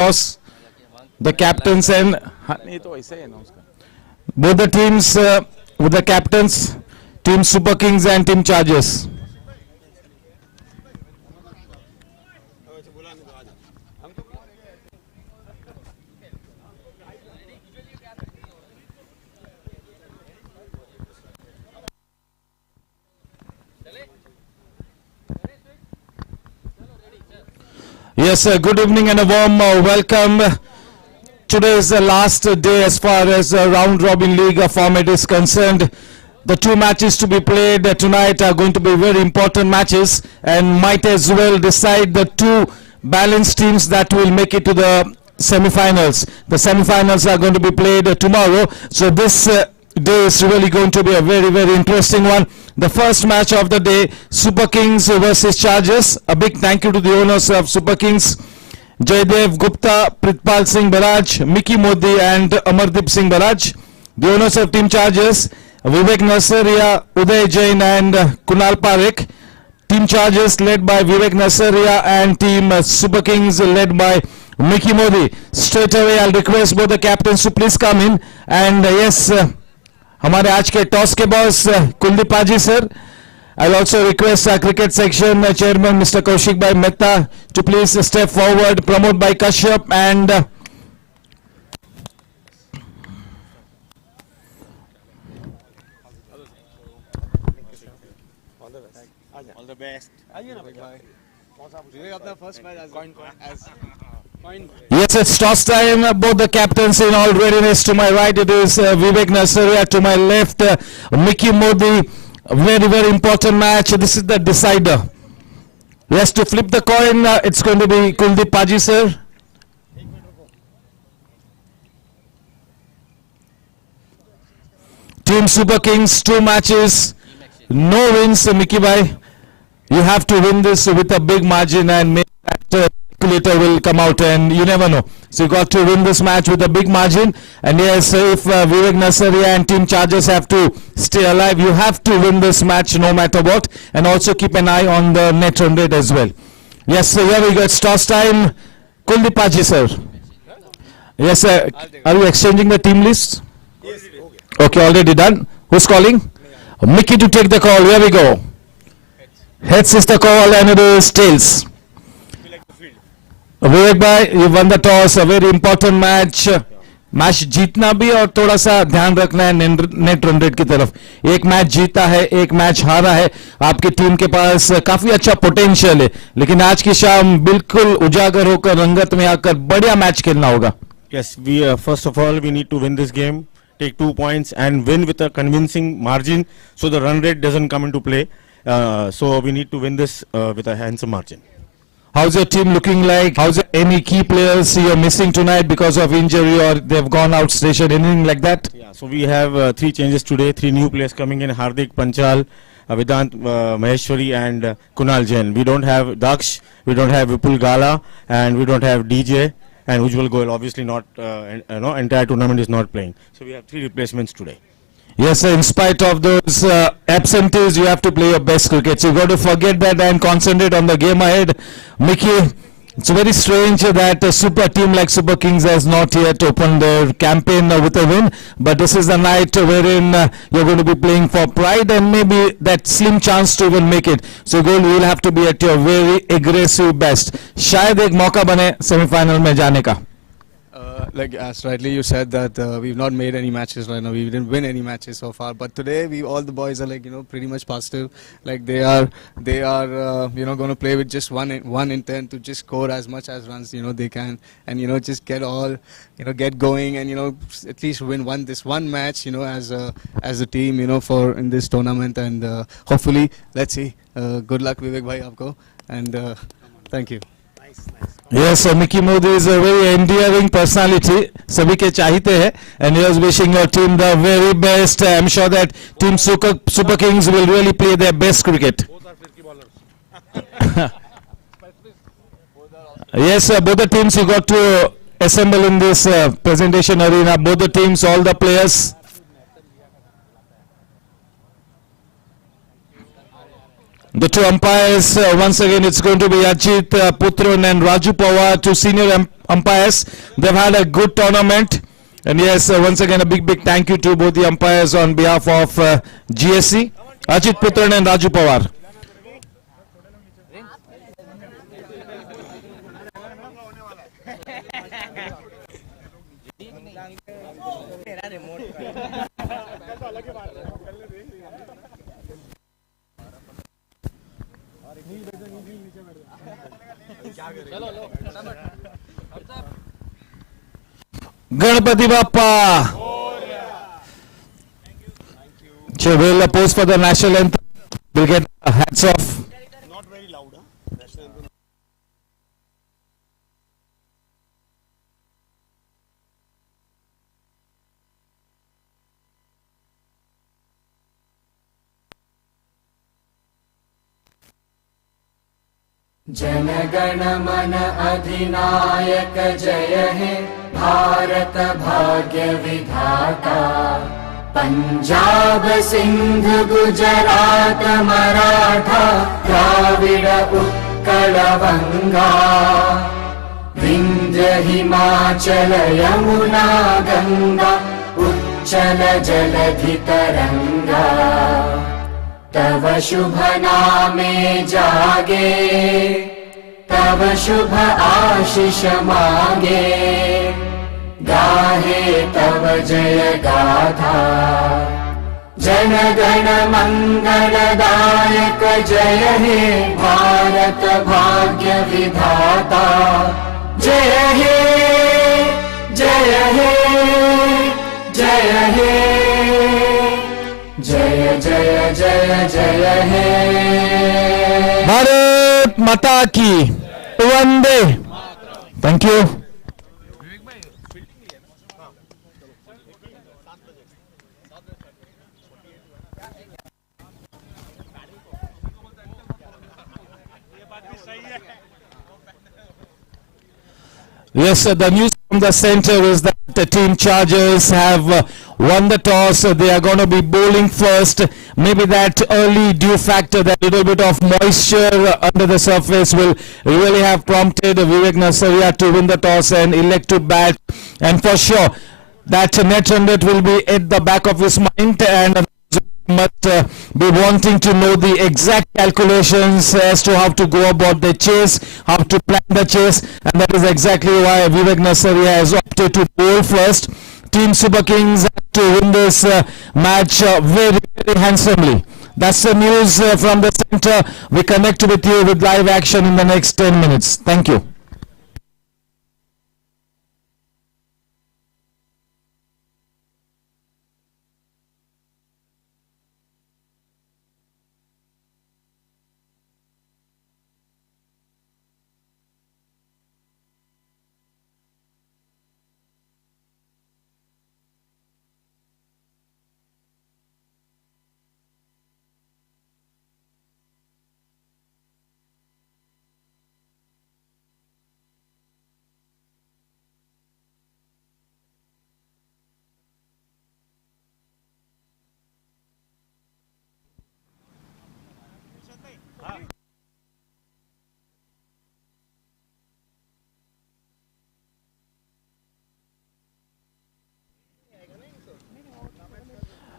toss. The captains and both the teams with the captains, Team Super Kings and Team Chargers. Yes, good evening and a warm welcome. Today is the last day as far as round robin league format is concerned. The two matches to be played tonight are going to be very important matches and might as well decide the two balanced teams that will make it to the semi-finals. The semi-finals are going to be played tomorrow. So this day is really going to be a very, very interesting one. The first match of the day, Super Kings versus Chargers. A big thank you to the owners of Super Kings, Jaydev Gupta, Pritpal Singh Baraj, Mickey Modi and Amardeep Singh Baraj. The owners of Team Chargers, Vivek Nasaria, Uday Jain and Kunal Parekh. Team Chargers led by Vivek Nasaria and Team Super Kings led by Mickey Modi. Straight away I'll request both the captains to please come in. And yes, हमारे आज के toss के boss Kuldeep पाजी sir. I'll also request our cricket section chairman Mr. Kaushik Bhai Mehta to please step forward, promoted by Kashyap and all the best. Yes, it's toss time. Both the captains in all readiness. To my right, it is Vivek Nasaria. To my left, Mickey Modi. A very, very important match. This is the decider. Yes, to flip the coin, it's going to be Kuldeep Paji, sir. Team Super Kings, 2 matches, no wins, Mickey Bhai. You have to win this with a big margin and maybe that calculator will come out and you never know. So you got to win this match with a big margin. And yes, if Vivek Nasaria and Team Chargers have to stay alive, you have to win this match no matter what. And also keep an eye on the net run rate as well. Yes, so here we go. It's toss time. Kuldeep Paji, sir. Yes, sir. Are you exchanging the team list? Yes. Okay, already done. Who's calling? Mickey to take the call. Here we go. Heads is the call and it is tails. Vivek bhai, you won the toss. A very important match. Match जीतना भी और थोड़ा सा ध्यान रखना है net run rate की तरफ. एक मैच जीता है, एक मैच हारा है. आपकी टीम के पास काफी अच्छा पोटेंशियल है, लेकिन आज की शाम बिल्कुल उजागर होकर रंगत में आकर बढ़िया मैच खेलना होगा. Yes, we first of all we need to win this game, take 2 points and win with a convincing margin, so the run rate doesn't come into play. So we need to win this with a handsome margin. How's your team looking like? How's any key players you're missing tonight because of injury or they've gone out station, anything like that? Yeah, so we have 3 changes today, 3 new players coming in: Hardik Panchal, Vedant Maheshwari and Kunal Jain. We don't have Daksh, we don't have Vipul Gala and we don't have DJ, and Ujjwal Goyal obviously not, entire tournament is not playing. So we have 3 replacements today. Yes, sir, in spite of those absentees, you have to play your best cricket. So you've got to forget that and concentrate on the game ahead. Mickey, it's very strange that a super team like Super Kings has not yet opened their campaign with a win. But this is the night wherein you're going to be playing for pride and maybe that slim chance to even make it. So you will have to be at your very aggressive best. शायद एक मौका बने semi-final में जाने का. Like as rightly you said that we've not made any matches right now. We didn't win any matches so far. But today, all the boys are like pretty much positive. Like they are going to play with just one intent to just score as much as runs they can, and just get all get going and at least win this one match as a team for in this tournament, and hopefully let's see. Good luck, Vivek bhai, aapko, and thank you. Nice. Yes, so Mickey Modi is a very endearing personality. सभी के चाहते हैं, and he was wishing your team the very best. I'm sure that Team Super Kings will really play their best cricket. Yes, both the teams you got to assemble in this presentation arena. Both the teams, all the players. The two umpires, once again, it's going to be Ajit Putran and Raju Pawar, two senior umpires. They've had a good tournament. And yes, once again, a big thank you to both the umpires on behalf of GSC. Ajit Putran and Raju Pawar. Ganapati Bappa. So we'll pose for the national anthem. We'll get hats off. Not very loud, huh? जनगण मन अधिनायक जय हे भारत भाग्य विधाता पंजाब सिंध गुजरात मराठा द्राविड उत्कल बंगा विंध्य हिमाचल यमुना गंगा उच्चल जलधि तरंगा तव शुभ नामे जागे तव शुभ आशीष मांगे गाहे तव जय गाथा जन गण मंगलदायक जय हे भारत भाग्य विधाता जय हे जय हे जय हे जय जय जय जय हे Bharat Mata Ki. Vande. Thank you. Yes, the news from the center is that the team Chargers have won the toss. They are going to be bowling first. Maybe that early dew factor, that little bit of moisture under the surface will really have prompted Vivek Nasaria to win the toss and elect to bat. And for sure, that net run rate will be at the back of his mind, and must be wanting to know the exact calculations as to how to go about the chase, how to plan the chase, and that is exactly why Vivek Nasaria has opted to bowl first. Team Super Kings have to win this match very handsomely. That's the news from the center. We connect with you with live action in the next 10 minutes. Thank you.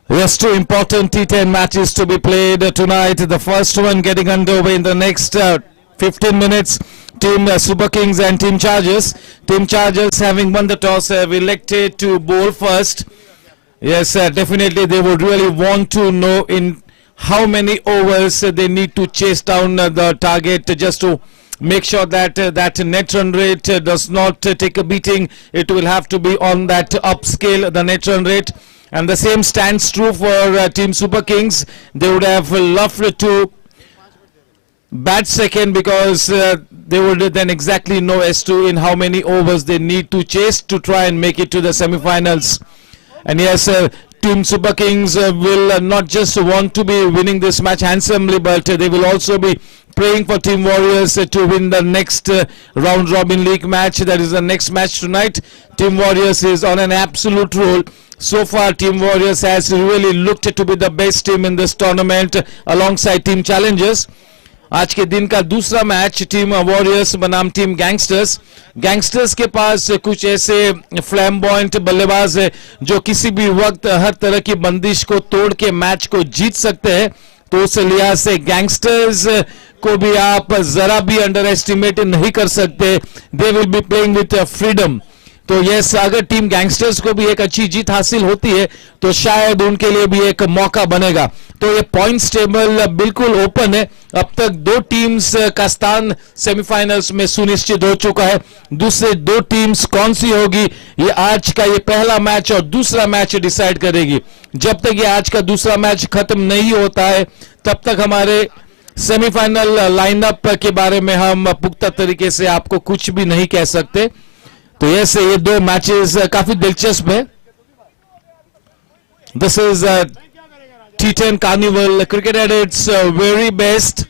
Yes, two important T10 matches to be played tonight. The first one getting underway in the next 15 minutes. Team Super Kings and Team Chargers. Team Chargers, having won the toss, have elected to bowl first. Yes, definitely they would really want to know in how many overs they need to chase down the target just to make sure that that net run rate does not take a beating. It will have to be on that upscale, the net run rate. And the same stands true for Team Super Kings. They would have loved to bat second because they would then exactly know as to in how many overs they need to chase to try and make it to the semi-finals. And yes, Team Super Kings will not just want to be winning this match handsomely, but they will also be praying for Team Warriors to win the next round robin league match. That is the next match tonight. Team Warriors is on an absolute roll. So far, Team Warriors has really looked to be the best team in this tournament alongside Team Challengers. आज के दिन का दूसरा match team warriors बनाम team gangsters के पास कुछ ऐसे flamboyant बल्लेबाज है जो किसी भी वक्त हर तरह की बंदिश को तोड़ के मैच को जीत सकते हैं. तो उस लिहाज से गैंगस्टर्स को भी आप जरा भी अंडर एस्टिमेट नहीं कर सकते. They will be playing with freedom. तो यस, अगर टीम गैंगस्टर्स को भी एक अच्छी जीत हासिल होती है तो शायद उनके लिए भी एक मौका बनेगा. तो ये पॉइंट्स टेबल बिल्कुल ओपन है. अब तक 2 टीम्स का स्थान सेमीफाइनल्स में सुनिश्चित हो चुका है. दूसरे 2 टीम्स कौन सी होगी ये आज का ये पहला मैच और दूसरा मैच डिसाइड करेगी. जब तक ये आज का दूसरा मैच खत्म नहीं होता है तब तक हमारे सेमीफाइनल लाइनअप के बारे में हम पुख्ता तरीके से आपको कुछ भी नहीं कह सकते. तो ऐसे ये 2 मैचेस काफी दिलचस्प है. This is T10 Carnival cricket at its very best.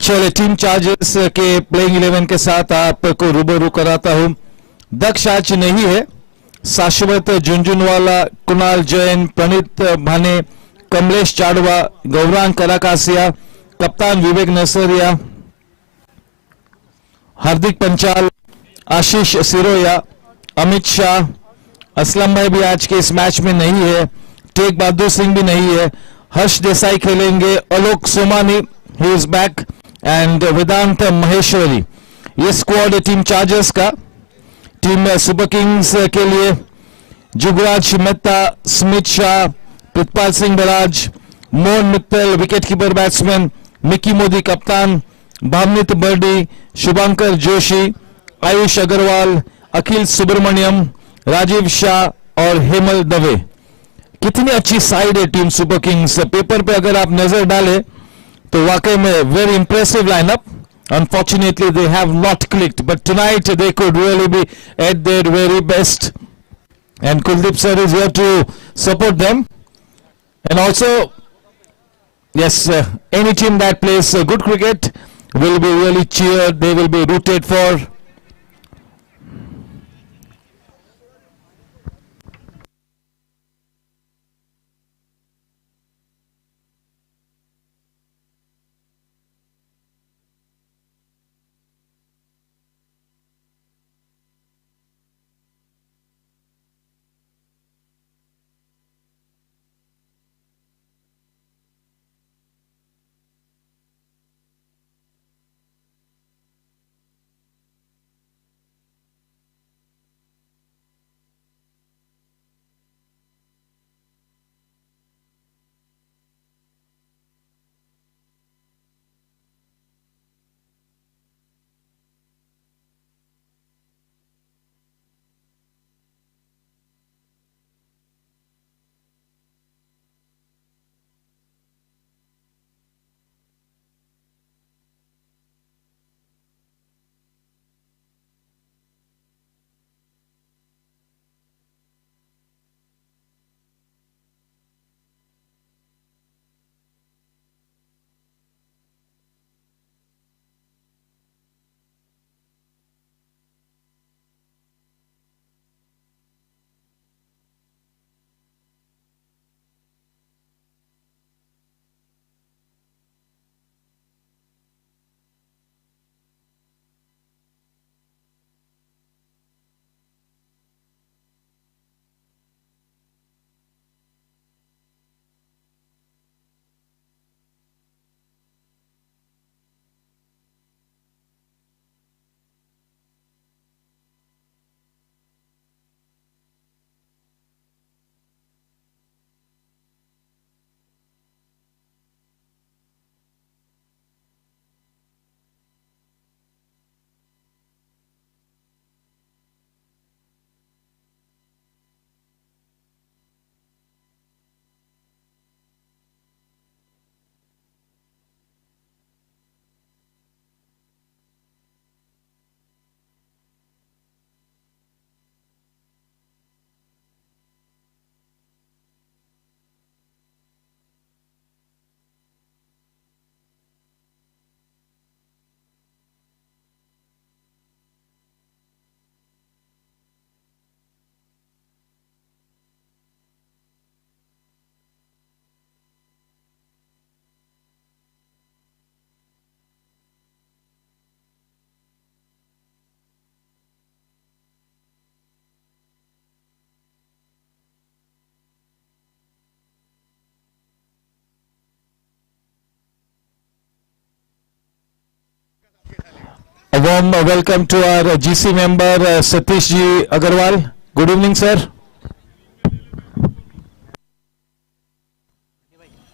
चलिए टीम चार्जर्स के प्लेइंग 11 के साथ आपको रूबरू कराता हूं. दक्ष आज नहीं है. शाश्वत झुंझुनवाला, कुणाल जैन, प्रणीत भाने, कमलेश चाड़वा, गौरांग कराकासिया, कप्तान विवेक नसरिया, हार्दिक पंचाल, आशीष सिरोया, अमित शाह, असलम भाई भी आज के इस मैच में नहीं है. टेक बहादुर सिंह भी नहीं है. हर्ष देसाई खेलेंगे. Alok Somani he is back and Vedant Maheshwari. ये स्क्वाड है टीम चार्जर्स का. टीम सुपर किंग्स के लिए Jugraj Mehta, Smit Shah, Pritpal Singh Baraj, Mohan Mittal wicket keeper batsman, Mickey Modi कप्तान, भावनीत बर्डी, शुभंकर जोशी, आयुष अग्रवाल, अखिल सुब्रमण्यम, राजीव शाह और हेमल दवे. कितनी अच्छी साइड है टीम सुपर किंग्स. पेपर पे अगर आप नजर डालें तो वाकई में very impressive lineup. Unfortunately, they have not clicked, but tonight they could really be at their very best. And Kuldeep sir is here to support them. And also, yes, any team that plays good cricket will be really cheered. They will be rooted for. A warm welcome to our GC member Satish Ji Agarwal. Good evening, sir.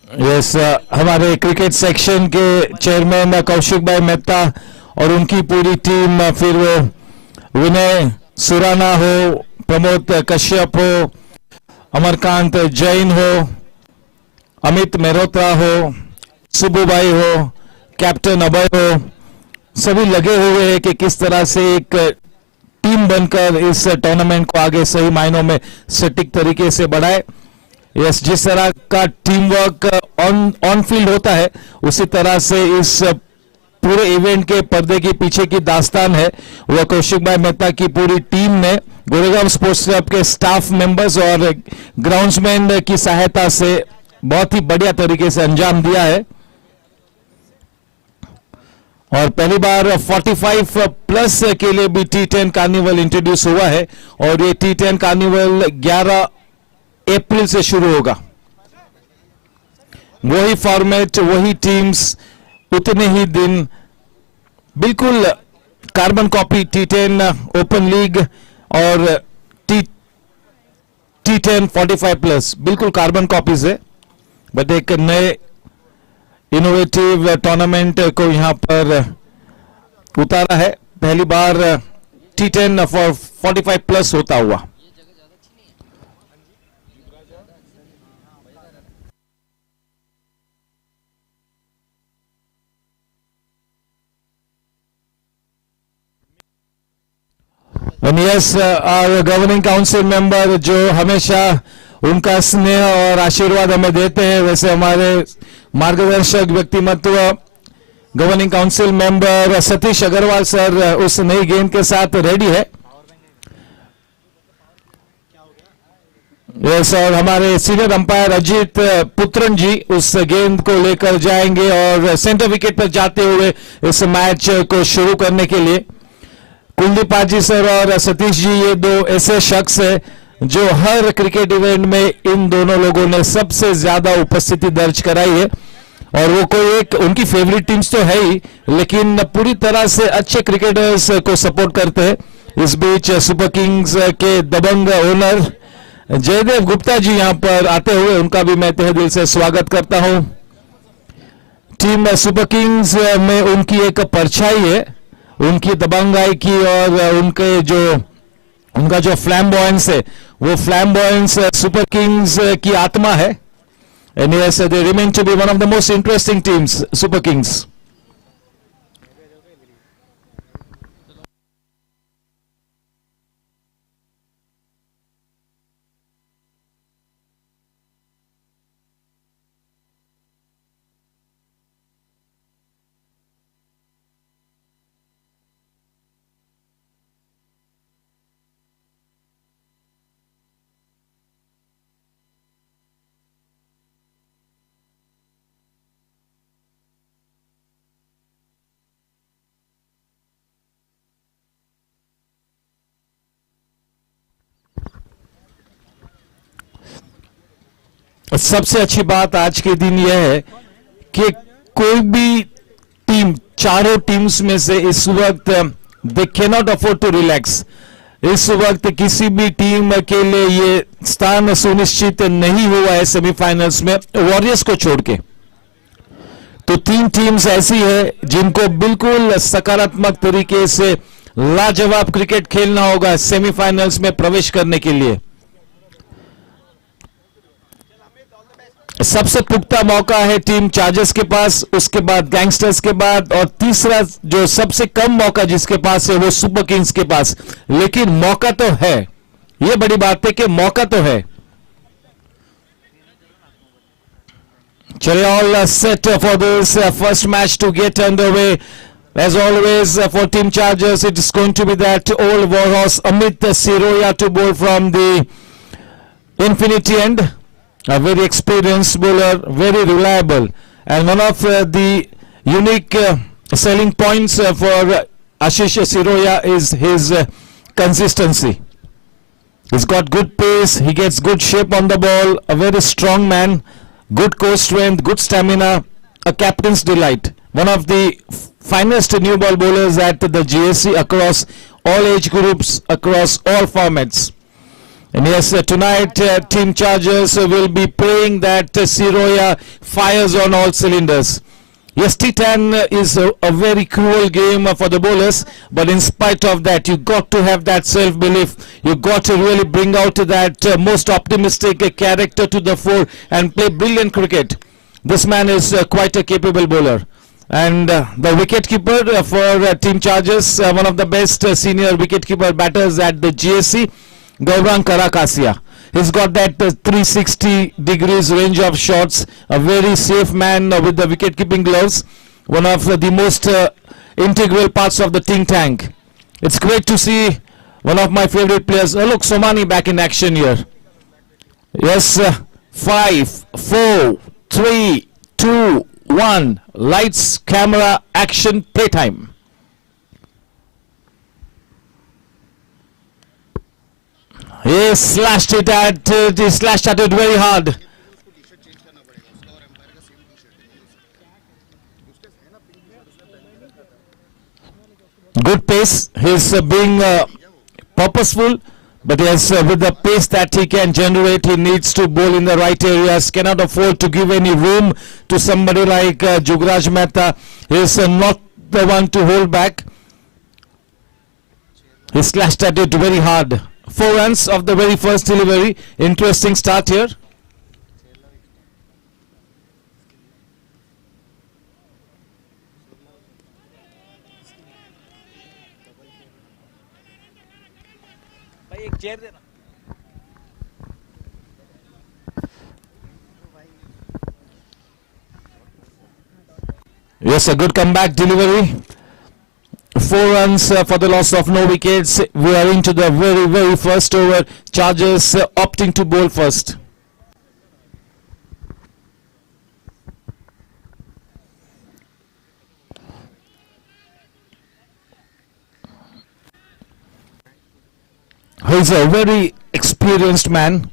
Yes, हमारे cricket section के chairman Kaushik भाई मेहता और उनकी पूरी team, फिर वो विनय सुराना हो, प्रमोद कश्यप हो, अमरकांत जैन हो, अमित मेहरोत्रा हो, सुबू भाई हो, कैप्टन अभय हो, सभी लगे हुए हैं कि किस तरह से एक टीम बनकर इस टूर्नामेंट को आगे सही मायनों में सटीक तरीके से बढ़ाए. यस, जिस तरह का टीम वर्क ऑन फील्ड होता है उसी तरह से इस पूरे इवेंट के पर्दे के पीछे की दास्तान है वो कौशिक भाई मेहता की पूरी टीम ने गोरेगांव स्पोर्ट्स क्लब के स्टाफ मेंबर्स और ग्राउंड्समैन की सहायता से बहुत ही बढ़िया तरीके से अंजाम दिया है. और पहली बार 45 प्लस के लिए भी T10 कार्निवल इंट्रोड्यूस हुआ है और ये T10 कार्निवल 11 अप्रैल से शुरू होगा. वही फॉर्मेट, वही टीम्स, उतने ही दिन, बिल्कुल carbon copy T10 open league और T10 45 प्लस बिल्कुल कार्बन कॉपीज है, बट एक नए इनोवेटिव टूर्नामेंट को यहां पर उतारा है. पहली बार T10 फॉर 45 प्लस होता हुआ. And yes, our governing council member जो हमेशा उनका स्नेह और आशीर्वाद हमें देते हैं, वैसे हमारे मार्गदर्शक व्यक्तिमत्व governing council member Satish Agarwal sir उस नई गेंद के साथ रेडी है. यस, और हमारे सीनियर अंपायर अजीत पुत्रन जी उस गेंद को लेकर जाएंगे और सेंटर विकेट पर जाते हुए इस मैच को शुरू करने के लिए. कुलदीप पाजी सर और सतीश जी ये दो ऐसे शख्स है जो हर क्रिकेट इवेंट में इन दोनों लोगों ने सबसे ज्यादा उपस्थिति दर्ज कराई है और वो कोई एक उनकी फेवरेट टीम्स तो है ही, लेकिन पूरी तरह से अच्छे क्रिकेटर्स को सपोर्ट करते हैं. इस बीच सुपर किंग्स के दबंग ओनर जयदेव गुप्ता जी यहां पर आते हुए उनका भी मैं तहे दिल से स्वागत करता हूं. टीम सुपर किंग्स में उनकी एक परछाई है, उनकी दबंगाई की और उनका जो फ्लैम्बॉयंस है वो फ्लैम्बॉयंस सुपर किंग्स की आत्मा है. And yes, they remain to be one of the most interesting teams, super kings. सबसे अच्छी बात आज के दिन यह है कि कोई भी टीम, चारों टीम्स में से इस वक्त they can not afford to relax. इस वक्त किसी भी टीम के लिए ये स्थान सुनिश्चित नहीं हुआ है सेमीफाइनल्स में, वॉरियर्स को छोड़ के. तो 3 टीम्स ऐसी है जिनको बिल्कुल सकारात्मक तरीके से लाजवाब क्रिकेट खेलना होगा सेमीफाइनल्स में प्रवेश करने के लिए. सबसे पुख्ता मौका है टीम चार्जर्स के पास, उसके बाद गैंगस्टर्स के बाद, और तीसरा जो सबसे कम मौका जिसके पास है वो सुपर किंग्स के पास. लेकिन मौका तो है, ये बड़ी बात है कि मौका तो है. चलिए, all set for this first match to get underway. As always, for Team Chargers, it is going to be that old warhorse Amit Siroya to bowl from the infinity end. A very experienced bowler, very reliable, and one of the unique selling points for Ashish Siroya is his consistency. He's got good pace, he gets good shape on the ball, a very strong man, good core strength, good stamina, a captain's delight. one of the finest new ball bowlers at the GSC across all age groups, across all formats. And yes, tonight Team Chargers will be praying that Siroya fires on all cylinders. Yes, T10 is a very cruel game for the bowlers, but in spite of that, you got to have that self-belief. You got to really bring out that most optimistic character to the fore and play brilliant cricket. This man is quite a capable bowler. And the wicketkeeper for Team Chargers, one of the best senior wicketkeeper batters at the GSC, Gaurang Karakasia. He's got that 360 degrees range of shots, a very safe man with the wicket-keeping gloves, one of the most integral parts of the think tank. It's great to see one of my favorite players, look, Somani back in action here. Yes, 5, 4, 3, 2, 1, lights, camera, action, playtime. He slashed it at it very hard. Good pace. He's being purposeful, but yes, with the pace that he can generate, he needs to bowl in the right areas. Cannot afford to give any room to somebody like Jugraj Mehta. He's not the one to hold back. He slashed at it very hard. 4 runs of the very first delivery. Interesting start here. Yes, a good comeback delivery. 4 runs for the loss of no wickets. We are into the very first over. Chargers opting to bowl first. He's a very experienced man.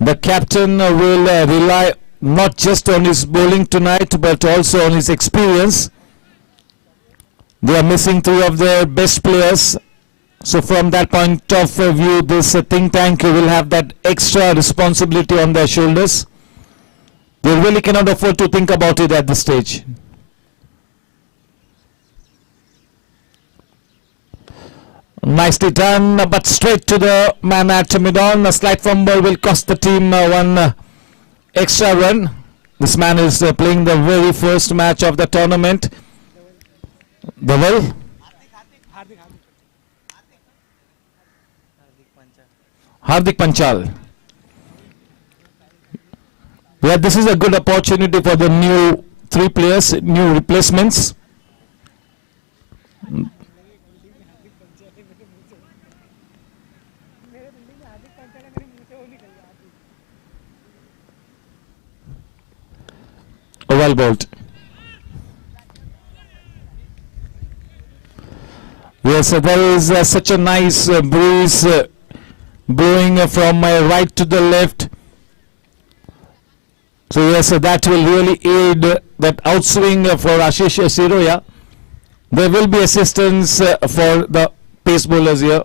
The captain will rely not just on his bowling tonight, but also on his experience. They are missing 3 of their best players. So from that point of view, this think tank will have that extra responsibility on their shoulders. They really cannot afford to think about it at this stage. Nicely done, but straight to the man at mid-on. A slight fumble will cost the team 1 extra run. This man is playing the very first match of the tournament. Dhaval. Hardik Panchal. Yeah, this is a good opportunity for the new 3 players, new replacements. Well bowled. Yes, there is such a nice breeze blowing from my right to the left. So yes, that will really aid that outswing for Ashish Siroya. There will be assistance for the pace bowlers here.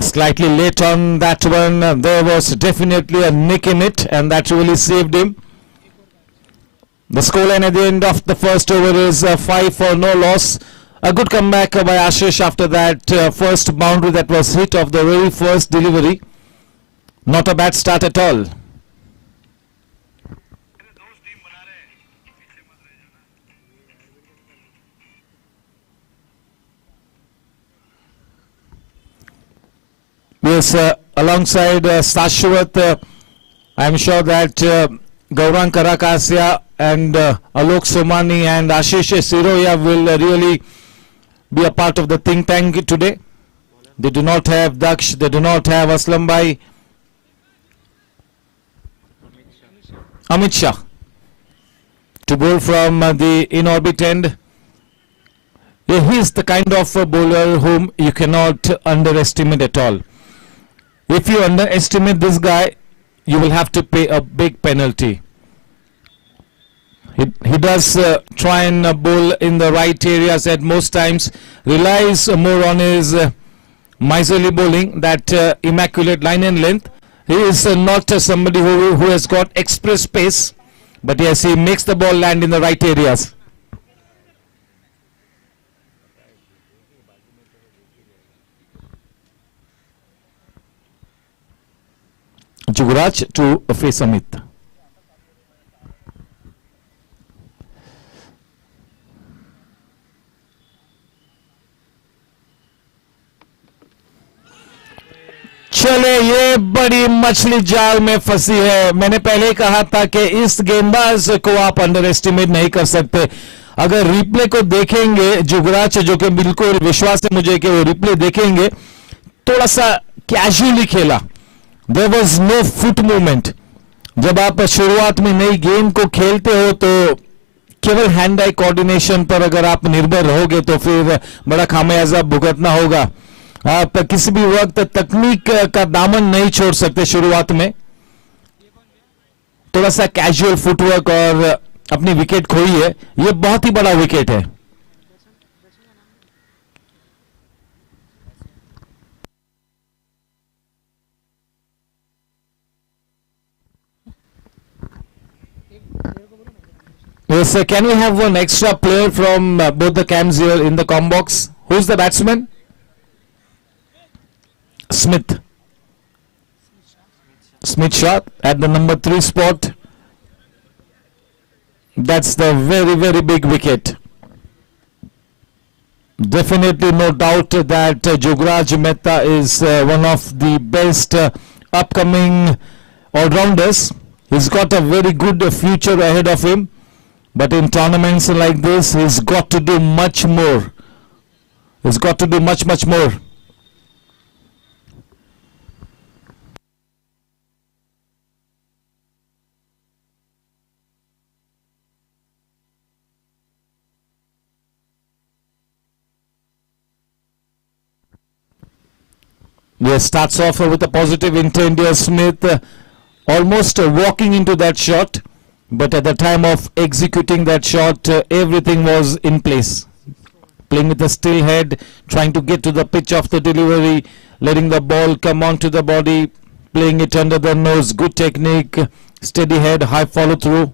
Slightly late on that one. There was definitely a nick in it, and that really saved him. The scoreline at the end of the first over is 5 for no loss. A good comeback by Ashish after that first boundary that was hit of the very first delivery. Not a bad start at all. Yes, alongside Sashwat, I am sure that Gaurang Karakasia and Alok Somani and Ashish Siroya will really be a part of the think tank today. They do not have Daksh, they do not have Aslam Bhai. Amit Shah to bowl from the in-orbit end. Yeah, he is the kind of bowler whom you cannot underestimate at all. If you underestimate this guy, you will have to pay a big penalty. He does try and bowl in the right areas at most times, relies more on his miserly bowling, that immaculate line and length. He is not somebody who has got express pace, but yes, he makes the ball land in the right areas. Jugraj to face Amit. चले, ये बड़ी मछली जाल में फंसी है. मैंने पहले कहा था कि इस गेंदबाज को आप अंडर एस्टिमेट नहीं कर सकते. अगर रिप्ले को देखेंगे जुगराज, जो कि बिल्कुल विश्वास है मुझे कि वो रिप्ले देखेंगे, थोड़ा सा कैजुअली खेला. There was no foot movement. जब आप शुरुआत में नई गेंद को खेलते हो तो केवल हैंड आई कोऑर्डिनेशन पर अगर आप निर्भर रहोगे तो फिर बड़ा खामियाजा भुगतना होगा. आप किसी भी वक्त तकनीक का दामन नहीं छोड़ सकते. शुरुआत में थोड़ा सा कैजुअल फुटवर्क और अपनी विकेट खोई है. यह बहुत ही बड़ा विकेट है. Yes, can we have one extra player from both the camps here in the com box? Who's the batsman? Smith. Smith shot at the number 3 spot. That's the very, very big wicket. Definitely no doubt that Jugraj Mehta is one of the best upcoming all-rounders. He's got a very good future ahead of him. But in tournaments like this, he's got to do much more. He's got to do much more. Yes, starts off with a positive intent here. Smith almost walking into that shot, but at the time of executing that shot, everything was in place. Playing with a still head, trying to get to the pitch of the delivery, letting the ball come onto the body, playing it under the nose. Good technique, steady head, high follow through.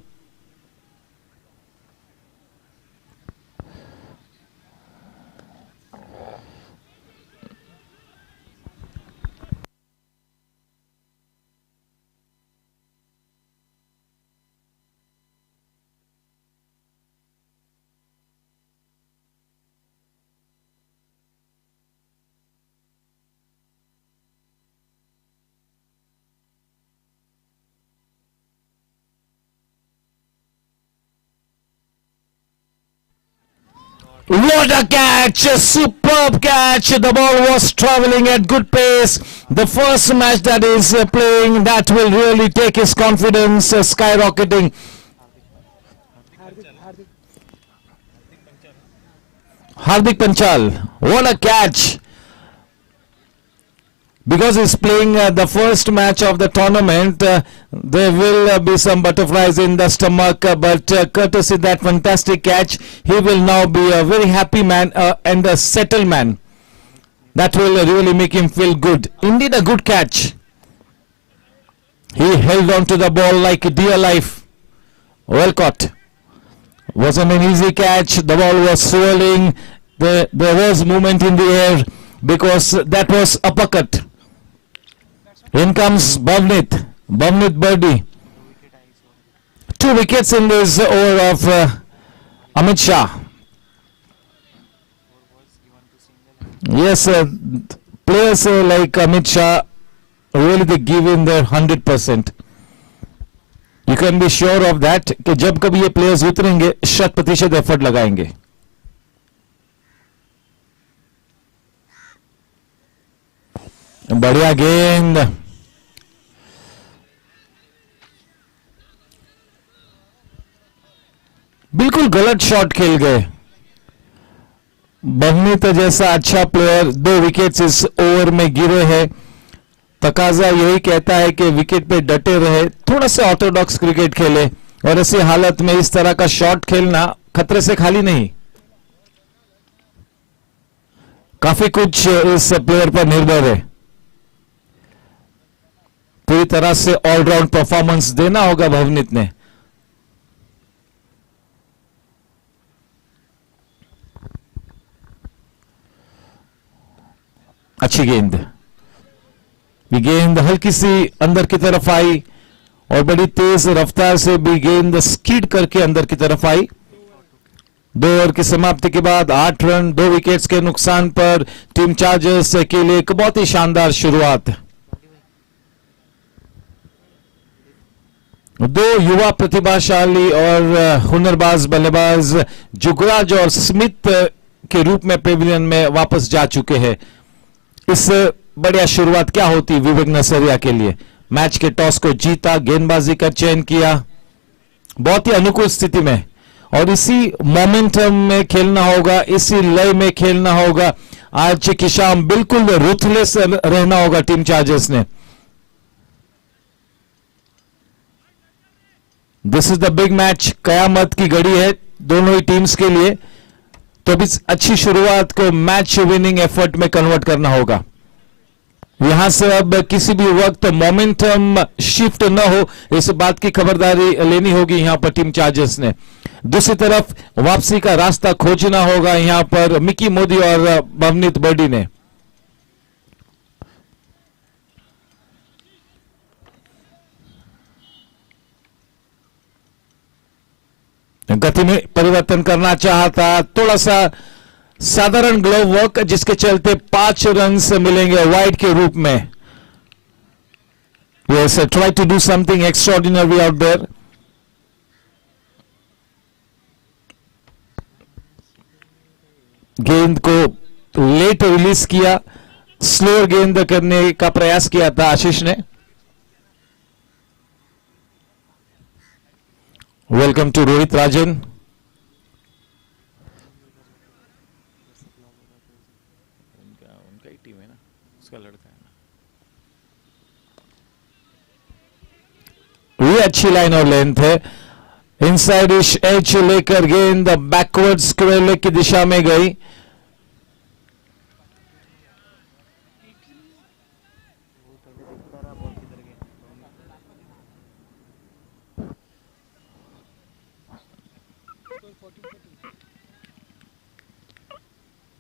What a catch! A superb catch! The ball was traveling at good pace. The first match that is playing, that will really take his confidence skyrocketing. Hardik Panchal, what a catch! Because he's playing the first match of the tournament, there will be some butterflies in the stomach, but courtesy that fantastic catch, he will now be a very happy man and a settled man. That will really make him feel good. Indeed, a good catch. He held on to the ball like dear life. Well caught. Wasn't an easy catch. The ball was swirling. There was movement in the air because that was uppercut. In comes Bhavnit. Bhavnit birdie. 2 wickets in this over of Amit Shah. Yes, players like Amit Shah, really they give in their 100%. You can be sure of that कि जब कभी ये players उतरेंगे 100% effort लगाएंगे. बढ़िया गेंद. बिल्कुल गलत शॉट खेल गए. बवनीत जैसा अच्छा प्लेयर 2 विकेट्स इस ओवर में गिरे हैं. तकाजा यही कहता है कि विकेट पे डटे रहे, थोड़ा सा ऑर्थोडॉक्स क्रिकेट खेले, और ऐसी हालत में इस तरह का शॉट खेलना खतरे से खाली नहीं। काफी कुछ इस प्लेयर पर निर्भर है, पूरी तरह से ऑलराउंड परफॉर्मेंस देना होगा भवनीत ने। अच्छी गेंद, ये गेंद हल्की सी अंदर की तरफ आई और बड़ी तेज रफ्तार से भी गेंद स्कीड करके अंदर की तरफ आई। 2 ओवर की समाप्ति के बाद 8 रन 2 विकेट्स के नुकसान पर टीम चार्जर्स के लिए एक बहुत ही शानदार शुरुआत। 2 युवा प्रतिभाशाली और हुनरबाज बल्लेबाज जुगराज और स्मिथ के रूप में पेविलियन में वापस जा चुके हैं। इस बढ़िया शुरुआत क्या होती विवेक नसरिया के लिए। मैच के टॉस को जीता, गेंदबाजी का चयन किया बहुत ही अनुकूल स्थिति में, और इसी मोमेंटम में खेलना होगा, इसी लय में खेलना होगा। आज की शाम बिल्कुल रुथलेस रहना होगा टीम चार्जर्स ने। This is the big match, कयामत की घड़ी है दोनों ही टीम्स के लिए, तो इस अच्छी शुरुआत को मैच विनिंग एफर्ट में कन्वर्ट करना होगा। यहां से अब किसी भी वक्त मोमेंटम शिफ्ट न हो, इस बात की खबरदारी लेनी होगी यहां पर टीम चार्जर्स ने। दूसरी तरफ वापसी का रास्ता खोजना होगा यहां पर मिकी मोदी और भवनीत बर्डी ने। गति में परिवर्तन करना चाहता, थोड़ा सा साधारण ग्लोव वर्क जिसके चलते 5 रन मिलेंगे वाइड के रूप में। Yes, try to do something extraordinary out there. गेंद को लेट रिलीज किया, स्लोअर गेंद करने का प्रयास किया था आशीष ने। वेलकम टू रोहित राजन। उनका ही टीम है ना, उसका लड़का है ना। ये अच्छी लाइन और लेंथ है, इनसाइड एज लेकर गेंद बैकवर्ड स्क्वायर लेग की दिशा में गई।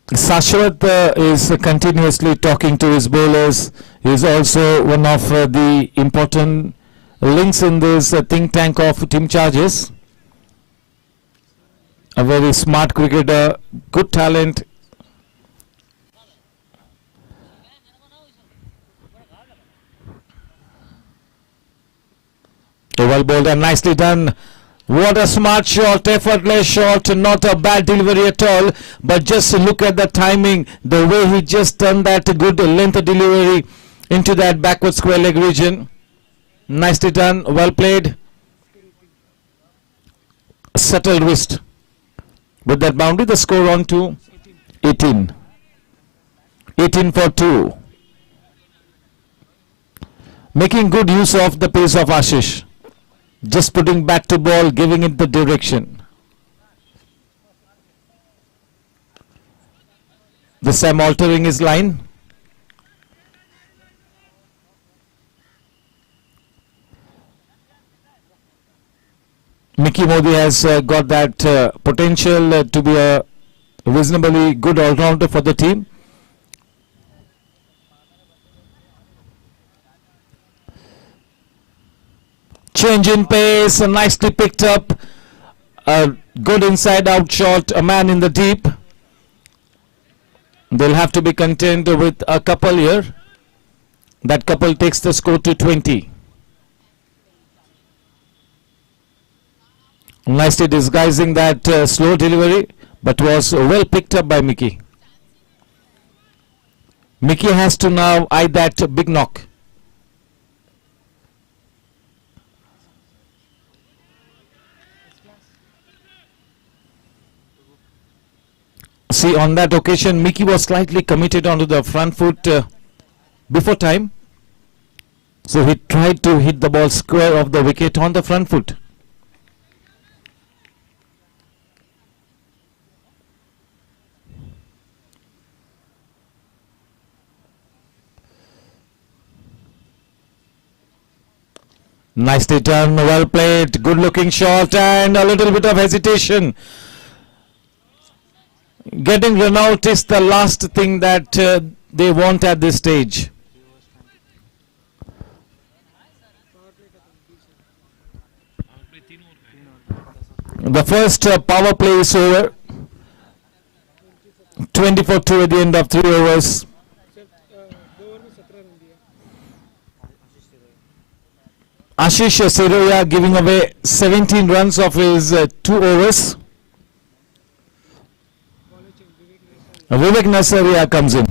Shashwat is continuously talking to his bowlers. He is also one of the important links in this think tank of team charges. A very smart cricketer, good talent. Well bowled and nicely done. What a smart shot, effortless shot, not a bad delivery at all, but just look at the timing, the way he just turned that good length delivery into that backward square leg region. Nicely done, well played. Subtle wrist. With that boundary, the score on to 18. 18 for 2. Making good use of the pace of Ashish. Just putting back to ball, giving it the direction. This time altering his line. Mickey Modi has got that potential to be a reasonably good all-rounder for the team. Change in pace, nicely picked up, a good inside out shot, a man in the deep. They'll have to be content with a couple here. That couple takes the score to 20. Nicely disguising that slow delivery, but was well picked up by Mickey. Mickey has to now eye that big knock. See, on that occasion, Mickey was slightly committed onto the front foot before time. So he tried to hit the ball square of the wicket on the front foot. Nicely done, well played, good looking shot, and a little bit of hesitation. Getting run out is the last thing that they want at this stage. The first power play is over. 24-2 at the end of 3 overs. Ashish Siroya giving away 17 runs of his 2 overs. Vivek Nasaria comes in.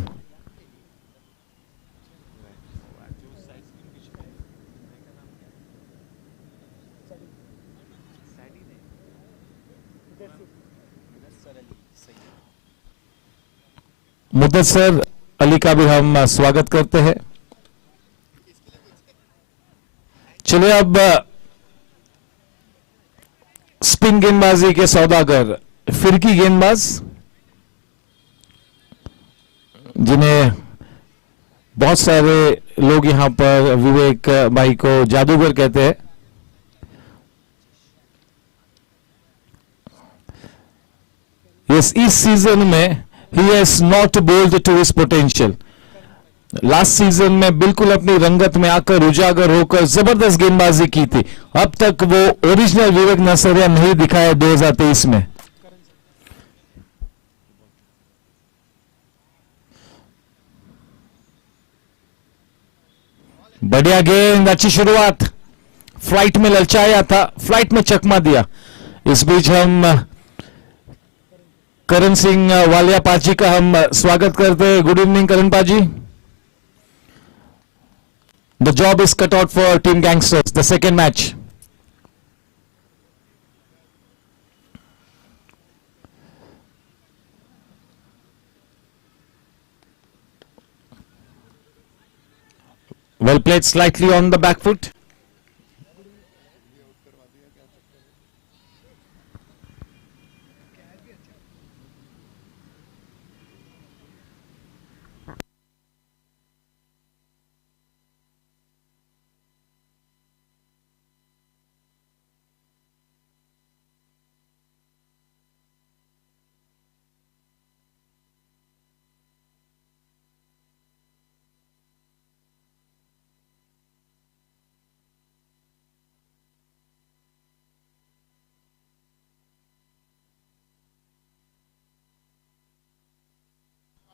Mudassar Ali का भी हम स्वागत करते हैं. चलिए अब spin गेंदबाजी के सौदागर फिरकी गेंदबाज जिन्हें बहुत सारे लोग यहां पर विवेक भाई को जादूगर कहते हैं. इस सीजन में he has not bowled to his potential. Last season में बिल्कुल अपनी रंगत में आकर उजागर होकर जबरदस्त गेंदबाजी की थी. अब तक वो ओरिजिनल विवेक नसरिया नहीं दिखाया 2023 में. बढ़िया गेंद, अच्छी शुरुआत. फ्लाइट में ललचाया था, फ्लाइट में चकमा दिया. इस बीच हम करण सिंह वालिया पाजी का हम स्वागत करते हैं. गुड इवनिंग करण पाजी. The job is cut out for Team Gangsters, the second match. Well played, slightly on the back foot.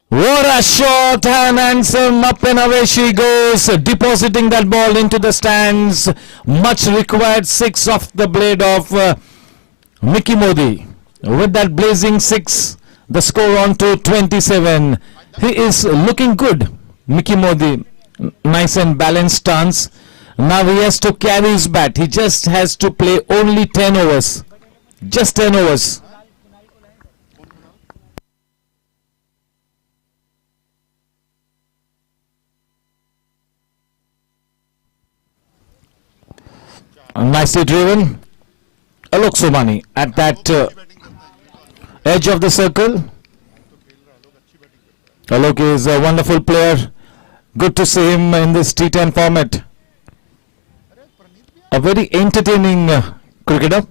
What a shot, and handsome, up and away she goes, depositing that ball into the stands. Much required 6 off the blade of Mickey Modi. With that blazing 6, the score on to 27. He is looking good, Mickey Modi. Nice and balanced stance. Now he has to carry his bat. He just has to play only 10 overs. Just 10 overs. Nicely driven. Alok Somani at that edge of the circle. Alok is a wonderful player. Good to see him in this T10 format. A very entertaining cricketer.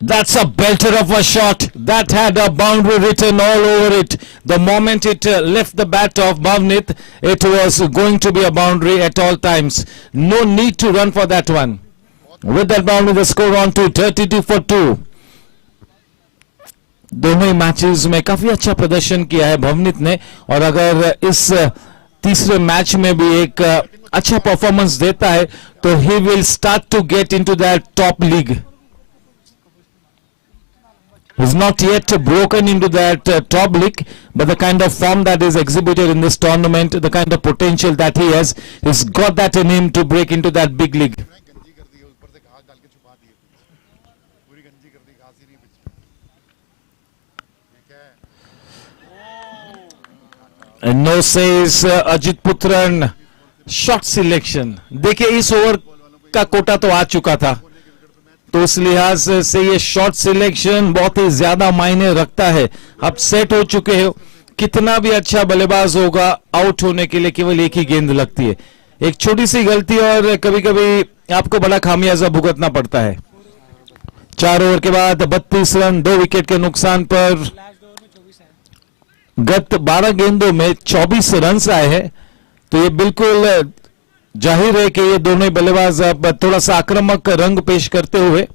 That's a belter of a shot. That had a boundary written all over it. The moment it left the bat of Bhavnit, it was going to be a boundary at all times. No need to run for that one. With that boundary, the score on to 32-2. दोनों ही matches में काफी अच्छा प्रदर्शन किया है भवनीत ने, और अगर इस तीसरे मैच में भी एक अच्छा परफॉर्मेंस देता है तो he will start to get into that top league. He's not yet broken into that top league, but the kind of form that is exhibited in this tournament, the kind of potential that he has, he's got that in him to break into that big league. No says Ajit Puthran, shot selection. देखिए इस over का कोटा तो आ चुका था, तो उस लिहाज से ये शॉट सिलेक्शन बहुत ही ज्यादा मायने रखता है। आप सेट हो चुके हो, कितना भी अच्छा बल्लेबाज होगा, आउट होने के लिए केवल एक ही गेंद लगती है। एक छोटी सी गलती और कभी कभी आपको बड़ा खामियाजा भुगतना पड़ता है। 4 ओवर के बाद 32 रन, 2 विकेट के नुकसान पर। गत 12 गेंदों में 24 रन आए हैं, तो ये बिल्कुल जाहिर है कि ये दोनों बल्लेबाज अब थोड़ा सा आक्रामक रंग पेश करते हुए,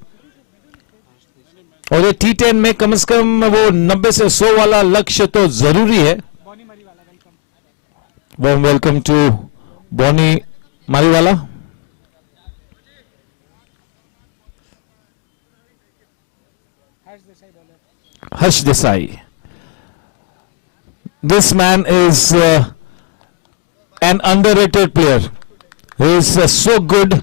और ये T10 में कम से कम वो 90 से 100 वाला लक्ष्य तो जरूरी है। Welcome to Bonnie Mariwala. Harsh Desai, this man is an underrated player. He is so good.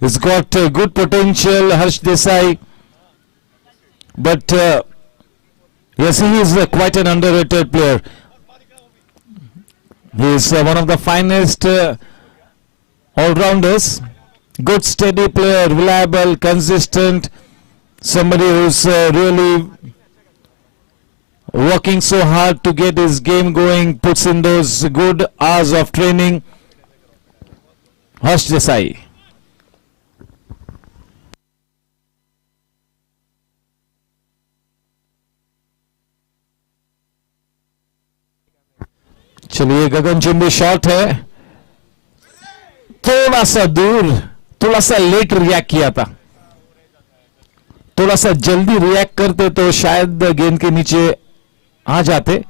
He's got good potential, Harsh Desai. But yes, he is quite an underrated player. He is one of the finest all-rounders. Good, steady player, reliable, consistent. Somebody who's really working so hard to get his game going, puts in those good hours of training. Harsh Desai. चलिए गगनचुंबी shot है, थोड़ा सा दूर, थोड़ा सा late react किया था। थोड़ा सा जल्दी रिएक्ट करते तो शायद गेंद के नीचे आ जाते,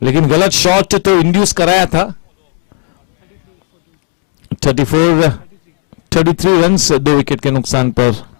लेकिन गलत शॉट तो इंड्यूस कराया था। 33 रन, 2 विकेट के नुकसान पर।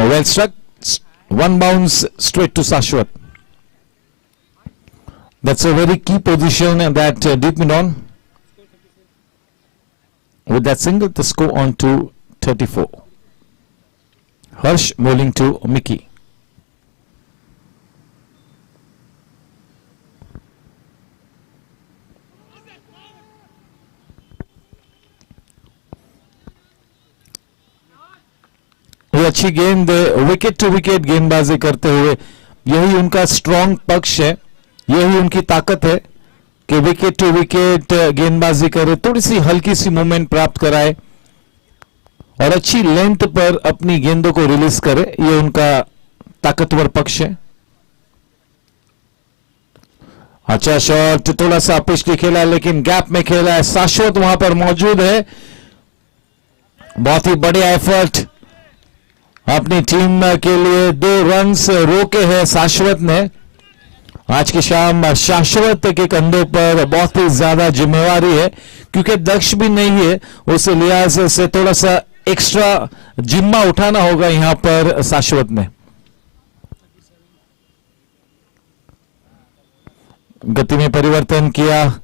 Well struck, one bounce straight to Shashwat. That's a very key position that Deep Midon. With that single, the score on to 34. Harsh bowling to Mickey. ये अच्छी गेंद, विकेट टू विकेट गेंदबाजी करते हुए, यही उनका स्ट्रॉन्ग पक्ष है, यही उनकी ताकत है कि विकेट टू विकेट गेंदबाजी करे, थोड़ी सी हल्की सी मूवमेंट प्राप्त कराए और अच्छी लेंथ पर अपनी गेंदों को रिलीज करे। ये उनका ताकतवर पक्ष है। अच्छा शॉट, थोड़ा सा पिछली खेला लेकिन गैप में खेला है। शाश्वत वहां पर मौजूद है। बहुत ही बढ़िया एफर्ट अपनी टीम के लिए। 2 रन्स रोके हैं शाश्वत ने। आज की शाम शाश्वत के कंधों पर बहुत ही ज्यादा जिम्मेवारी है, क्योंकि दक्ष भी नहीं है, उस लिहाज से थोड़ा सा एक्स्ट्रा जिम्मा उठाना होगा यहां पर शाश्वत ने। गति में परिवर्तन किया।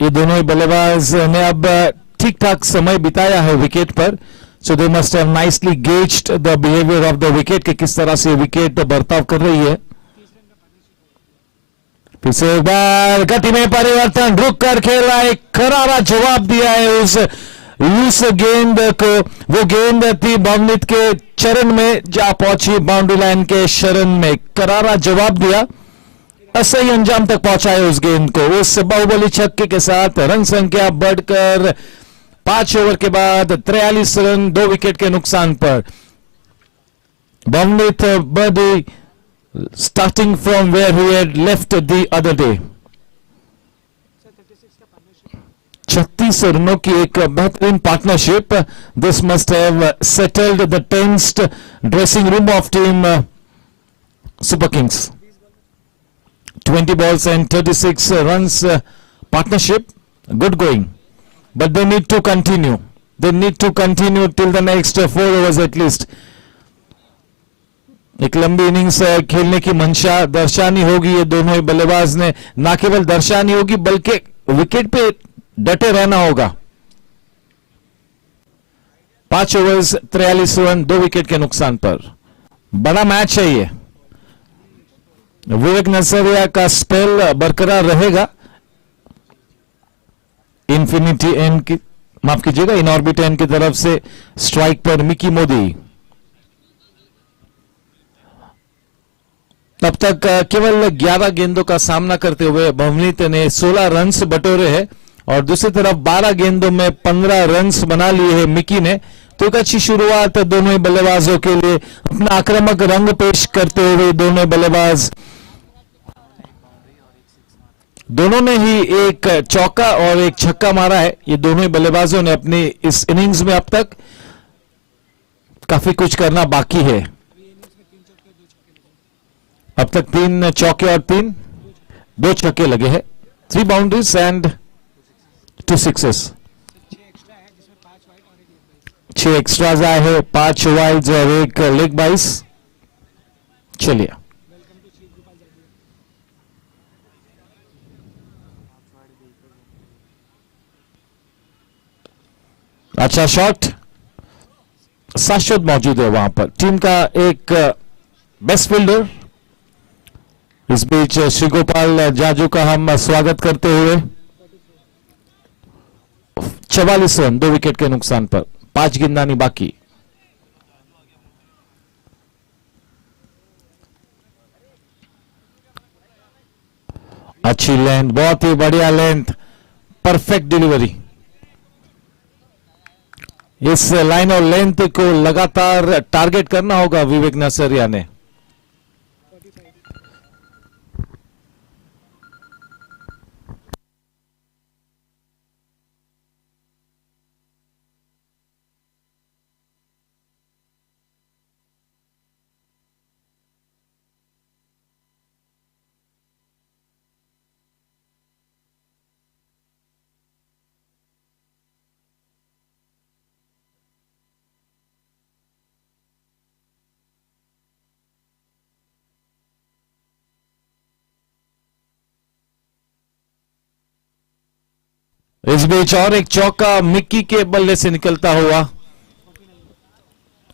ये दोनों ही बल्लेबाज ने अब ठीक ठाक समय बिताया है विकेट पर, so they must have nicely gauged the behaviour of the wicket कि किस तरह से विकेट बर्ताव कर रही है। फिर से एक बार गति में परिवर्तन, रुक कर खेला, एक करारा जवाब दिया है उस गेंद को। वो गेंद थी भवनीत के चरण में, जा पहुंची बाउंड्री लाइन के शरण में, करारा जवाब दिया, सही अंजाम तक पहुंचाए उस गेंद को। उस बाहुबली छक्के के साथ रन संख्या बढ़कर 5 ओवर के बाद 43 रन, 2 विकेट के नुकसान पर। Bhavneet Birdi starting from where he had left the other day. 36 रनों की एक बेहतरीन partnership. This must have settled the tensed dressing room of team Super Kings. 20 balls and 36 runs partnership. Good going. But they need to continue. They need to continue till the next 4 overs at least. एक लंबी innings खेलने की मंशा दर्शानी होगी ये दोनों ही बल्लेबाज ने. ना केवल दर्शानी होगी बल्कि विकेट पे डटे रहना होगा. 5 ओवर्स 43 रन 2 विकेट के नुकसान पर. बड़ा मैच है ये. विवेक नसरिया का स्पेल बरकरार रहेगा. इन्फिनिटी एन की माफ कीजिएगा इन ऑर्बिट एन की तरफ से स्ट्राइक पर मिकी मोदी. तब तक केवल 11 गेंदों का सामना करते हुए भवनीत ने 16 रन्स बटोरे हैं और दूसरी तरफ 12 गेंदों में 15 रन्स बना लिए हैं मिकी ने. तो एक अच्छी शुरुआत दोनों ही बल्लेबाजों के लिए. अपना आक्रामक रंग पेश करते हुए दोनों बल्लेबाज, दोनों ने ही एक चौका और एक छक्का मारा है. ये दोनों ही बल्लेबाजों ने अपनी इस इनिंग्स में अब तक काफी कुछ करना बाकी है. अब तक 3 चौके और 2 छक्के लगे हैं. 3 बाउंड्रीज एंड 2 सिक्सेस. 6 एक्स्ट्राज आए हैं, 5 वाइड्स और 1 लेग बाइस. चलिए अच्छा शॉट. शाश्वत मौजूद है वहां पर टीम का एक बेस्ट फील्डर. इस बीच श्री गोपाल जाजू का हम स्वागत करते हुए. 44 रन 2 विकेट के नुकसान पर. 5 गेंदानी बाकी. अच्छी लेंथ, बहुत ही बढ़िया लेंथ, परफेक्ट डिलीवरी. इस लाइन और लेंथ को लगातार टारगेट करना होगा विवेक नसरिया ने. इस बीच और एक चौका मिक्की के बल्ले से निकलता हुआ.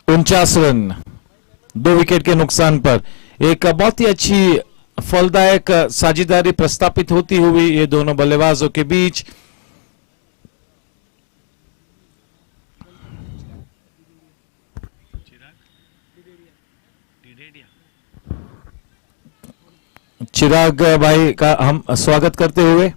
49 रन 2 विकेट के नुकसान पर. एक बहुत ही अच्छी फलदायक साझेदारी प्रस्तापित होती हुई ये दोनों बल्लेबाजों के बीच. चिराग भाई का हम स्वागत करते हुए.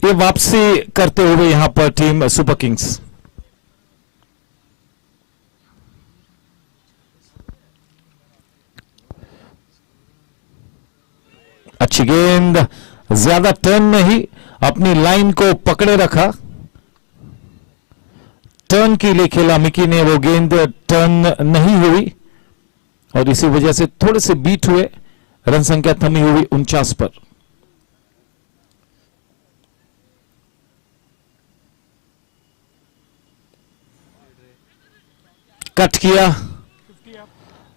ये वापसी करते हुए यहां पर टीम सुपर किंग्स. अच्छी गेंद, ज्यादा टर्न नहीं, अपनी लाइन को पकड़े रखा. टर्न के लिए खेला मिकी ने, वो गेंद टर्न नहीं हुई और इसी वजह से थोड़े से बीट हुए. रन संख्या थमी हुई 49 पर. कट किया.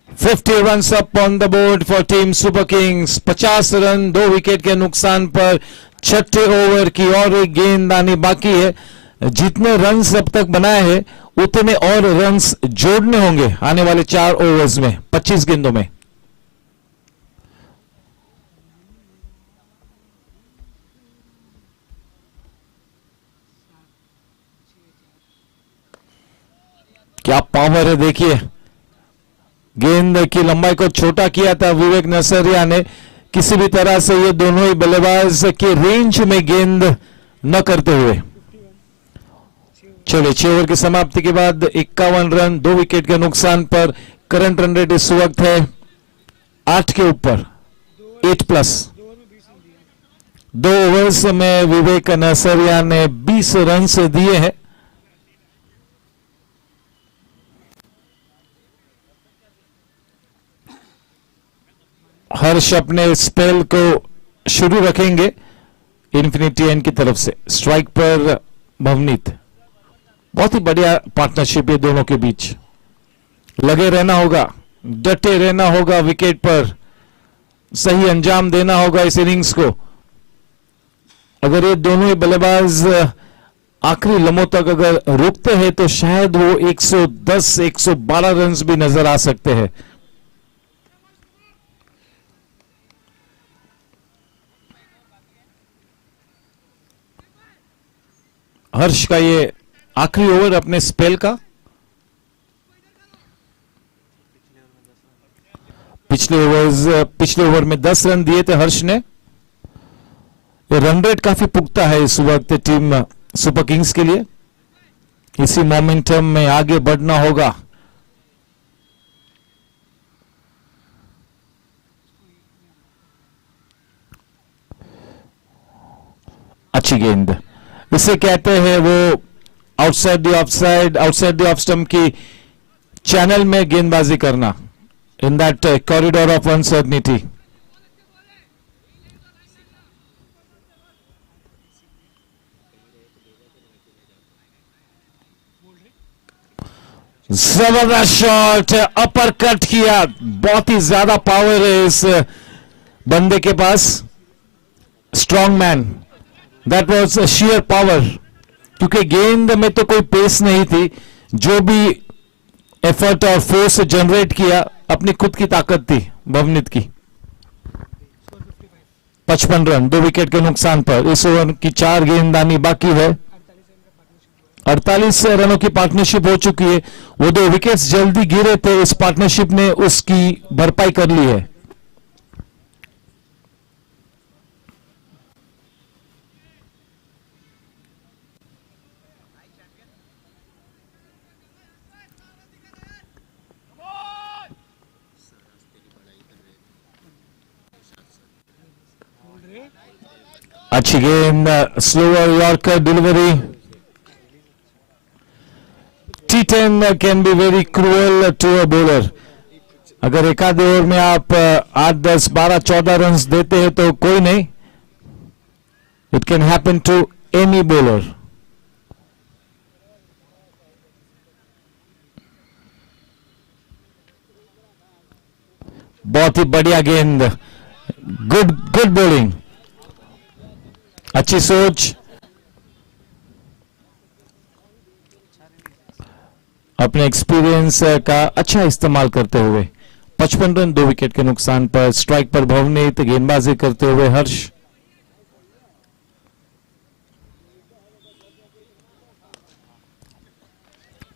50 runs up on the board for team Super Kings. 50 run 2 wicket के नुकसान पर. छठे ओवर की और एक गेंद आनी बाकी है. जितने रन्स अब तक बनाए हैं उतने और रन्स जोड़ने होंगे आने वाले 4 ओवर्स में 25 गेंदों में. क्या पावर है देखिए. गेंद की लंबाई को छोटा किया था विवेक नसरिया ने. किसी भी तरह से ये दोनों ही बल्लेबाज के रेंज में गेंद न करते हुए. चलिए 6 ओवर की समाप्ति के बाद 51 रन 2 विकेट के नुकसान पर. करंट रन रेट इस वक्त है 8 के ऊपर, 8+. 2 ओवर्स में विवेक नसरिया ने 20 रन दिए हैं। हर्ष अपने स्पेल को शुरू रखेंगे इन्फिनिटी एंड की तरफ से। स्ट्राइक पर भवनीत। बहुत ही बढ़िया पार्टनरशिप है दोनों के बीच। लगे रहना होगा, डटे रहना होगा, विकेट पर सही अंजाम देना होगा इस इनिंग्स को। अगर ये दोनों ही बल्लेबाज आखिरी लम्हों तक अगर रुकते हैं तो शायद वो 110-112 रन भी नजर आ सकते हैं। हर्ष का ये आखिरी ओवर अपने स्पेल का। पिछले ओवर में 10 रन दिए थे हर्ष ने। रन रेट काफी पुख्ता है इस वक्त टीम सुपर किंग्स के लिए। इसी मोमेंटम में आगे बढ़ना होगा। अच्छी गेंद, इसे कहते हैं वो outside the offside, outside the off stump की चैनल में गेंदबाजी करना, in that corridor of uncertainty. जबरदस्त शॉट, अपर कट किया। बहुत ही ज्यादा पावर है इस बंदे के पास। Strong man, that was sheer power. क्योंकि गेंद में तो कोई पेस नहीं थी, जो भी एफर्ट और फोर्स जनरेट किया अपनी खुद की ताकत थी भवनीत की। 55 रन 2 विकेट के नुकसान पर। इस ओवर की 4 गेंदबाजी बाकी है। 48 रनों की पार्टनरशिप हो चुकी है। वो 2 विकेट्स जल्दी गिरे थे, इस पार्टनरशिप ने उसकी भरपाई कर ली है। अच्छी गेंद, slower yorker delivery. T10 can be very cruel to a bowler. अगर एक आधे ओवर में आप 8, 10, 12, 14 रन देते हैं तो कोई नहीं। It can happen to any bowler. बहुत ही बढ़िया गेंद, गुड बॉलिंग, अच्छी सोच। अपने एक्सपीरियंस का अच्छा इस्तेमाल करते हुए 55 रन 2 विकेट के नुकसान पर। स्ट्राइक पर भवनीत, गेंदबाजी करते हुए हर्ष।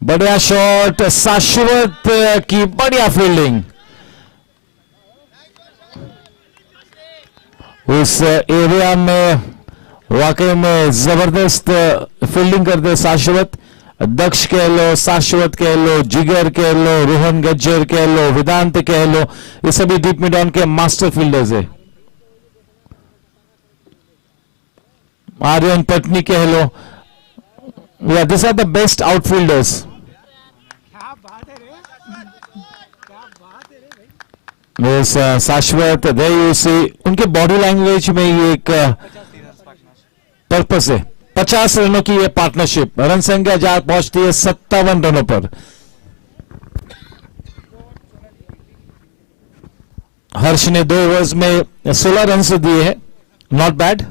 बढ़िया शॉट, शाश्वत की बढ़िया फील्डिंग। उस एरिया में वाकई में जबरदस्त फील्डिंग करते शाश्वत। दक्ष कह लो, शाश्वत कह लो, जिगर कह लो, रोहन गज्जर कह लो, वेदांत कह लो, ये सभी डीप मिड ऑन के मास्टर फील्डर्स है। आर्यन पटनी कह लो, या this are the best outfielders. Shashwat, they you see, उनके बॉडी लैंग्वेज में ये एक पर्पस है। 50 रनों की ये पार्टनरशिप, रन संख्या जा पहुंचती है 57 रनों पर। हर्ष ने 2 ओवर्स में 16 रन दिए हैं, not bad,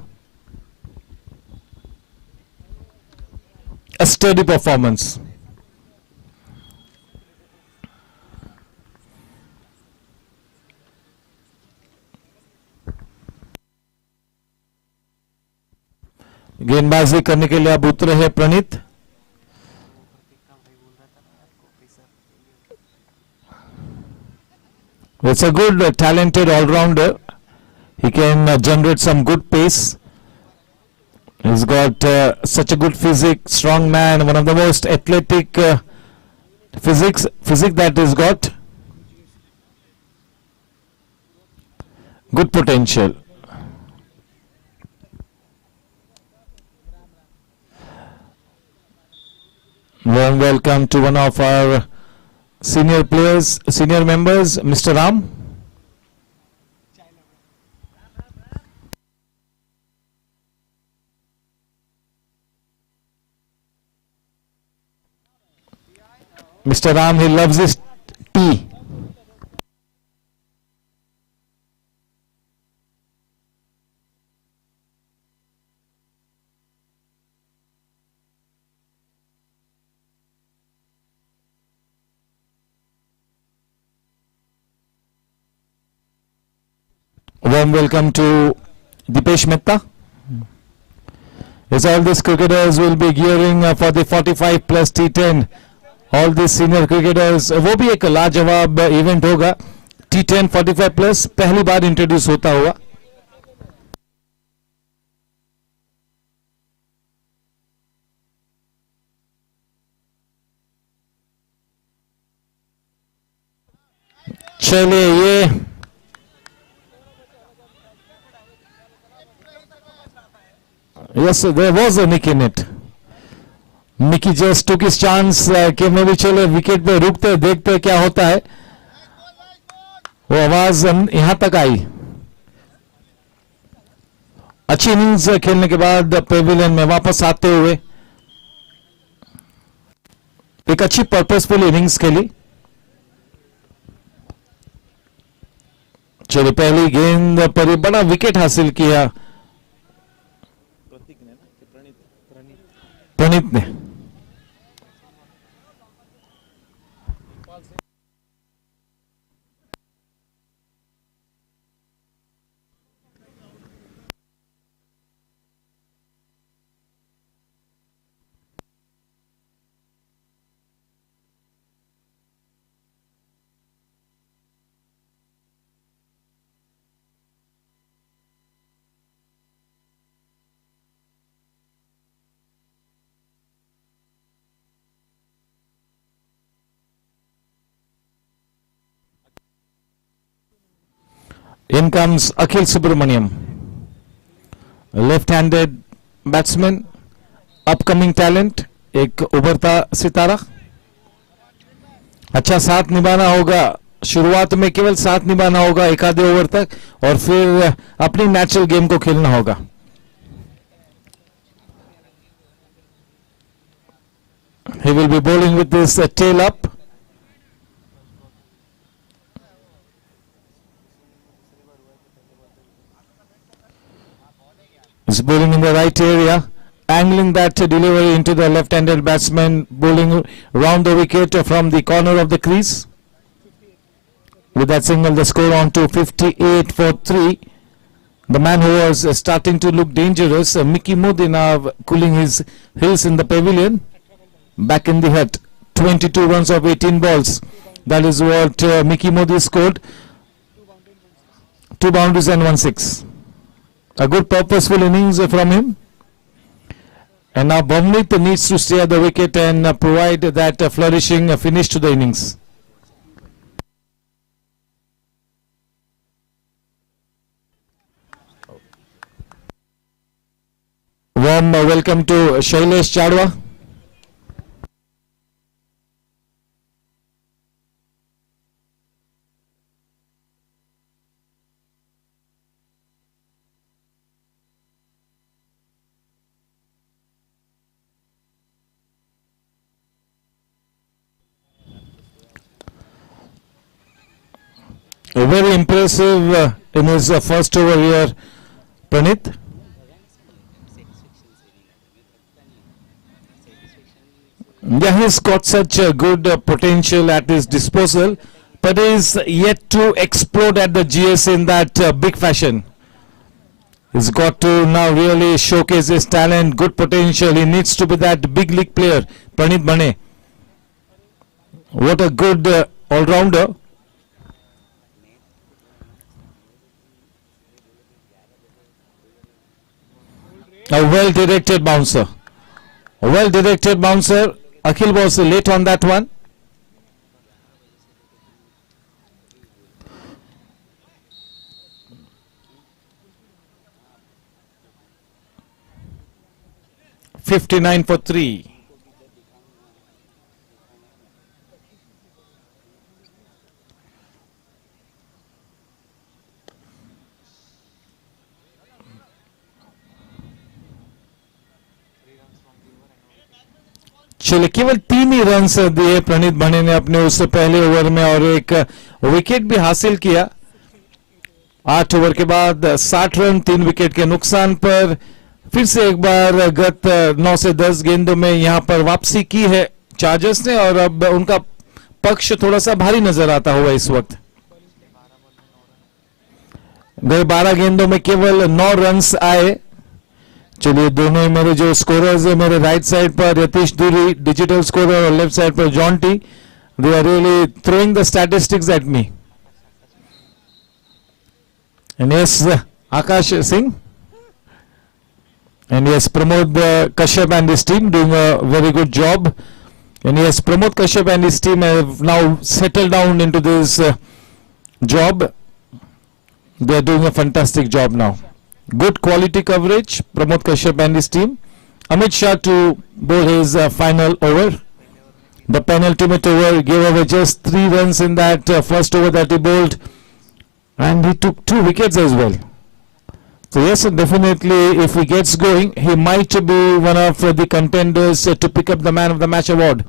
a steady performance. गेंदबाजी करने के लिए अब उतरे हैं प्रणीत। It's a good talented all-rounder. He can generate some good pace. He's got such a good physique, strong man, one of the most athletic physique that he's got. Good potential. welcome to one of our senior players, senior members, Mr. Ram. Mr. Ram, he loves his tea. Warm welcome to Dipesh Mehta. As all these cricketers will be gearing for the 45 plus T10. All these senior cricketers, वो भी एक लाजवाब event होगा. T10 45 plus पहली बार introduce होता हुआ. चलिए ये yes, there was a nick in it. Mickey just took his chance कि मैं भी चले विकेट पे रुकते देखते क्या होता है. वो आवाज यहां तक आई. अच्छी इनिंग्स खेलने के बाद पेविलियन में वापस आते हुए एक अच्छी पर्पसफुल इनिंग्स खेली. चलिए पहली गेंद पर बड़ा विकेट हासिल किया प्रणीत ने. In comes Akhil Subramaniam, left-handed batsman, upcoming talent, एक उभरता सितारा. अच्छा साथ निभाना होगा. शुरुआत में केवल साथ निभाना होगा एक आधे ओवर तक और फिर अपनी नेचुरल गेम को खेलना होगा. He will be bowling with this tail up. Is bowling in the right area, angling that delivery into the left-handed batsman, bowling round the wicket from the corner of the crease. With that single, the score on to 58 for 3. The man who was starting to look dangerous, Mickey Modi, now cooling his heels in the pavilion, back in the hut. 22 runs of 18 balls. That is what Mickey Modi scored. 2 boundaries and 1 6. A good purposeful innings from him. And now Bumnit needs to stay at the wicket and provide that flourishing finish to the innings. Warm welcome to Shailesh Chadwa. Very impressive in his first over here, Pranit. Yeah, he's got such a good potential at his disposal, but is yet to explode at the GS in that big fashion. He's got to now really showcase his talent, good potential. He needs to be that big league player, Pranit Bane. What a good all-rounder. A well-directed bouncer. A well-directed bouncer. Akhil was late on that one. .59 for 3. चलिए केवल 3 ही run दिए प्रणीत बने ने अपने उससे पहले over में और एक विकेट भी हासिल किया। 8 ओवर के बाद 60 रन 3 विकेट के नुकसान पर फिर से एक बार गत 9 से 10 गेंदों में यहां पर वापसी की है चार्जर्स ने और अब उनका पक्ष थोड़ा सा भारी नजर आता हुआ इस वक्त। गए 12 गेंदों में केवल 9 रन्स आए। चलिए दोनों ही मेरे जो स्कोरर्स है, मेरे राइट साइड पर यतीश दूरी डिजिटल स्कोरर और लेफ्ट साइड पर John T, they are really throwing the statistics at me. And yes Akash Singh and yes Pramod Kashyap and his team doing a very good job, and yes Pramod Kashyap and his team have now settled down into this job. They are doing a fantastic job now. Good quality coverage, Pramod Kashyap and his team. Amit Shah to bowl his final over. The penultimate over, gave away just 3 runs in that first over that he bowled, and he took 2 wickets as well. So yes, definitely if he gets going, he might be one of the contenders to pick up the man of the match award.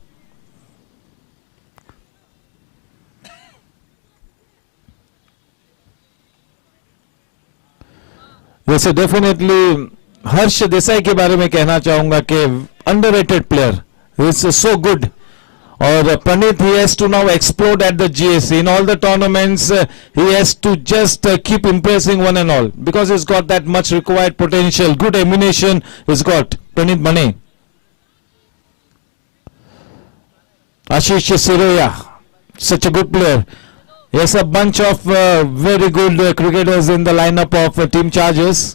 वैसे definitely हर्ष देसाई के बारे में कहना चाहूंगा कि underrated player, is so good. और प्रणीत, he has to now explode at the GSC in all the tournaments. He has to just keep impressing one and all because he's got that much required potential, good ammunition he's got. Pranit Bane, Ashish Siroya, such a good player. Yes, a bunch of very good cricketers in the lineup of Team Chargers.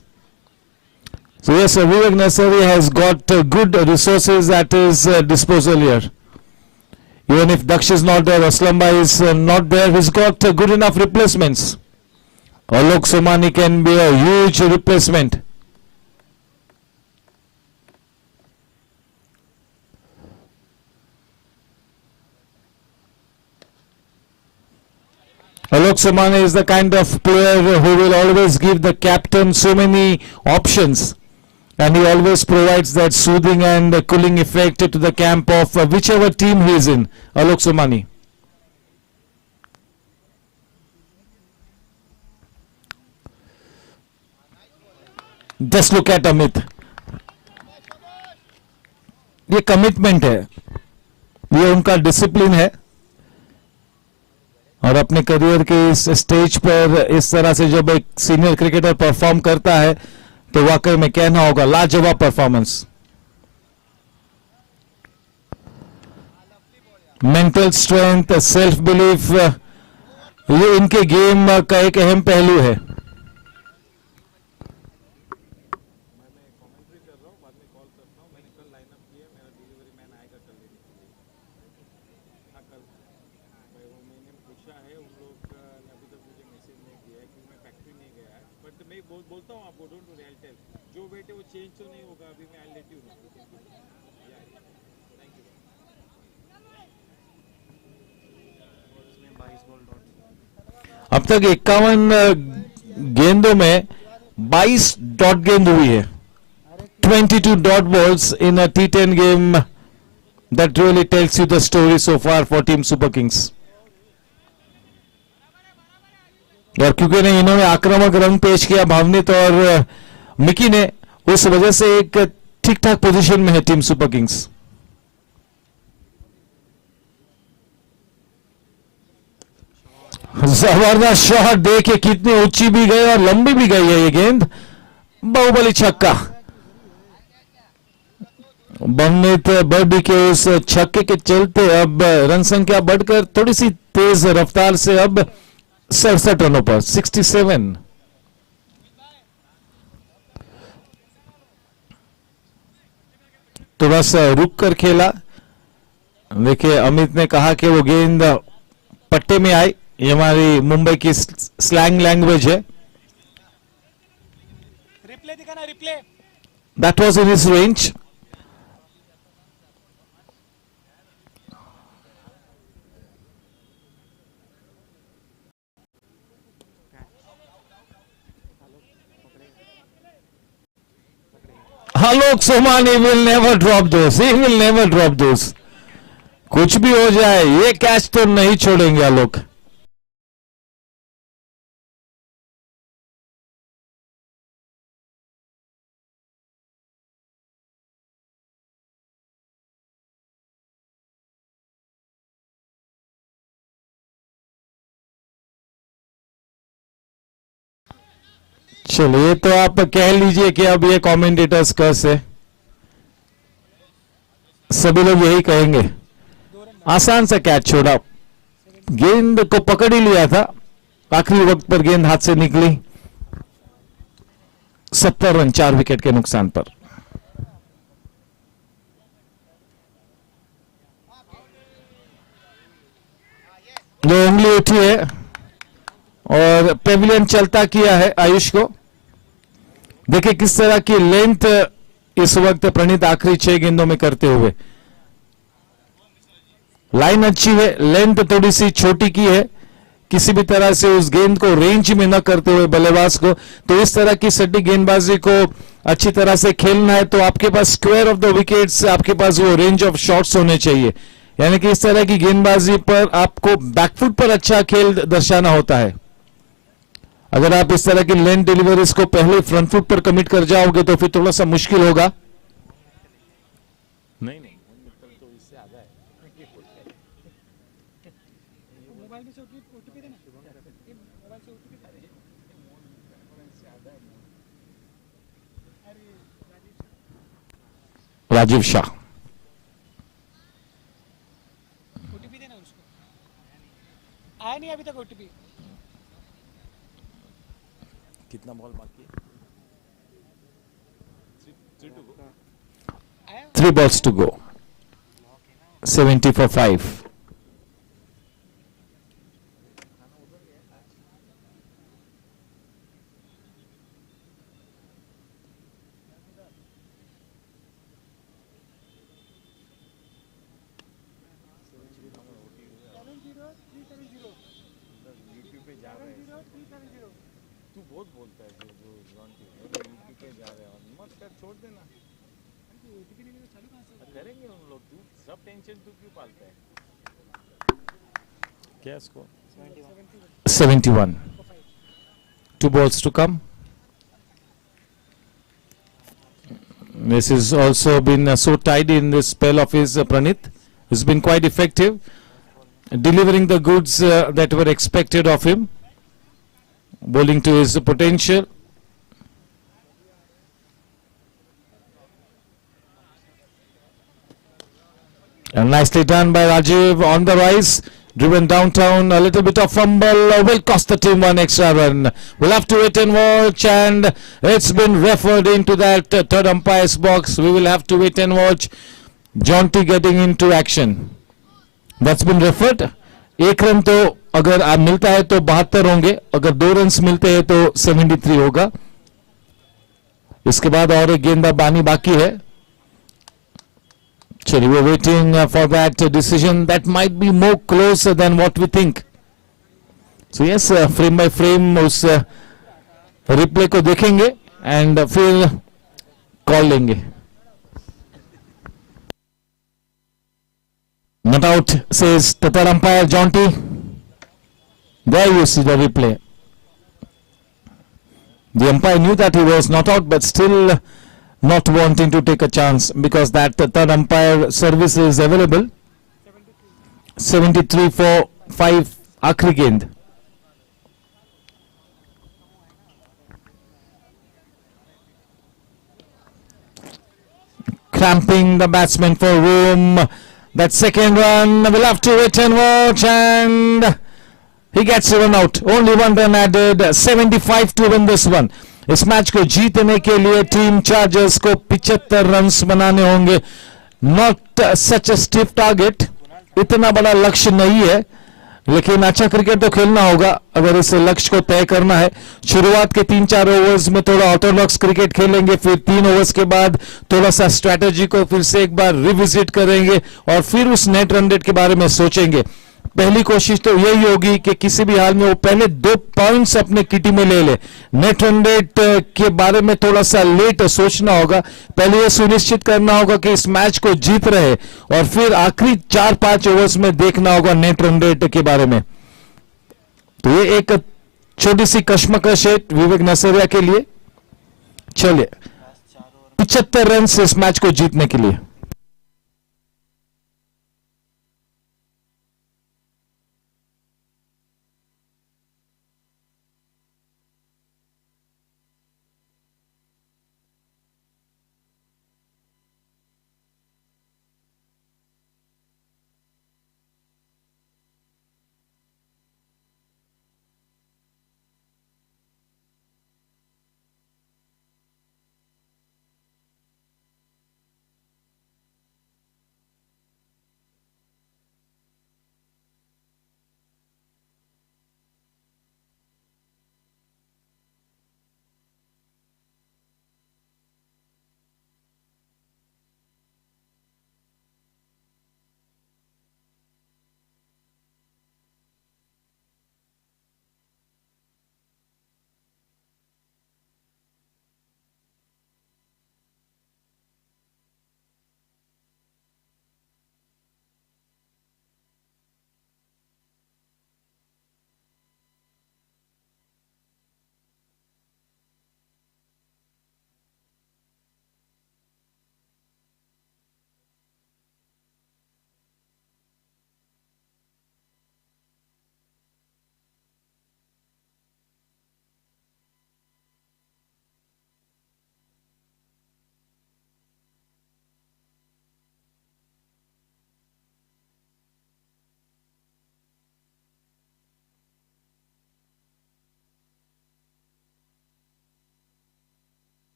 So yes, Vivek Nasari has got good resources at his disposal here. Even if Daksh is not there, Aslamba is not there, he's got good enough replacements. Alok Somani can be a huge replacement. Alok Somani is the kind of player who will always give the captain so many options. And he always provides that soothing and cooling effect to the camp of whichever team he is in. Alok Somani. Just look at Amit. ये commitment है, ये उनका discipline है, और अपने career के इस stage पर इस तरह से जब एक सीनियर क्रिकेटर परफॉर्म करता है तो वाकई में कहना होगा लाजवाब performance. Mental strength, self belief, ये इनके गेम का एक अहम पहलू है। बोलता हूँ आपको, डोंट वरी, आई टेल जो बेटे वो चेंज तो नहीं होगा अभी, मैं आई लेट यू नो। अब तक 51 गेंदों में 22 डॉट गेंद हुई है, 22 dot balls in a T10 game. That really tells you the story so far for team super Kings. और क्योंकि नहीं इन्होंने आक्रामक रंग पेश किया भावनित और मिकी ने, उस वजह से एक ठीक ठाक पोजीशन में है टीम सुपर किंग्स। जबरदस्त शॉट, देखिए कितनी ऊंची भी गई और लंबी भी गई है ये गेंद, बाहुबली छक्का। भावनित बर्डी के उस छक्के के चलते अब रन संख्या बढ़कर थोड़ी सी तेज रफ्तार से अब 67 रनों पर 67। थोड़ा सा रुक कर खेला। देखिए अमित ने कहा कि वो गेंद पट्टे में आई, ये हमारी मुंबई की स्लैंग लैंग्वेज है। रिप्ले दिखाना, replay. That was in his range. Alok Somani will never drop those. He will never drop those. कुछ भी हो जाए ये कैच तो नहीं छोड़ेंगे आलोक. चलिए तो आप कह लीजिए कि अब ये कमेंटेटर्स कर्स है. सभी लोग यही कहेंगे. आसान सा कैच छोड़ा, गेंद को पकड़ ही लिया था, आखिरी वक्त पर गेंद हाथ से निकली. 70 रन 4 विकेट के नुकसान पर. जो उंगली उठी है और पेविलियन चलता किया है आयुष को. देखिए किस तरह की लेंथ इस वक्त प्रणीत आखिरी 6 गेंदों में करते हुए. लाइन अच्छी है, लेंथ थोड़ी सी छोटी की है, किसी भी तरह से उस गेंद को रेंज में न करते हुए बल्लेबाज को. तो इस तरह की सटीक गेंदबाजी को अच्छी तरह से खेलना है तो आपके पास स्क्वायर ऑफ द विकेट्स, आपके पास वो रेंज ऑफ शॉट्स होने चाहिए. यानी कि इस तरह की गेंदबाजी पर आपको बैकफुट पर अच्छा खेल दर्शाना होता है. अगर आप इस तरह की लेंथ डिलीवरीज को पहले फ्रंट फुट पर कमिट कर जाओगे तो फिर थोड़ा सा मुश्किल होगा. नहीं राजीव शाह. ओटीपी देना उसको. आया नहीं अभी तक ओटीपी. कितना बॉल बाकी है? 3 3 balls to go. 70 for 5. करेंगे उन लोग. तू सब टेंशन तू क्यों पालता है? क्या score? 71. 2 balls to come. This has also been so tidy in this spell of his Pranit. He's been quite effective, delivering the goods that were expected of him, bowling to his potential. And nicely done by Rajiv on the rise, driven downtown, a little bit of fumble, will cost the team 1 extra run. We'll have to wait and watch, and it's been referred into that third umpire's box. We will have to wait and watch. Jaunty getting into action. That's been referred. 1 run तो अगर आप मिलता है तो 72 होंगे, अगर 2 run मिलते हैं तो 73 होगा. इसके बाद और एक गेंद बानी बाकी है. Chali, we're waiting for that decision. That might be more closer than what we think. So yes, frame by frame उस replay को देखेंगे and फिर call लेंगे. Not out, says the third umpire Jaunty. There you see the replay. The umpire knew that he was not out, but still not wanting to take a chance because that third umpire service is available. 73 for 5 आखिरी गेंद. Cramping the batsman for room. That second run will have to wait and watch, and he gets a run out. Only 1 run added. 75 to win this one. इस match को जीतने के लिए team chargers को 75 runs बनाने होंगे. Not such a stiff target, इतना बड़ा लक्ष्य नहीं है, लेकिन अच्छा क्रिकेट तो खेलना होगा अगर इस लक्ष्य को तय करना है. शुरुआत के 3-4 ओवर्स में थोड़ा ऑर्थोडॉक्स क्रिकेट खेलेंगे, फिर 3 ओवर्स के बाद थोड़ा सा स्ट्रैटेजी को फिर से एक बार रिविजिट करेंगे और फिर उस नेट रन रेट के बारे में सोचेंगे. पहली कोशिश तो यही होगी कि किसी भी हाल में वो पहले 2 पॉइंट्स अपने किटी में ले ले। नेट रन रेट के बारे में थोड़ा सा लेट सोचना होगा, पहले ये सुनिश्चित करना होगा कि इस मैच को जीत रहे और फिर आखिरी 4-5 ओवर्स में देखना होगा नेट रन रेट के बारे में। तो ये एक छोटी सी कश्मकश है विवेक नसरिया के लिए। चलिए 75 रन इस मैच को जीतने के लिए।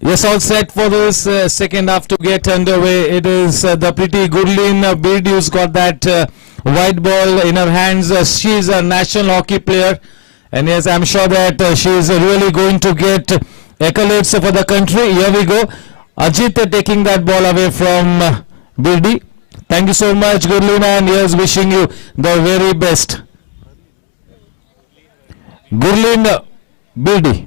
Yes, all set for this second half to get underway. It is the pretty Gurleen Bird who's got that white ball in her hands. She's a national hockey player, and yes, I'm sure that she is really going to get accolades for the country. Here we go. Ajit taking that ball away from Birdi. Thank you so much, Gurleen, and yes, wishing you the very best. Gurleen Birdi.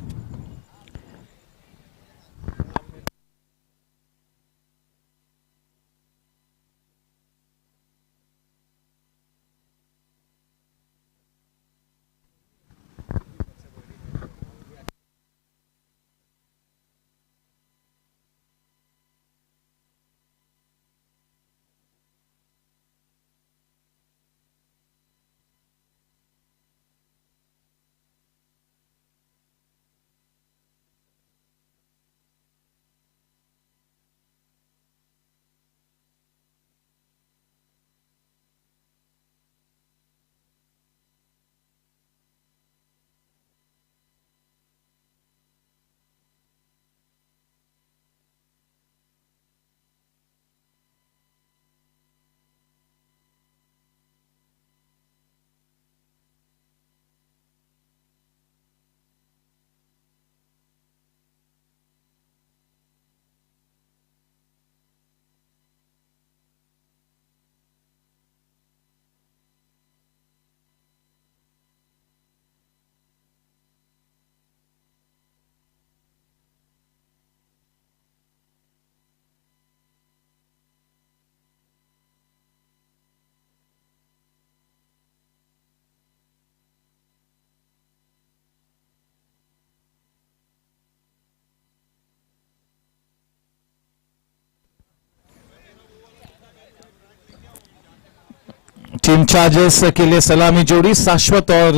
Team chargers के लिए सलामी जोड़ी शाश्वत और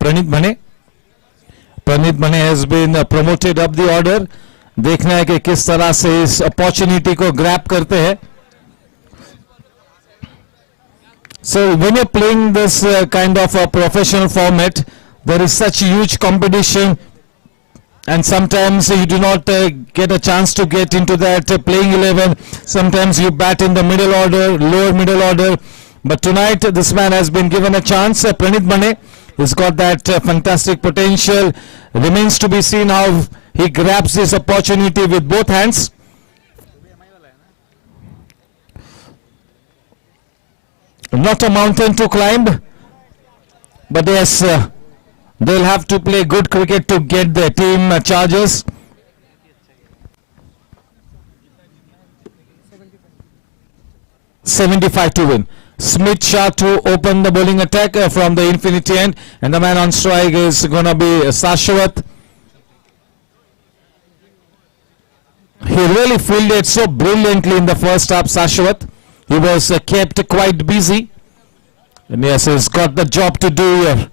प्रणीत Bhane. Praneet Bhane has been promoted up the order. देखना है कि किस तरह से इस अपॉर्चुनिटी को ग्रैब करते हैं. So when you're playing this kind of a professional format, there is such huge competition, and sometimes you do not get a chance to get into that playing 11. Sometimes you bat in the middle order, lower middle order. But tonight this man has been given a chance. Pranit Mane has got that fantastic potential. Remains to be seen how he grabs this opportunity with both hands. Not a mountain to climb, but yes, they'll have to play good cricket to get their team charges. .75 to win. Smith Shah to open the bowling attack from the infinity end, and the man on strike is gonna be Sashwat. He really fielded so brilliantly in the first half, Sashwat. He was kept quite busy, and yes, he's got the job to do here.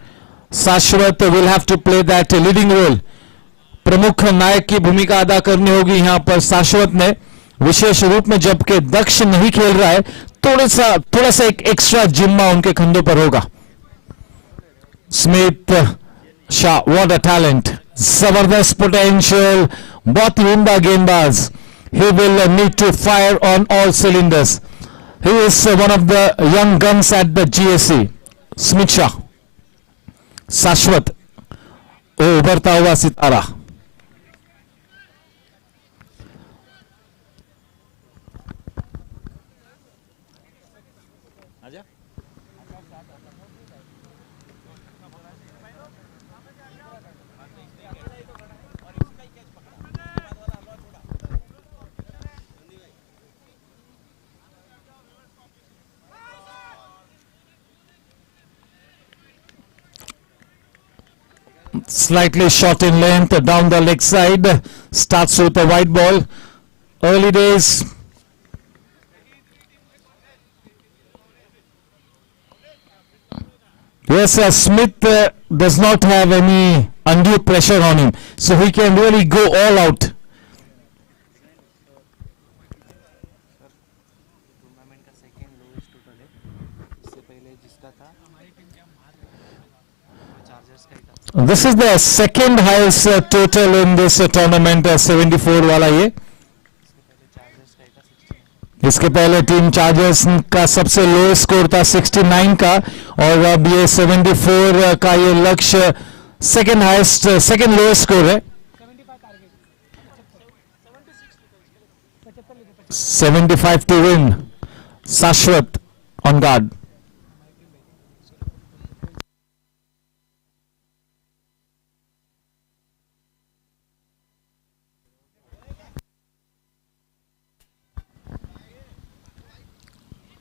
Sashwat will have to play that leading role. प्रमुख नायक की भूमिका अदा करनी होगी यहाँ पर शाश्वत ने, विशेष रूप में जबकि दक्ष नहीं खेल रहा है. थोड़ा सा एक एक्स्ट्रा जिम्मा उनके कंधों पर होगा. Smith Shah, what a talent, जबरदस्त पोटेंशियल, बहुत ही उम्दा गेंदबाज. He will need to fire on all cylinders. He is one of the young guns at the GSC. Smith Shah, शाश्वत, उभरता हुआ सितारा. Slightly short in length down the leg side. Starts with a white ball. Early days. Yes, Smith does not have any undue pressure on him, so he can really go all out. This is the second highest total in this tournament, 74 वाला ये. इसके पहले team chargers का सबसे लो score था 69 का, और अब ये 74 का ये लक्ष्य second highest, second lowest score है. 75 to win. Shashwat on guard.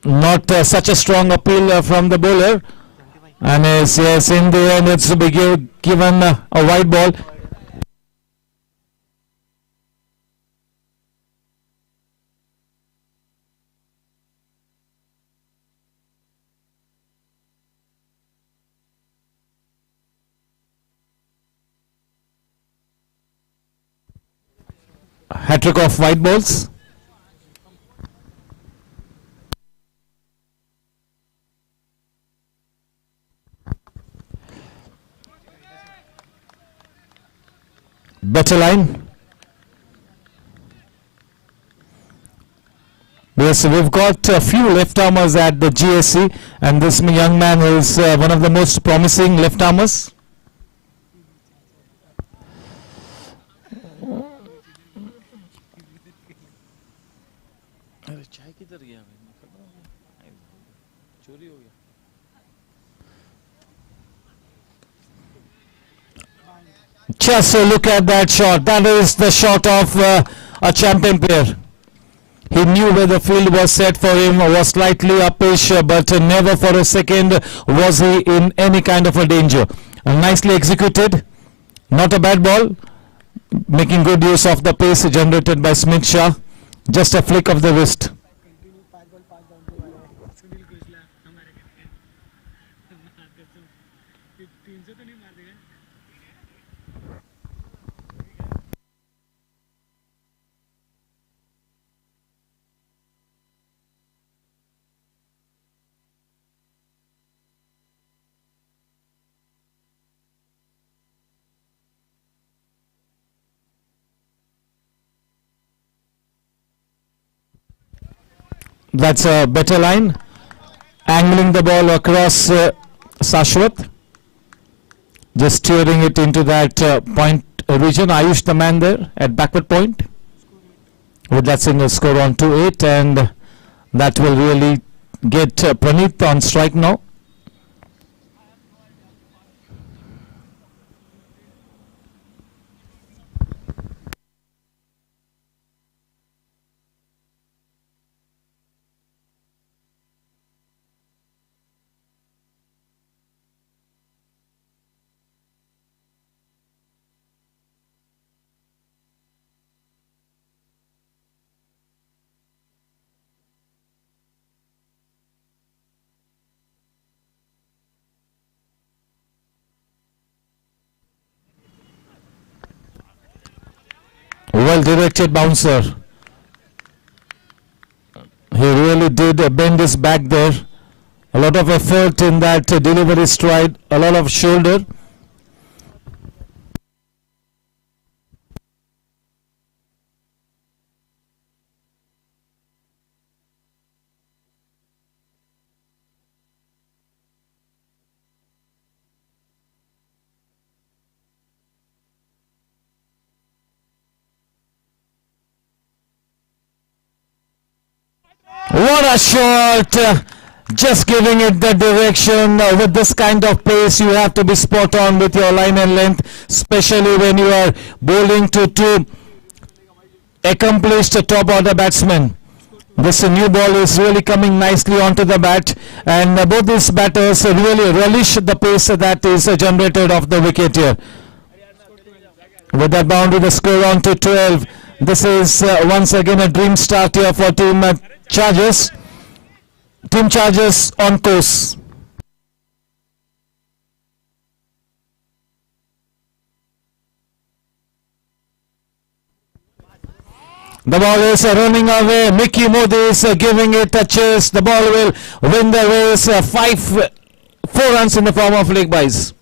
Not such a strong appeal from the bowler, and yes, in the end it's to be given a wide ball. Hat-trick of white balls. Better line. Yes, we've got a few left armers at the GSC, and this young man is one of the most promising left armers. Just look at that shot. That is the shot of a champion player. He knew where the field was set for him, was slightly uppish, but never for a second was he in any kind of a danger. Nicely executed. Not a bad ball. Making good use of the pace generated by Smith Shah. Just a flick of the wrist. That's a better line. Angling the ball across Shashwat. Just steering it into that point region. Ayush the man there at backward point. With that single score on 2-8, and that will really get Praneeth on strike now. Well directed bouncer. He really did bend his back there. A lot of effort in that delivery stride, a lot of shoulder. What a shot! Just giving it the direction. With this kind of pace, you have to be spot on with your line and length, especially when you are bowling to two accomplished top order batsmen. This new ball is really coming nicely onto the bat, and both these batters really relish the pace that is generated off the wicket here. With that boundary, the score on to 12. This is once again a dream start here for Team Chargers. Team Chargers on course. The ball is running away. Mickey Modi is giving it a chase. The ball will win the race. 4 runs in the form of leg byes.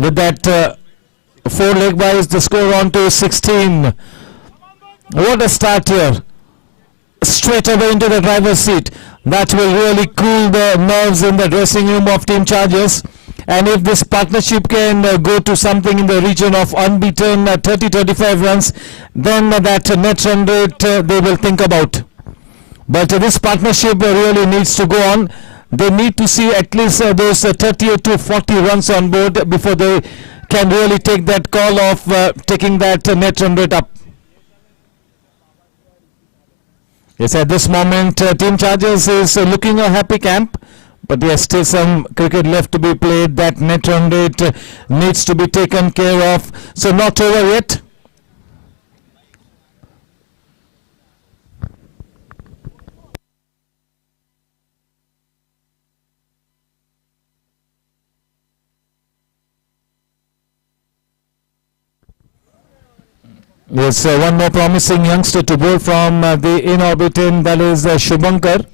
With that 4 leg byes, the score on to 16. What a start here. Straight away into the driver's seat. That will really cool the nerves in the dressing room of Team Chargers. And if this partnership can go to something in the region of unbeaten 30-35 runs, then that net run rate they will think about. But this partnership really needs to go on. They need to see at least those 30 to 40 runs on board before they can really take that call of taking that net run rate up. Yes, at this moment, Team Chargers is looking a happy camp, but there's still some cricket left to be played. That net run rate needs to be taken care of. So not over yet. Yes, one more promising youngster to bowl from the in-orbit team, that is Shubhankar.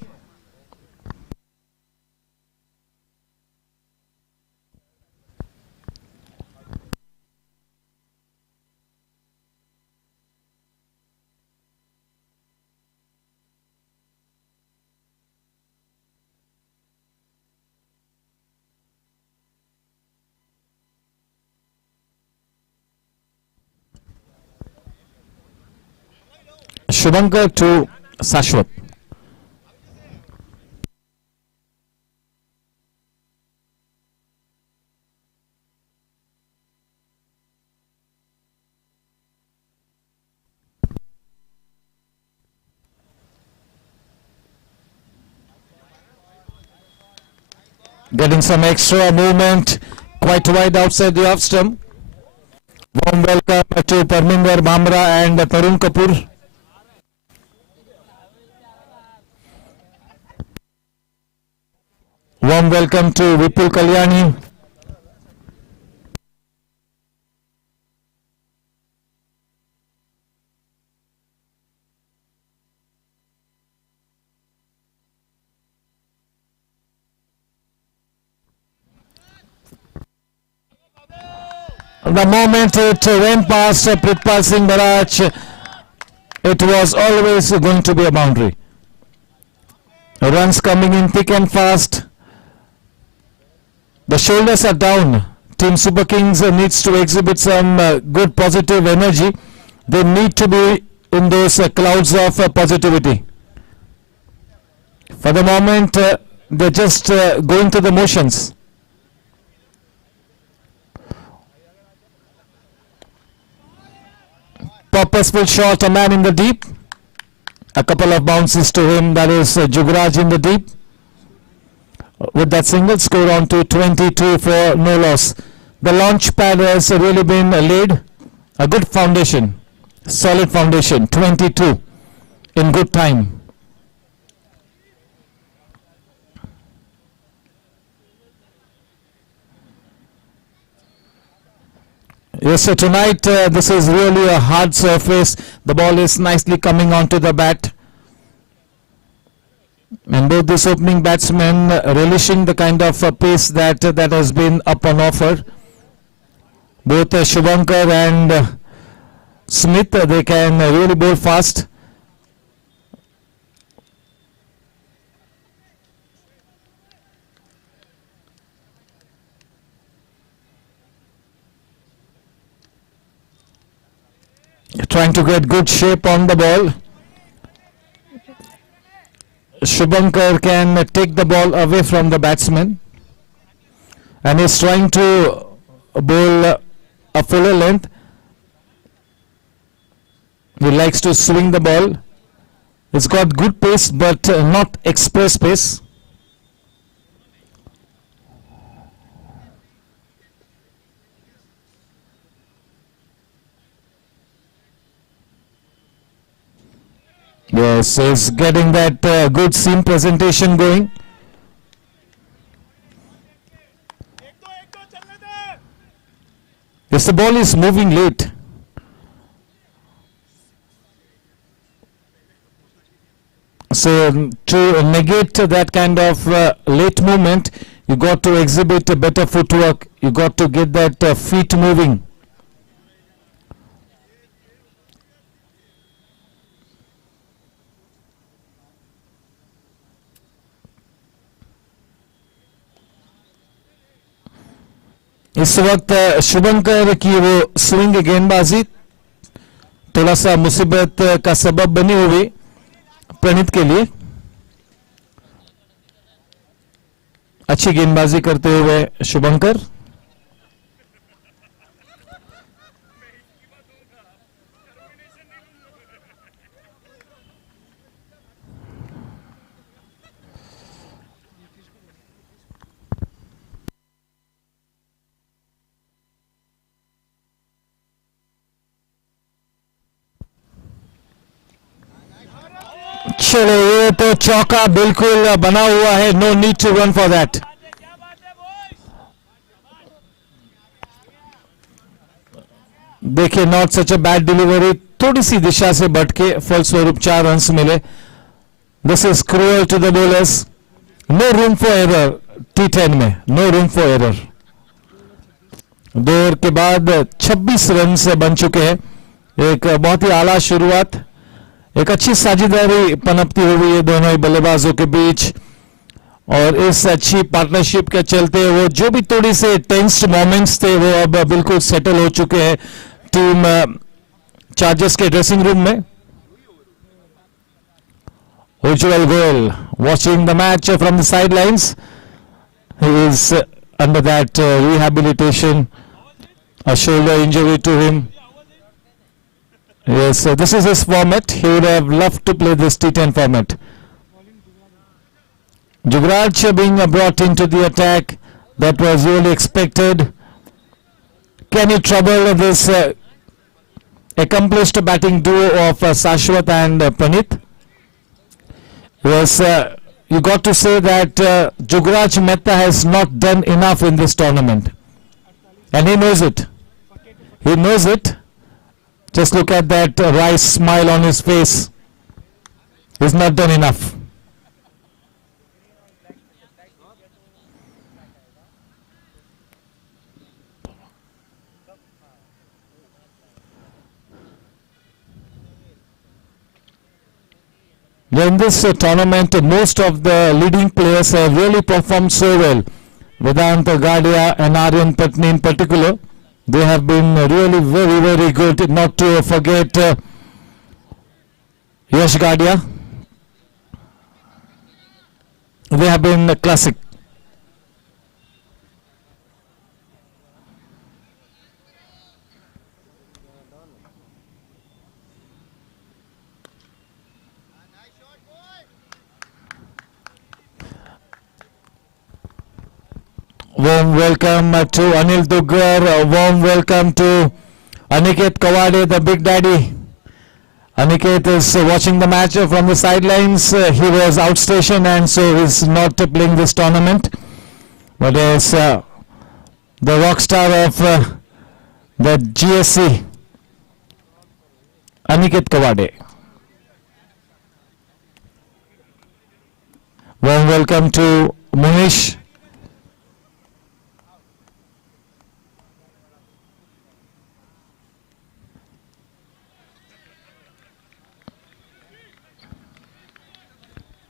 Shubhankar to Sashwat. Getting some extra movement quite wide outside the off stump. Warm welcome to Parminder Bhamra and Tarun Kapoor. Warm welcome to Vipul Kalyani. The moment it went past Prithpal Singh Baraj, it was always going to be a boundary. Runs coming in thick and fast. The shoulders are down. Team Super Kings needs to exhibit some good positive energy. They need to be in those clouds of positivity. For the moment, they're just going through the motions. Purposeful shot, a man in the deep. A couple of bounces to him, that is Jugraj in the deep. With that single, score on to 22 for no loss. The launch pad has really been laid. A good foundation, solid foundation, 22 in good time. Yes, so tonight this is really a hard surface. The ball is nicely coming onto the bat. And both these opening batsmen relishing the kind of pace that has been up on offer. Both Shubhankar and Smith, they can really bowl fast. Trying to get good shape on the ball. Shubhankar can take the ball away from the batsman and is trying to bowl a fuller length. He likes to swing the ball. It's got good pace but not express pace. Yes, he's getting that good seam presentation going. Yes, the ball is moving late. So to negate that kind of late movement, You got to exhibit a better footwork. You got to get that feet moving. इस वक्त शुभंकर की वो swing गेंदबाजी थोड़ा सा मुसीबत का सबब बनी हुई प्रणीत के लिए. अच्छी गेंदबाजी करते हुए शुभंकर. चलो ये तो चौका बिल्कुल बना हुआ है. No need to run for that. देखिए not such a bad delivery. थोड़ी सी दिशा से भटके फलस्वरूप 4 रन्स मिले. This is cruel to the bowlers. No room for error T10 में. No room for error. 2 over के बाद 26 रन बन चुके हैं. एक बहुत ही आला शुरुआत. एक अच्छी साझेदारी पनपती हुई है दोनों ही बल्लेबाजों के बीच और इस अच्छी पार्टनरशिप के चलते वो जो भी थोड़ी से टेंस्ड मोमेंट्स थे वो अब बिल्कुल सेटल हो चुके हैं टीम चार्जर्स के ड्रेसिंग रूम में. उज्जवल Goyal watching the match from the sidelines. He is under that rehabilitation, a shoulder injury to him. Yes, this is his format. He would have loved to play this T10 format. Jugraj being brought into the attack. That was really expected. Can he trouble this accomplished batting duo of Shashwat and Pranit? Yes, you got to say that Jugraj Mehta has not done enough in this tournament. And he knows it. He knows it. Just look at that wry smile on his face. He's not done enough. In this tournament, most of the leading players have really performed so well. Vedanta Gadia and Aryan Patni in particular. They have been really very, very good. Not to forget Yash Gadia. They have been classic. Warm welcome to Anil Duggar. Warm welcome to Aniket Kawade, the big daddy. Aniket is watching the match from the sidelines. He was outstation and so is not playing this tournament. But is the rock star of the GSC, Aniket Kawade. Warm welcome to Munish.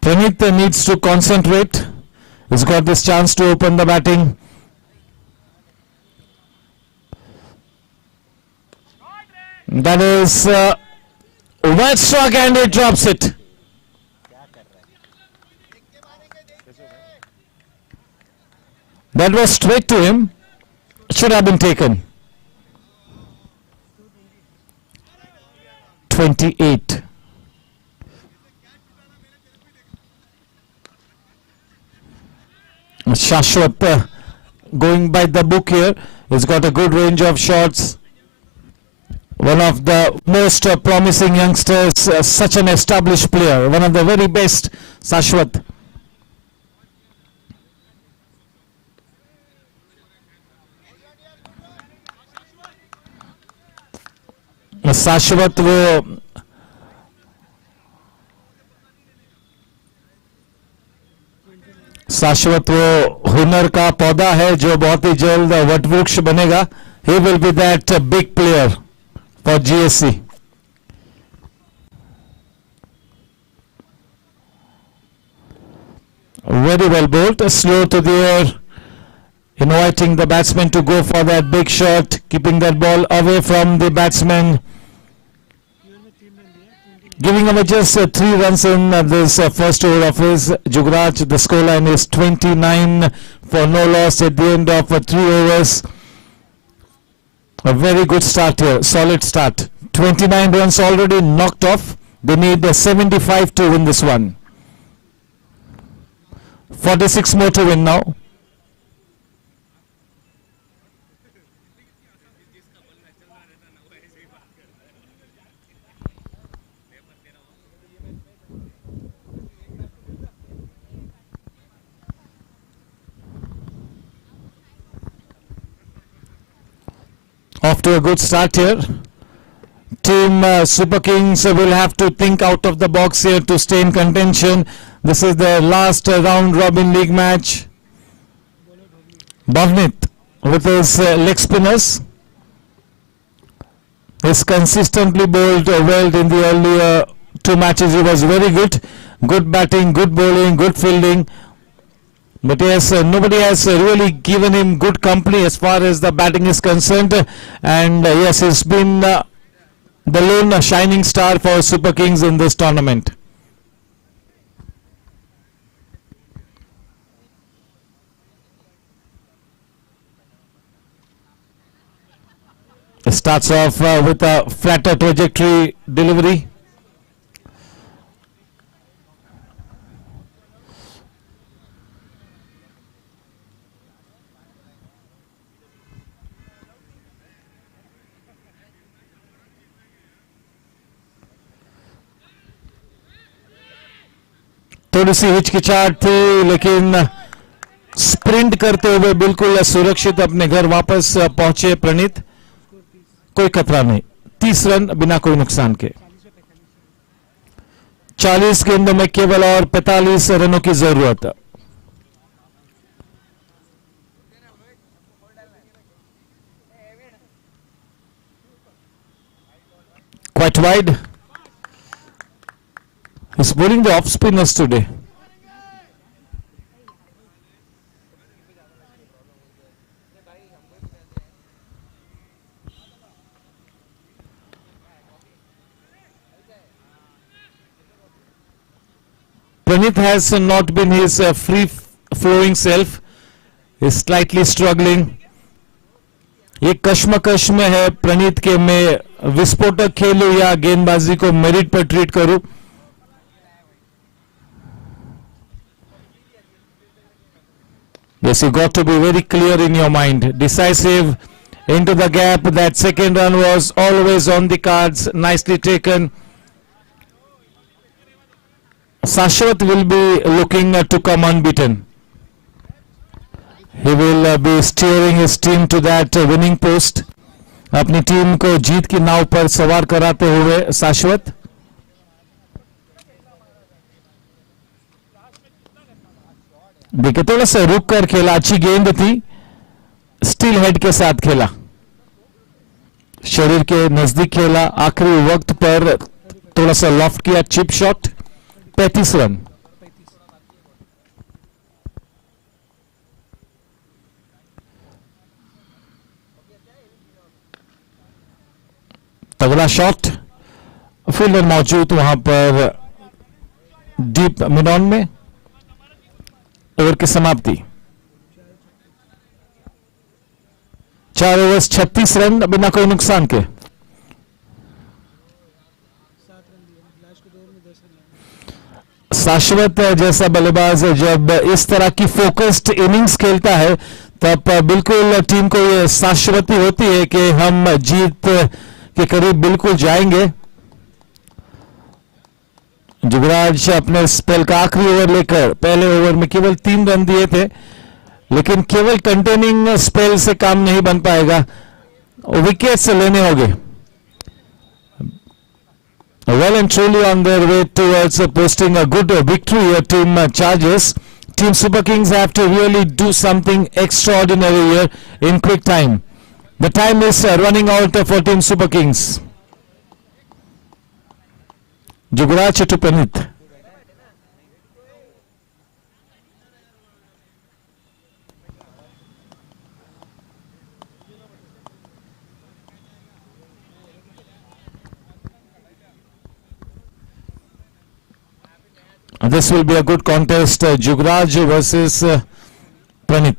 Pranit needs to concentrate. He's got this chance to open the batting. That is wide struck and he drops it. That was straight to him. Should have been taken. 28. Shashwat going by the book here. He's got a good range of shots. One of the most promising youngsters, such an established player. One of the very best, Shashwat. शाश्वत वो शाश्वत वो हुनर का पौधा है जो बहुत ही जल्द वटवृक्ष बनेगा. He will be that big player for GSC. Very well bowled, slow to the air, inviting the batsman to go for that big shot, keeping that ball away from the batsman. Giving away just 3 runs in this first over of his. Jugraj, the scoreline is 29 for no loss at the end of 3 overs. A very good start here, solid start. 29 runs already knocked off. They need 75 to win this one. 46 more to win now. Off to a good start here. Team Super Kings will have to think out of the box here to stay in contention. This is the last round robin league match. Bhavnit with his leg spinners is consistently bowled well in the earlier 2 matches. He was very good. Good batting, good bowling, good fielding. But yes, nobody has really given him good company as far as the batting is concerned. And yes, he's been the lone shining star for Super Kings in this tournament. It starts off with a flatter trajectory delivery. थोड़ी सी हिचकिचाहट थी, लेकिन sprint करते हुए बिल्कुल सुरक्षित अपने घर वापस पहुंचे प्रणीत. कोई खतरा नहीं. 30 रन बिना कोई नुकसान के. 40 गेंदों में केवल और 45 रनों की जरूरत. Quite wide. He's bowling the off spinners today. Pranit has not been his free flowing self. He's slightly struggling. ये कश्मकश में है प्रणीत के, मैं विस्फोटक खेलूं या गेंदबाजी को मेरिट पर ट्रीट करूं. Yes, you got to be very clear in your mind. Decisive into the gap. That second run was always on the cards. Nicely taken. Shashwat will be looking to come unbeaten. He will be steering his team to that winning post. अपनी team को जीत की नाव पर सवार कराते हुए शाश्वत. देखिए थोड़ा सा रुक कर खेला, अच्छी गेंद थी, स्टील हेड के साथ खेला, शरीर के नजदीक खेला, आखिरी वक्त पर थोड़ा सा लॉफ्ट किया, चिप शॉट. 35 रन. तगड़ा शॉट, फील्डर मौजूद वहां पर डीप मिड ऑन में. ओवर की समाप्ति. 4 ओवर्स 36 रन बिना कोई नुकसान के. शाश्वत जैसा बल्लेबाज जब इस तरह की फोकस्ड इनिंग्स खेलता है तब बिल्कुल टीम को ये शाश्वती होती है कि हम जीत के करीब बिल्कुल जाएंगे. जुगराज अपने स्पेल का आखिरी ओवर लेकर पहले ओवर में केवल 3 रन दिए थे, लेकिन केवल कंटेनिंग स्पेल से काम नहीं बन पाएगा, विकेट्स लेने होंगे. Well and truly on their way towards posting a good victory. Team charges Team Super Kings have to really do something extraordinary here in quick time. The time is running out for Team Super Kings. Jugraj to Pranit. This will be a good contest, Jugraj versus Pranit.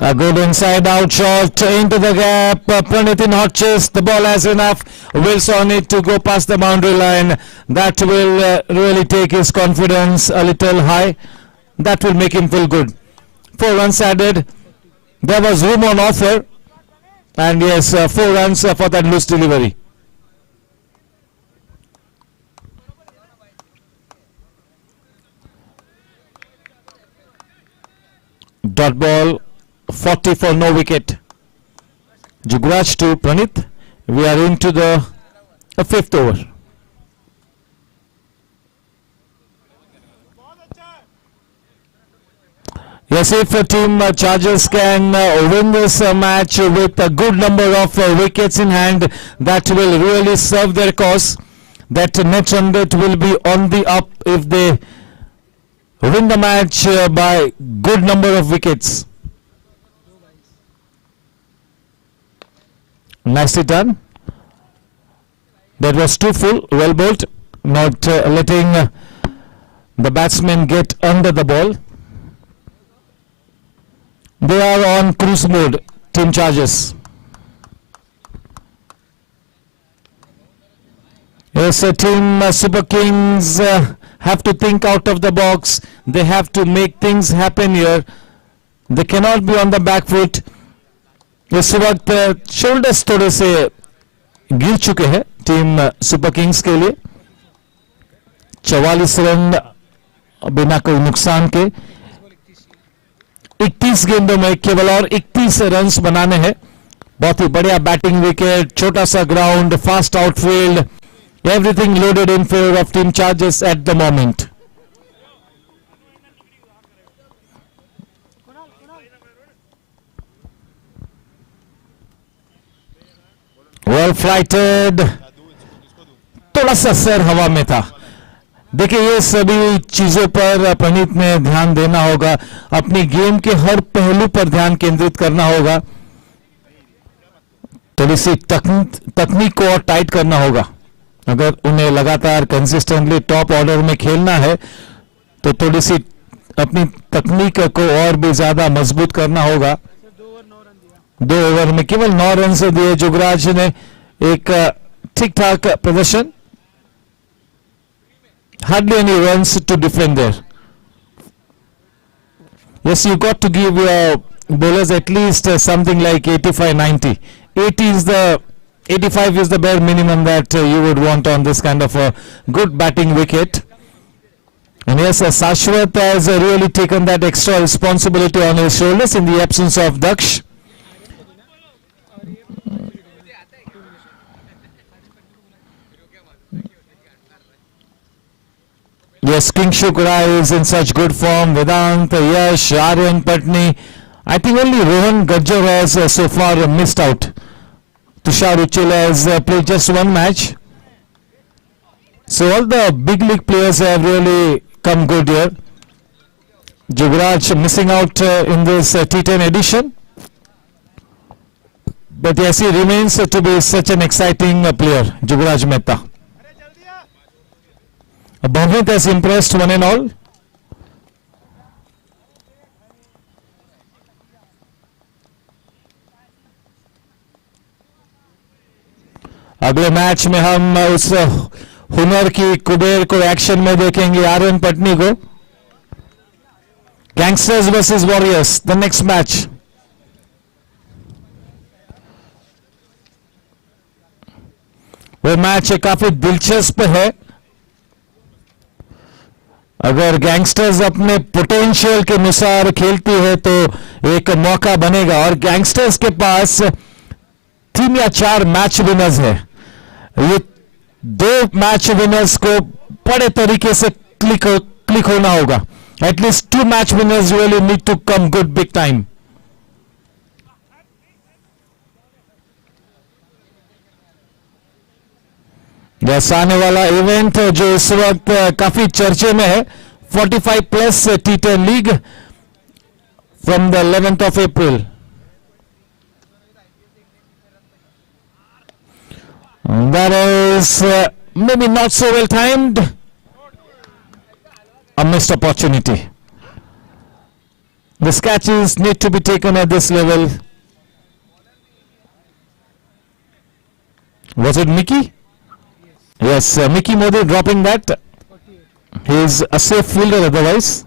A good inside out shot into the gap. Pranit in hot chase. The ball has enough wheels on it to go past the boundary line. That will really take his confidence a little high. That will make him feel good. 4 runs added. There was room on offer. And yes, 4 runs for that loose delivery. Dot ball, 40 for no wicket. Jugraj to Pranit. We are into the 5th over. Yes, if Team Chargers can win this match with a good number of wickets in hand, that will really serve their cause. That net run rate will be on the up if they win the match by good number of wickets. Nicely done. That was too full, well bowled, not letting the batsman get under the ball. They are on cruise mode, Team Chargers. Yes, Team Super Kings have to think out of the box. They have to make things happen here. They cannot be on the back foot. इस वक्त shoulders थोड़े से गिर चुके हैं team super kings के लिए. 44 run बिना कोई नुकसान के 31 गेंदों में केवल और 31 रन्स बनाने हैं. बहुत ही बढ़िया बैटिंग विकेट, छोटा सा ground, fast outfield, everything loaded in favour of team chargers at the moment. Well flighted, थोड़ा सा सर हवा में था. देखिए, ये सभी चीजों पर प्रणीत ने ध्यान देना होगा. अपनी गेम के हर पहलू पर ध्यान केंद्रित करना होगा. थोड़ी सी तकनीक को और टाइट करना होगा. अगर उन्हें लगातार कंसिस्टेंटली टॉप ऑर्डर में खेलना है तो थोड़ी सी अपनी तकनीक को और भी ज्यादा मजबूत करना होगा. 2 ओवर में केवल 9 रन से दिए. जुगराज ने एक ठीक ठाक प्रदर्शन. Hardly any runs to defend there. Yes, you got to give your bowlers at least something like 85-90. 85 is the bare minimum that you would want on this kind of a good batting wicket. And yes, Sashwat has really taken that extra responsibility on his shoulders in the absence of Daksh. Yes, King Shukra is in such good form. Vedant, Yash, Aryan Patni. I think only Rohan Gajjar has so far missed out. Tushar Uchil has played just 1 match. So all the big league players have really come good here. Jugraj missing out in this T10 edition. But yes, he remains to be such an exciting player, Jugraj Mehta. Bhavit has impressed one and all. अगले match में हम उस हुनर की कुबेर को action में देखेंगे, आर्यन पटनी को. Gangsters versus warriors, the next match. वो मैच काफी दिलचस्प है. अगर गैंगस्टर्स अपने पोटेंशियल के अनुसार खेलती है तो एक मौका बनेगा. और गैंगस्टर्स के पास 3 या 4 मैच विनर्स है. ये दो मैच विनर्स को बड़े तरीके से क्लिक होना होगा. At least 2 match winners really need to come good big time. Yes, आने वाला इवेंट जो इस वक्त काफी चर्चे में है, 45 plus T10 league from the 11th of April. That is maybe not so well timed. A missed opportunity. The catches need to be taken at this level. Was it Mickey? Yes, Mickey Modi dropping that. He is a safe fielder otherwise.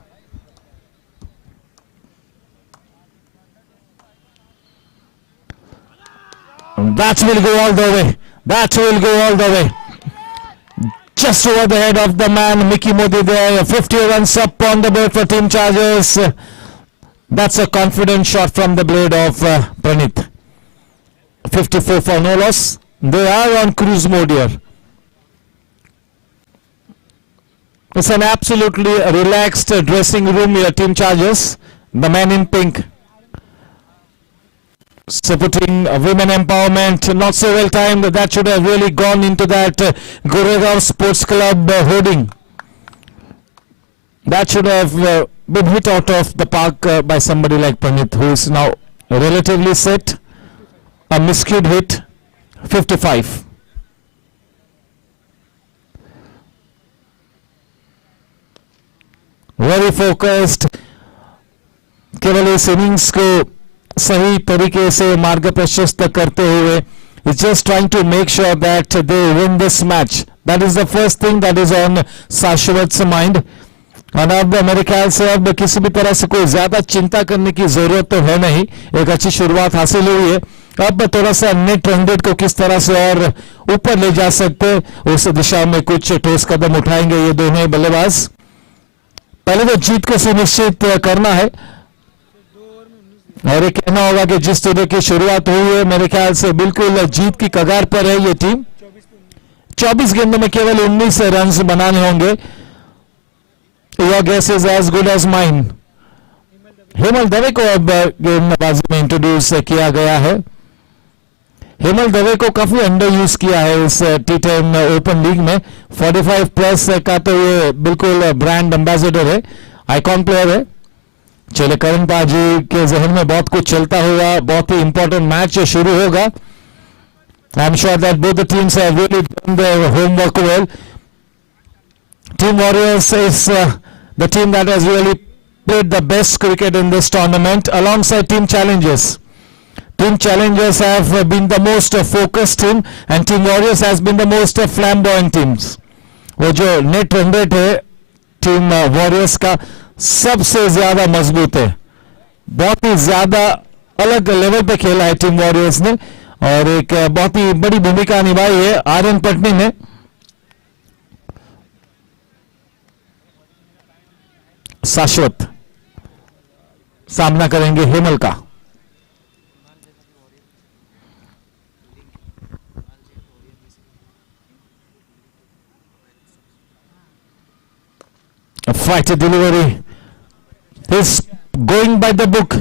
That will go all the way. That will go all the way. Just over the head of the man, Mickey Modi there. 50 runs up on the board for Team Chargers. That's a confident shot from the blade of Pranit. 54 for no loss. They are on cruise mode here. It's an absolutely relaxed dressing room here, Team Chargers. The man in pink. Supporting women empowerment, not so well timed. That should have really gone into that Goregaon Sports Club hoarding. That should have been hit out of the park by somebody like Pranit, who is now relatively set. A miscued hit, 55. Very focused. केवल इस innings को सही तरीके से मार्ग प्रशस्त करते हुए is just trying to make sure that they win this match. That is the first thing that is on शाश्वत's mind. और अब मेरे ख्याल से अब किसी भी तरह से कोई ज्यादा चिंता करने की जरूरत तो है नहीं. एक अच्छी शुरुआत हासिल हुई है. अब थोड़ा सा नेट रन रेट को किस तरह से और ऊपर ले जा सकते, उस दिशा में कुछ ठोस कदम उठाएंगे ये दोनों बल्लेबाज. पहले तो जीत को सुनिश्चित करना है और ये कहना होगा कि जिस तरह की शुरुआत हुई है मेरे ख्याल से बिल्कुल जीत की कगार पर है ये टीम. 24 गेंदों में केवल 19 रन बनाने होंगे. Your guess is as good as mine. Hemal Dave को अब गेंदबाजी में इंट्रोड्यूस किया गया है. हेमल दवे को काफी अंडर यूज किया है इस T10 ओपन लीग में. 45 प्लस का तो ये बिल्कुल ब्रांड एम्बेसडर है, आइकॉन प्लेयर है. चले करण पाजी के जहन में बहुत कुछ चलता हुआ बहुत ही इंपॉर्टेंट मैच शुरू होगा. I am sure that both the teams have really done their homework well. Team Warriors is the team that has really played the best cricket in this tournament alongside Team Challengers. Team Challengers have been the most focused team and Team Warriors has been the most flamboyant teams. वो जो net run rate है Team Warriors का सबसे ज्यादा मजबूत है. बहुत ही ज्यादा अलग लेवल पे खेला है Team Warriors ने और एक बहुत ही बड़ी भूमिका निभाई है आर्यन पटनी ने. शाश्वत सामना करेंगे हेमल का. A fighter delivery. He's going by the book.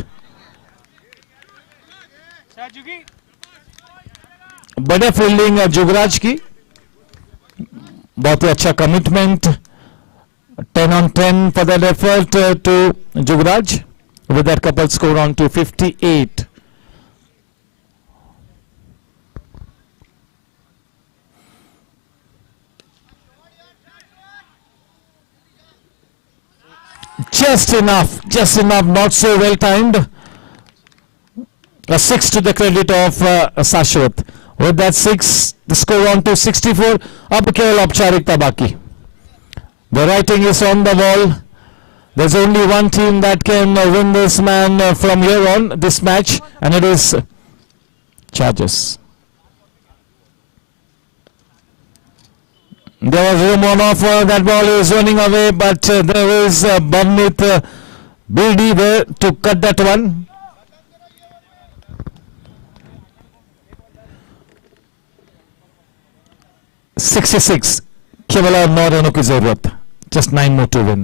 बड़े फील्डिंग जुगराज की, बहुत ही अच्छा commitment. 10 on 10 for that effort to Jugraj with that couple score on to 58. Just enough, not so well timed. A 6 to the credit of Shashwat. With that 6, the score on to 64. अब केवल औपचारिकता बाकी. The writing is on the wall. There's only one team that can win this man from here on, this match, and it is Chargers. There was room on offer. That ball is running away, but there is Bamnit BD there to cut that one. 66 केवल और 9 रनों की जरूरत. Just 9 more to win.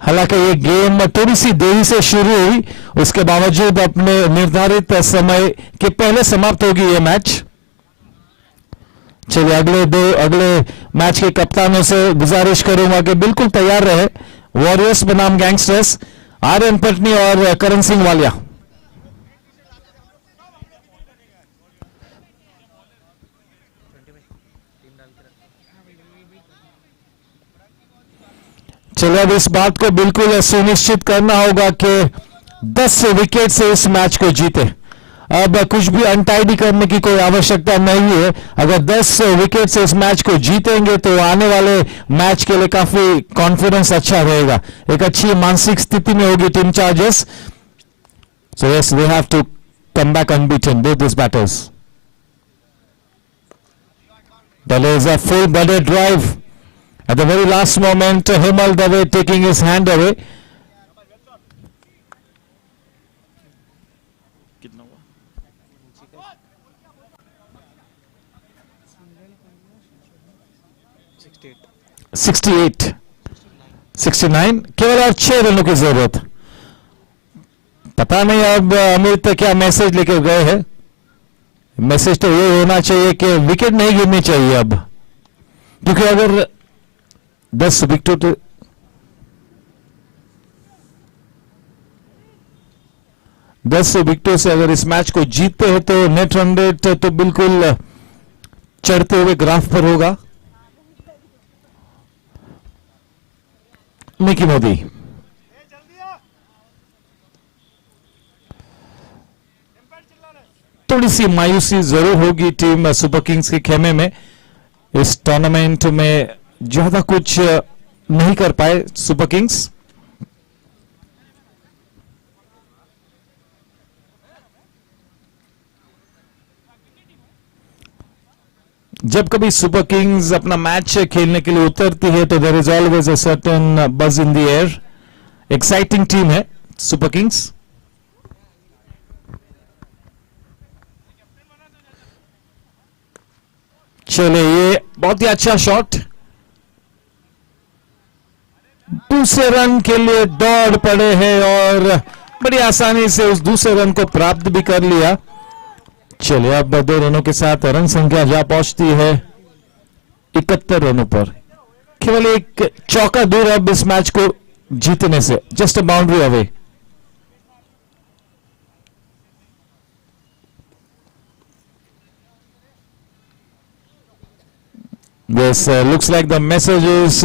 हालांकि ये game थोड़ी सी देरी से शुरू हुई, उसके बावजूद अपने निर्धारित समय के पहले समाप्त होगी ये मैच. चलिए अगले मैच के कप्तानों से गुजारिश करूंगा कि बिल्कुल तैयार रहे. वॉरियर्स बनाम गैंगस्टर्स, आर्यन पटनी और करण सिंह वालिया. चलिए अब इस बात को बिल्कुल सुनिश्चित करना होगा कि 10 विकेट से इस मैच को जीते. अब कुछ भी अनटाइडी करने की कोई आवश्यकता नहीं है. अगर 10 विकेट से इस मैच को जीतेंगे तो आने वाले मैच के लिए काफी कॉन्फिडेंस अच्छा रहेगा, एक अच्छी मानसिक स्थिति में होगी team chargers. So yes, they have to come back unbeaten both this batters. There is a full-blooded drive. At the very last moment, Hemal Dave taking his hand away. कितना हुआ? 68, 69, केवल और 6 रनों की जरूरत. पता नहीं अब अमित क्या मैसेज लेकर गए हैं. मैसेज तो ये होना चाहिए कि विकेट नहीं गिरनी चाहिए अब, क्योंकि अगर 10 विकेटों 10 विकेटों से अगर इस मैच को जीतते हैं तो नेट रन रेट तो बिल्कुल चढ़ते हुए ग्राफ पर होगा. मिकी मोदी, थोड़ी सी मायूसी जरूर होगी टीम सुपर किंग्स के खेमे में. इस टूर्नामेंट में ज्यादा कुछ नहीं कर पाए सुपर किंग्स. जब कभी सुपर किंग्स अपना मैच खेलने के लिए उतरती है तो there is always a certain buzz in the air. Exciting team है सुपर किंग्स. चले, ये बहुत ही अच्छा शॉट. दूसरे रन के लिए दौड़ पड़े हैं और बड़ी आसानी से उस दूसरे रन को प्राप्त भी कर लिया. चलिए अब 2 रनों के साथ रन संख्या जा पहुंचती है 71 रनों पर. केवल एक चौका दूर अब इस मैच को जीतने से, just a boundary away. Yes, looks like the message is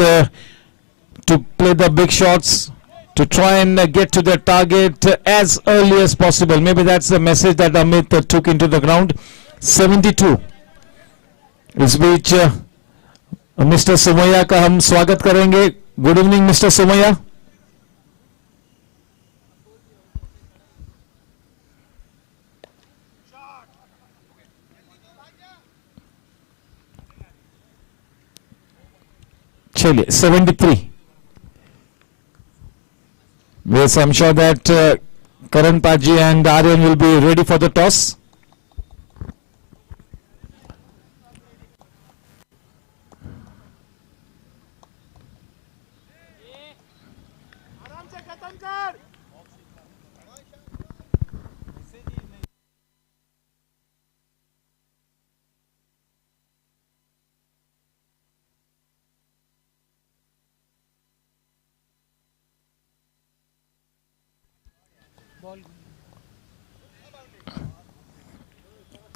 to play the big shots, to try and get to the target as early as possible. Maybe that's the message that Amit took into the ground. 72. इस बीच mister Sumaiya का हम स्वागत करेंगे. Good evening mister Sumaiya. चलिए 73. Yes, I'm sure that Karan Paji and Aryan will be ready for the toss.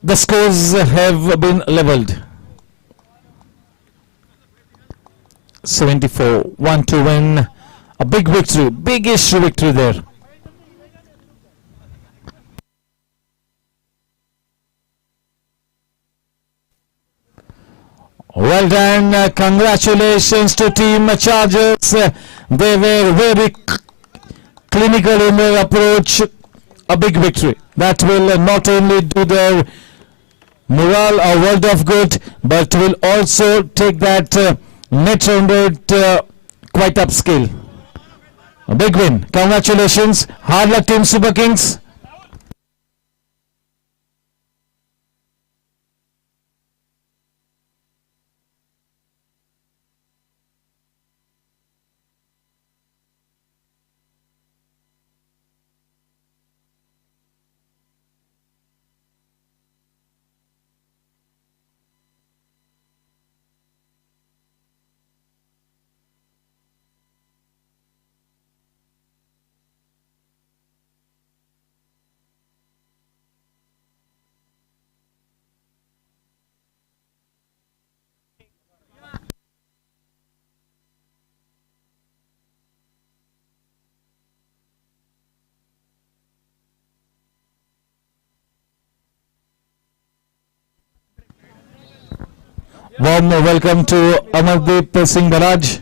The scores have been leveled. 74, 1 to win. A big victory, biggest victory there. Well done. Congratulations to Team Chargers. They were very clinical in their approach. A big victory that will not only do their morale a world of good, but will also take that net run rate quite upscale. A big win. Congratulations. Hard luck, Team Super Kings. Warm welcome to Amardeep Singh Baraj.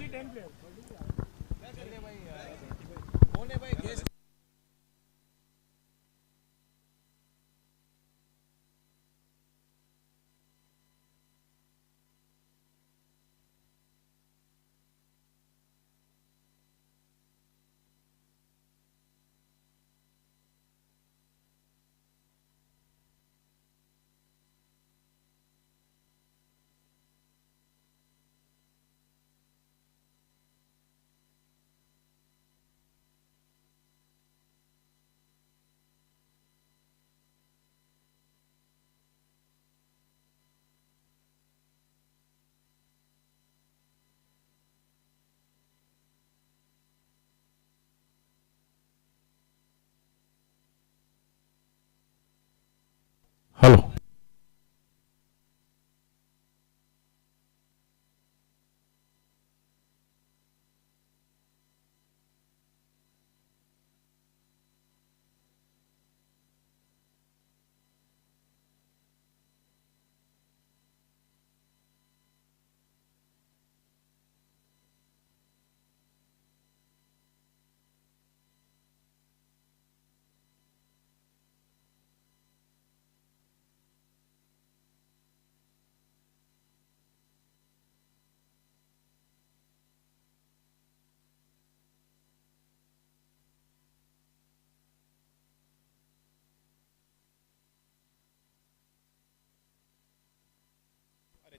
Hello.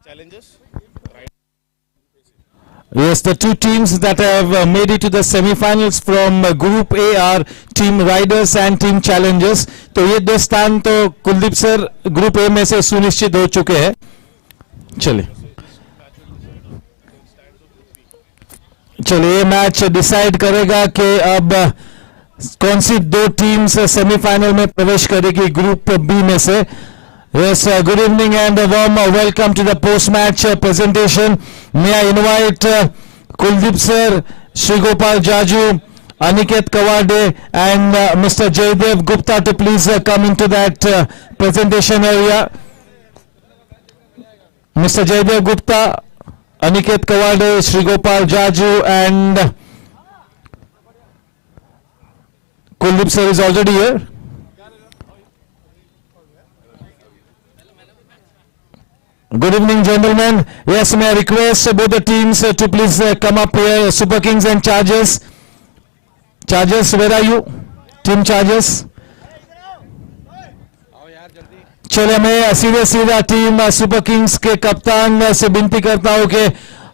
Challenges? Yes, the two teams that have made it to the semi-finals from Group A are Team Riders and Team Challengers. तो ये दो स्थान तो Kuldeep sir group A में से सुनिश्चित हो चुके हैं. चलिए ये मैच डिसाइड करेगा कि अब कौन सी दो टीम्स सेमीफाइनल में प्रवेश करेगी ग्रुप बी में से. Yes, good evening and a warm welcome to the post-match presentation. May I invite Kuldeep sir, Shri Gopal Jaju, Aniket Kawade and Mr. Jaydev Gupta to please come into that presentation area. Mr. Jaydev Gupta, Aniket Kawade, Shri Gopal Jaju and Kuldeep sir is already here. Good evening, gentlemen. Yes, may I request both the teams to please come up here. Super Kings and Chargers. Chargers, where are you? Team Chargers. चलिए मैं सीधा team super kings के कप्तान से विनती करता हूं कि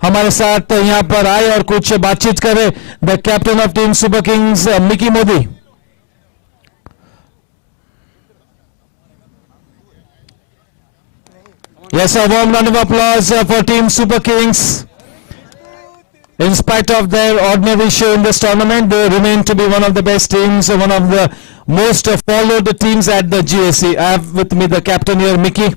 हमारे साथ यहां पर आए और कुछ बातचीत करें. The captain of team super Kings Mickey Modi. Yes, a warm round of applause for Team Super Kings. In spite of their ordinary show in this tournament, they remain to be one of the best teams, one of the most followed teams at the GSC. I have with me the captain here, Mickey.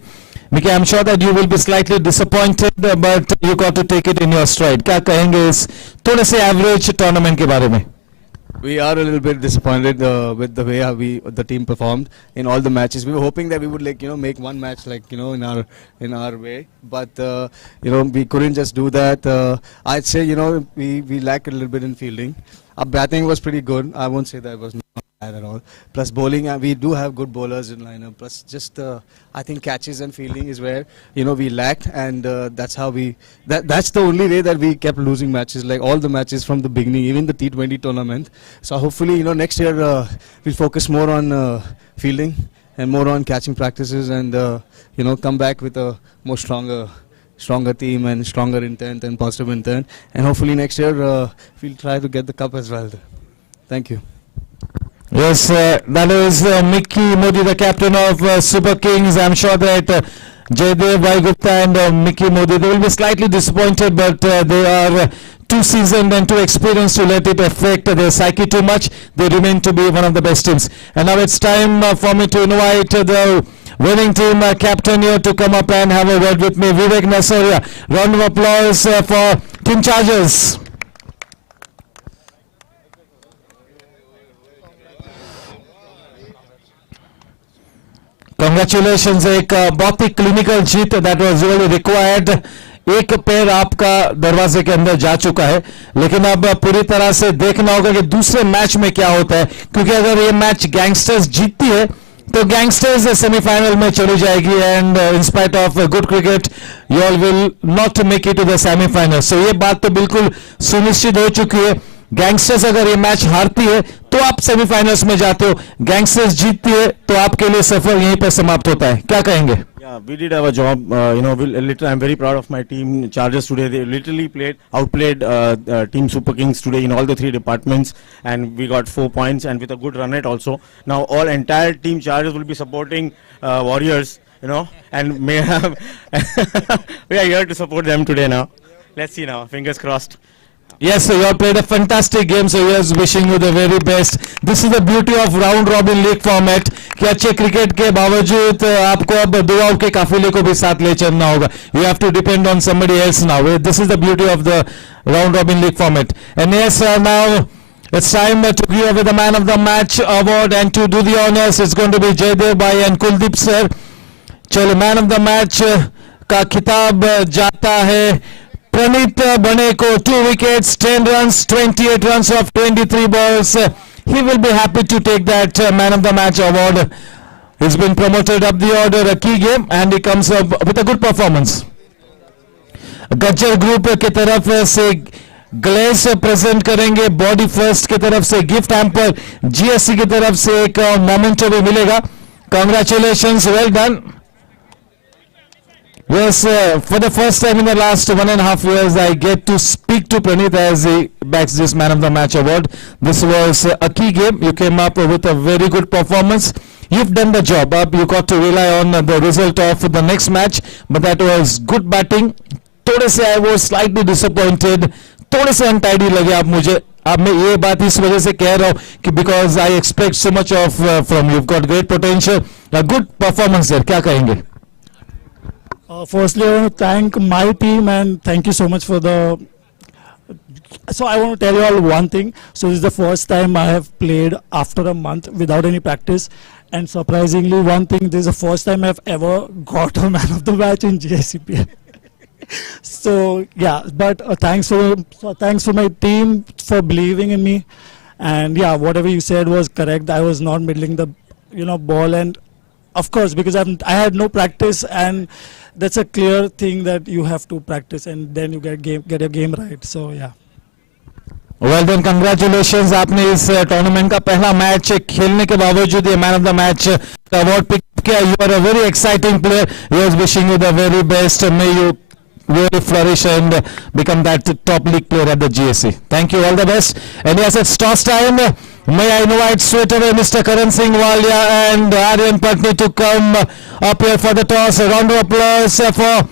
Mickey, I'm sure that you will be slightly disappointed, but you got to take it in your stride. क्या कहेंगे इस थोड़े से average tournament के बारे में? We are a little bit disappointed with the way the team performed in all the matches. We were hoping that we would make one match in our way, but we couldn't just do that. I'd say we lacked a little bit in fielding. Our batting was pretty good. I won't say that it was not bad at all. Plus bowling, we do have good bowlers in lineup. Plus just I think catches and fielding is where we lacked, and that's how that's the only way that we kept losing matches, like all the matches from the beginning, even the T20 tournament. So hopefully next year we'll focus more on fielding and more on catching practices, and come back with a more stronger team and stronger intent and positive intent, and hopefully next year we'll try to get the cup as well. Thank you. Yes, that is Mickey Modi, the captain of Super Kings. I'm sure that Jaydev Bhai Gupta and Mickey Modi, they will be slightly disappointed, but they are too seasoned and too experienced to let it affect their psyche too much. They remain to be one of the best teams. And now it's time for me to invite the winning team captain here to come up and have a word with me, Vivek Nasaria. Round of applause for Team Chargers. Congratulations, एक बहुत ही clinical जीत that was really required एक पैर आपका दरवाजे के अंदर जा चुका है, लेकिन अब पूरी तरह से देखना होगा कि दूसरे मैच में क्या होता है, क्योंकि अगर ये मैच गैंगस्टर्स जीतती है तो गैंगस्टर्स सेमीफाइनल में चली जाएगी and in spite of good cricket you all will not make it to the semifinal. So ये बात तो बिल्कुल सुनिश्चित हो चुकी है. गैंगस्टर्स अगर ये मैच हारती है तो आप सेमीफाइनल्स में जाते हो, गैंगस्टर्स जीतती है तो आपके लिए सफर यहीं पर समाप्त होता है. क्या कहेंगे? Yeah, we did have a job. I'm very proud of my team. Chargers today, they literally outplayed Team Super Kings today in all the 3 departments, and we got 4 points and with a good run rate also. Now, entire Team Chargers will be supporting Warriors, and may have we are here to support them today. Now, let's see. Now, fingers crossed. Yes, so you all played a fantastic game, so here's wishing you the very best. This is the beauty of round robin league format कि अच्छे cricket के बावजूद आपको अब दुआओं के काफिले को भी साथ ले चलना होगा. You have to depend on somebody else now. This is the beauty of the round robin league format. And yes, now it's time to give away the man of the match award, and to do the honors it's going to be Jaydev Bhai and Kuldeep sir. चलो, man of the match का खिताब जाता है Pranit Bane ko. 2 wickets, 10 runs, 28 runs of 23 balls. He will be happy to take that man of the match award. He's been promoted up the order, a key game, and he comes up with a good performance. Gajjar Group की तरफ से glace present करेंगे, body first की तरफ से gift hamper, GSC की तरफ से एक मोमेंटो भी मिलेगा. Congratulations, well done. Yes, for the first time in the last 1.5 years, I get to speak to Pranit as he backs this Man of the Match award. This was a key game. You came up with a very good performance. You've done the job. You got to rely on the result of the next match, but that was good batting. थोड़े से I was slightly disappointed. थोड़े से untidy लगे आप मुझे. अब मैं ये बात इस वजह से कह रहा हूँ कि because I expect so much of from you. You've got great potential. A good performance there. क्या कहेंगे? Firstly, I want to thank my team and thank you so much for the. So I want to tell you all one thing. So this is the first time I have played after a month without any practice, and surprisingly, one thing, this is the first time I've ever got a man of the match in GSCPL. So yeah, but thanks for my team for believing in me, and yeah, whatever you said was correct. I was not middling the ball, and of course because I had no practice, and that's a clear thing that you have to practice and then you get your game right. So yeah. Well then, congratulations. आपने इस tournament का पहला match खेलने के बावजूद ये man of the match का award pick किया. You are a very exciting player. We are wishing you the very best. May you really flourish and become that top league player at the GSC. Thank you. All the best. And yes, it's toss time. May I invite straight away Mr. Karan Singh Walia and Aryan Patni to come up here for the toss. A round of applause for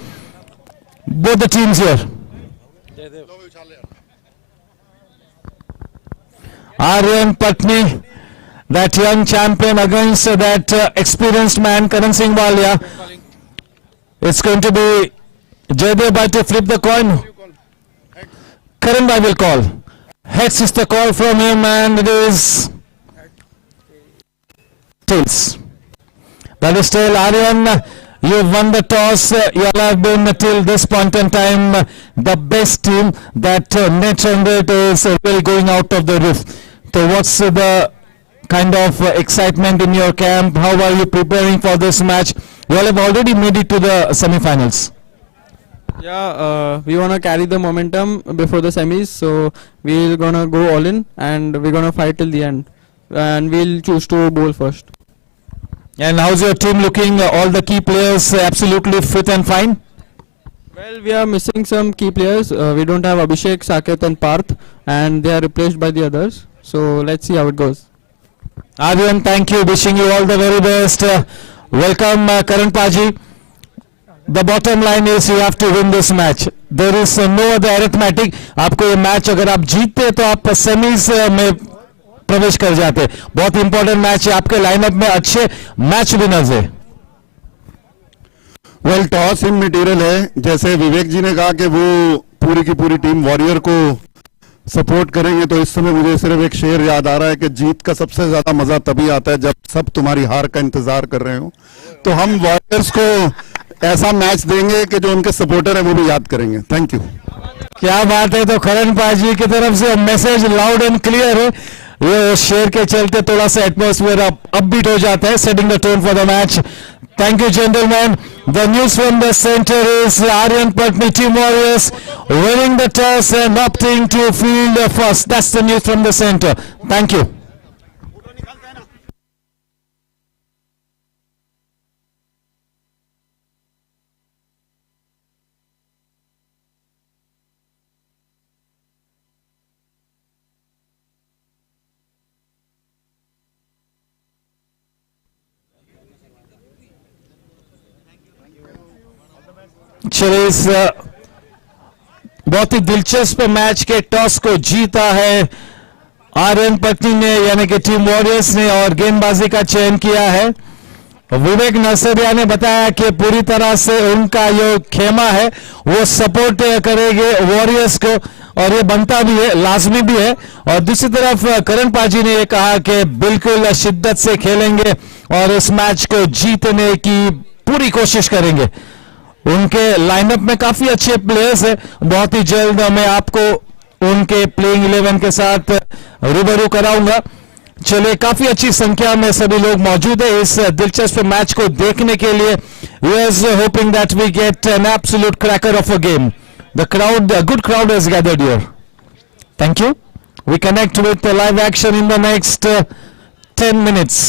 both the teams here. Aryan Patni, that young champion against that experienced man Karan Singh Walia. It's going to be Jaydev Bhai to flip the coin. Karan Bhai will call. Heads is the call from him, and it is tails. That is tail. Aryan, you've won the toss. You all have been till this point in time the best team. That net run rate is really going out of the roof. So what's the kind of excitement in your camp? How are you preparing for this match? You all have already made it to the semi-finals. Yeah, we want to carry the momentum before the semis, so we're gonna go all in and we're gonna fight till the end, and we'll choose to bowl first. And how's your team looking? All the key players absolutely fit and fine? Well, we are missing some key players. We don't have Abhishek, Saket and Parth, and they are replaced by the others. So let's see how it goes. Aryan, thank you. Wishing you all the very best. Welcome, Karan Paji. The bottom line is you have to win this match. There is no other arithmetic. आपको ये match अगर आप जीतते तो आप semis में प्रवेश कर जाते. बहुत इंपॉर्टेंट मैच है. आपके लाइनअप में अच्छे मैच विनर्स है. वेल, टॉस इन मटेरियल है. जैसे विवेक जी ने कहा कि वो पूरी की पूरी टीम वॉरियर को सपोर्ट करेंगे, तो इस समय मुझे सिर्फ एक शेर याद आ रहा है कि जीत का सबसे ज्यादा मजा तभी आता है जब सब तुम्हारी हार का इंतजार कर रहे हो. तो हम वॉरियर्स को ऐसा मैच देंगे कि जो उनके सपोर्टर हैं वो भी याद करेंगे। Thank you. क्या बात है। तो करण पाजी की तरफ से मैसेज लाउड एंड क्लियर है। ये शेर के चलते थोड़ा सा एटमोस्फेयर अपबीट हो जाता है, setting the tone for the match. Thank you, gentlemen. The news from the center is Aryan Patni Team Warriors winning the toss and opting to field first. That's the news from the center. Thank you. चलिए इस बहुत ही दिलचस्प match के toss को जीता है आर्यन पत्नी ने, यानी कि टीम वॉरियर्स ने, और गेंदबाजी का चयन किया है। विवेक नरसरिया ने बताया कि पूरी तरह से उनका जो खेमा है वो सपोर्ट करेंगे वॉरियर्स को, और ये बनता भी है, लाजमी भी है। और दूसरी तरफ करण पाजी ने ये कहा कि बिल्कुल शिद्दत से खेलेंगे और इस मैच को जीतने की पूरी कोशिश करेंगे। उनके लाइनअप में काफी अच्छे प्लेयर्स हैं। बहुत ही जल्द मैं आपको उनके प्लेइंग 11 के साथ रूबरू कराऊंगा। चलिए, काफी अच्छी संख्या में सभी लोग मौजूद है इस दिलचस्प मैच को देखने के लिए। Yes, hoping that we get an absolute cracker of a game. The crowd, a good crowd has gathered here. Thank you. We connect with the live action in the next 10 minutes.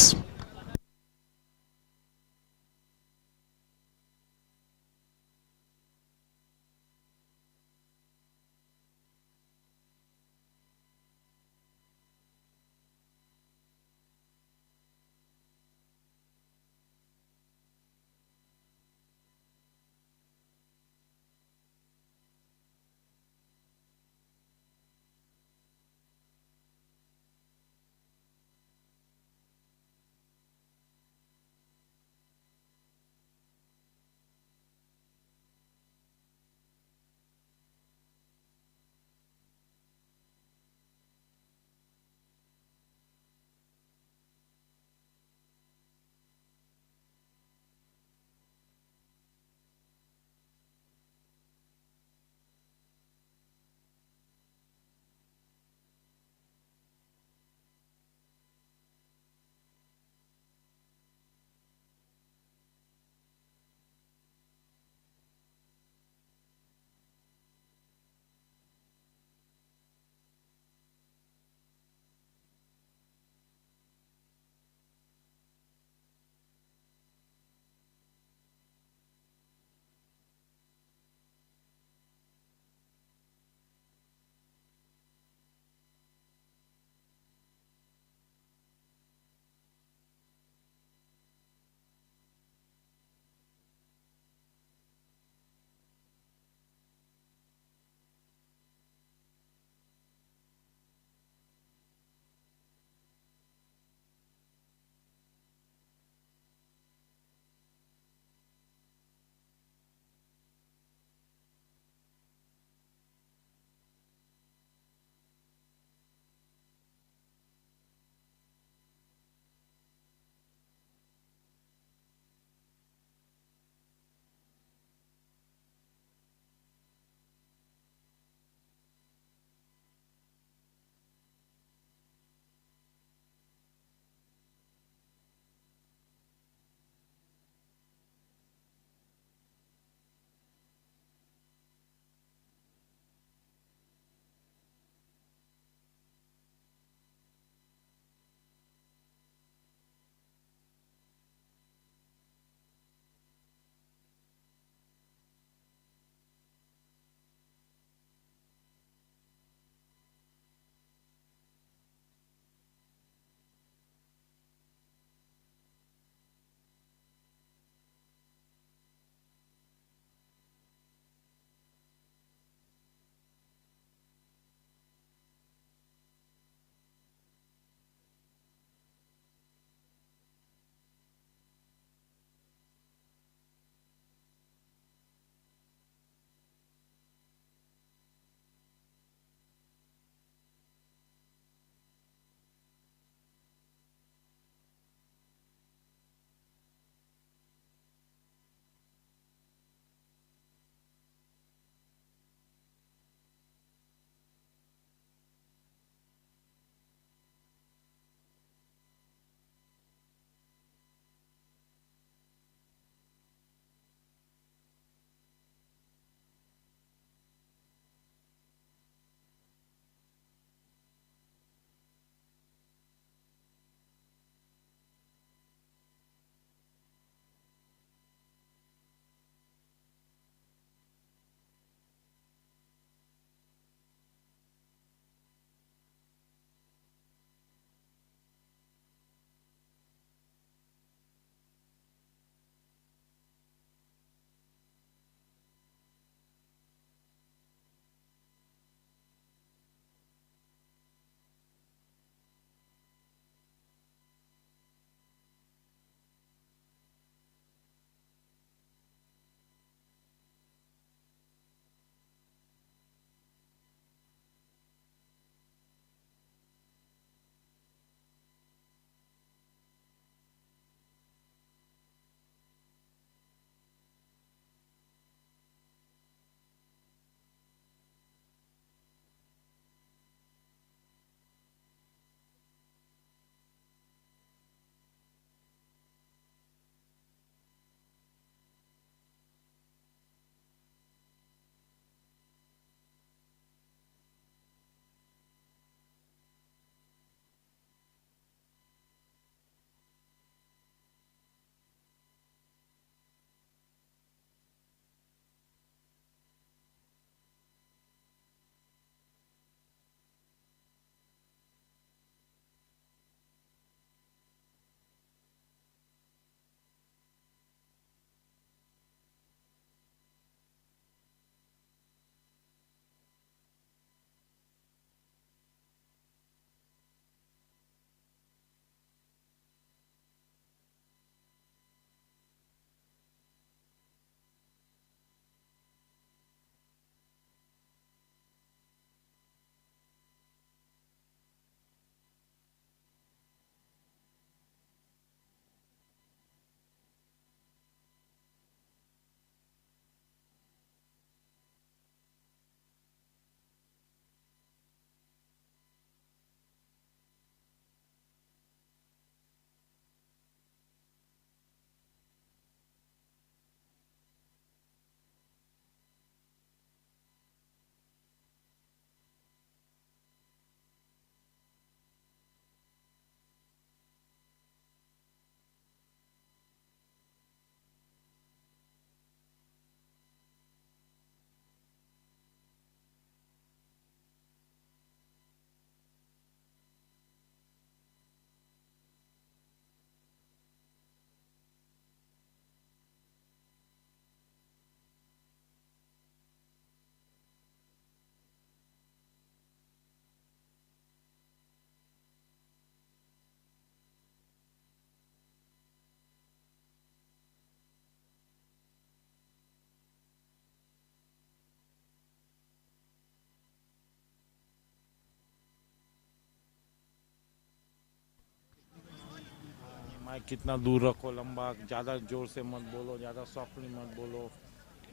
Mic कितना दूर रखो, लंबा, ज़्यादा जोर से मत बोलो, ज़्यादा सॉफ्टली मत बोलो,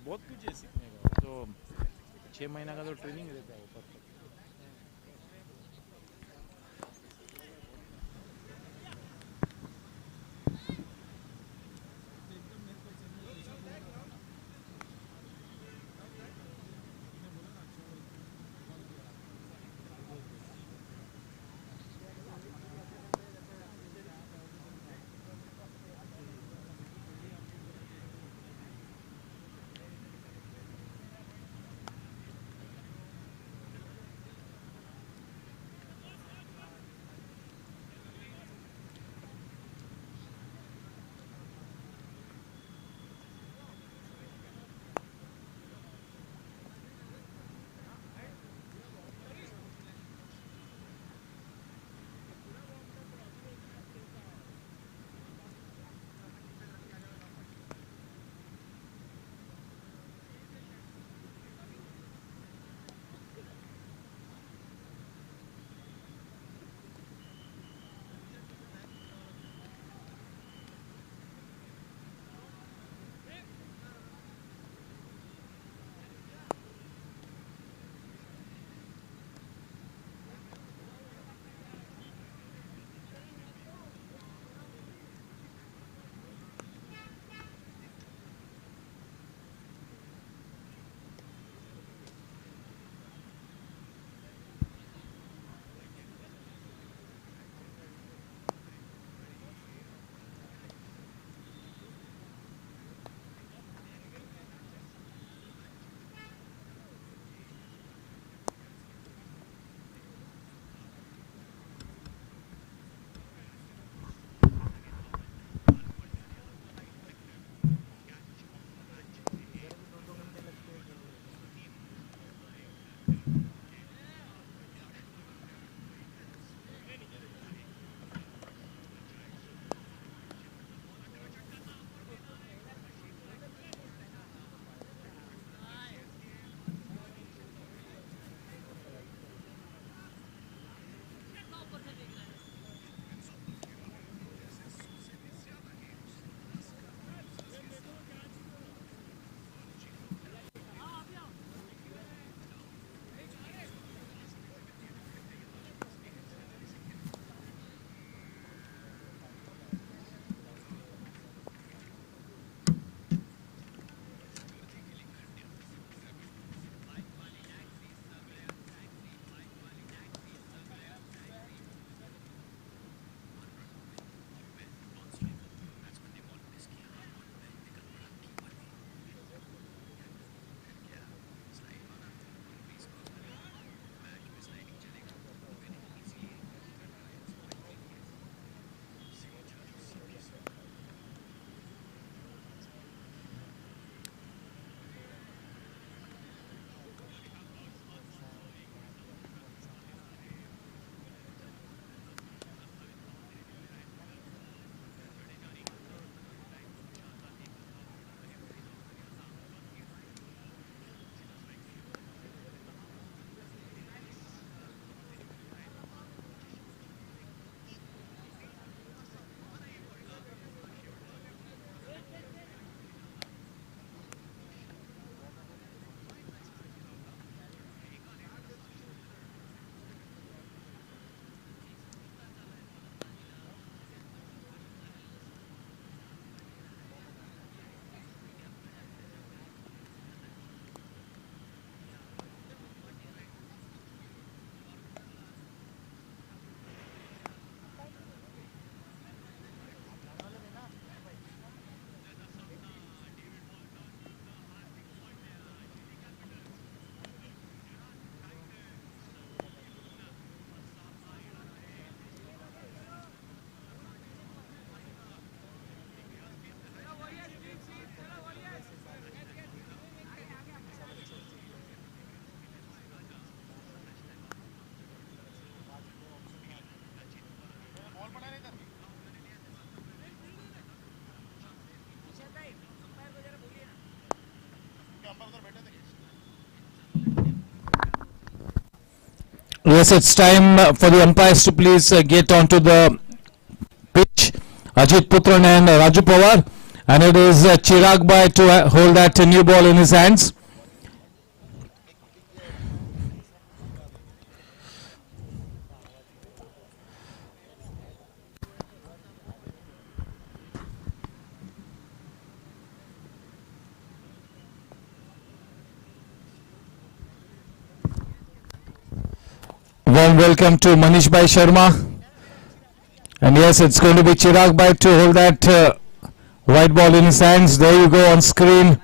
बहुत कुछ है सीखने का। तो 6 महीना का तो ट्रेनिंग रहता है ऊपर। Yes, it's time for the umpires to please get onto the pitch. Ajit Putran and Raju Pawar, and it is Chirag Bhai to hold that new ball in his hands. Warm welcome to Manish Bhai Sharma. And yes, it's going to be Chirag Bhai to hold that white ball in his hands. There you go on screen.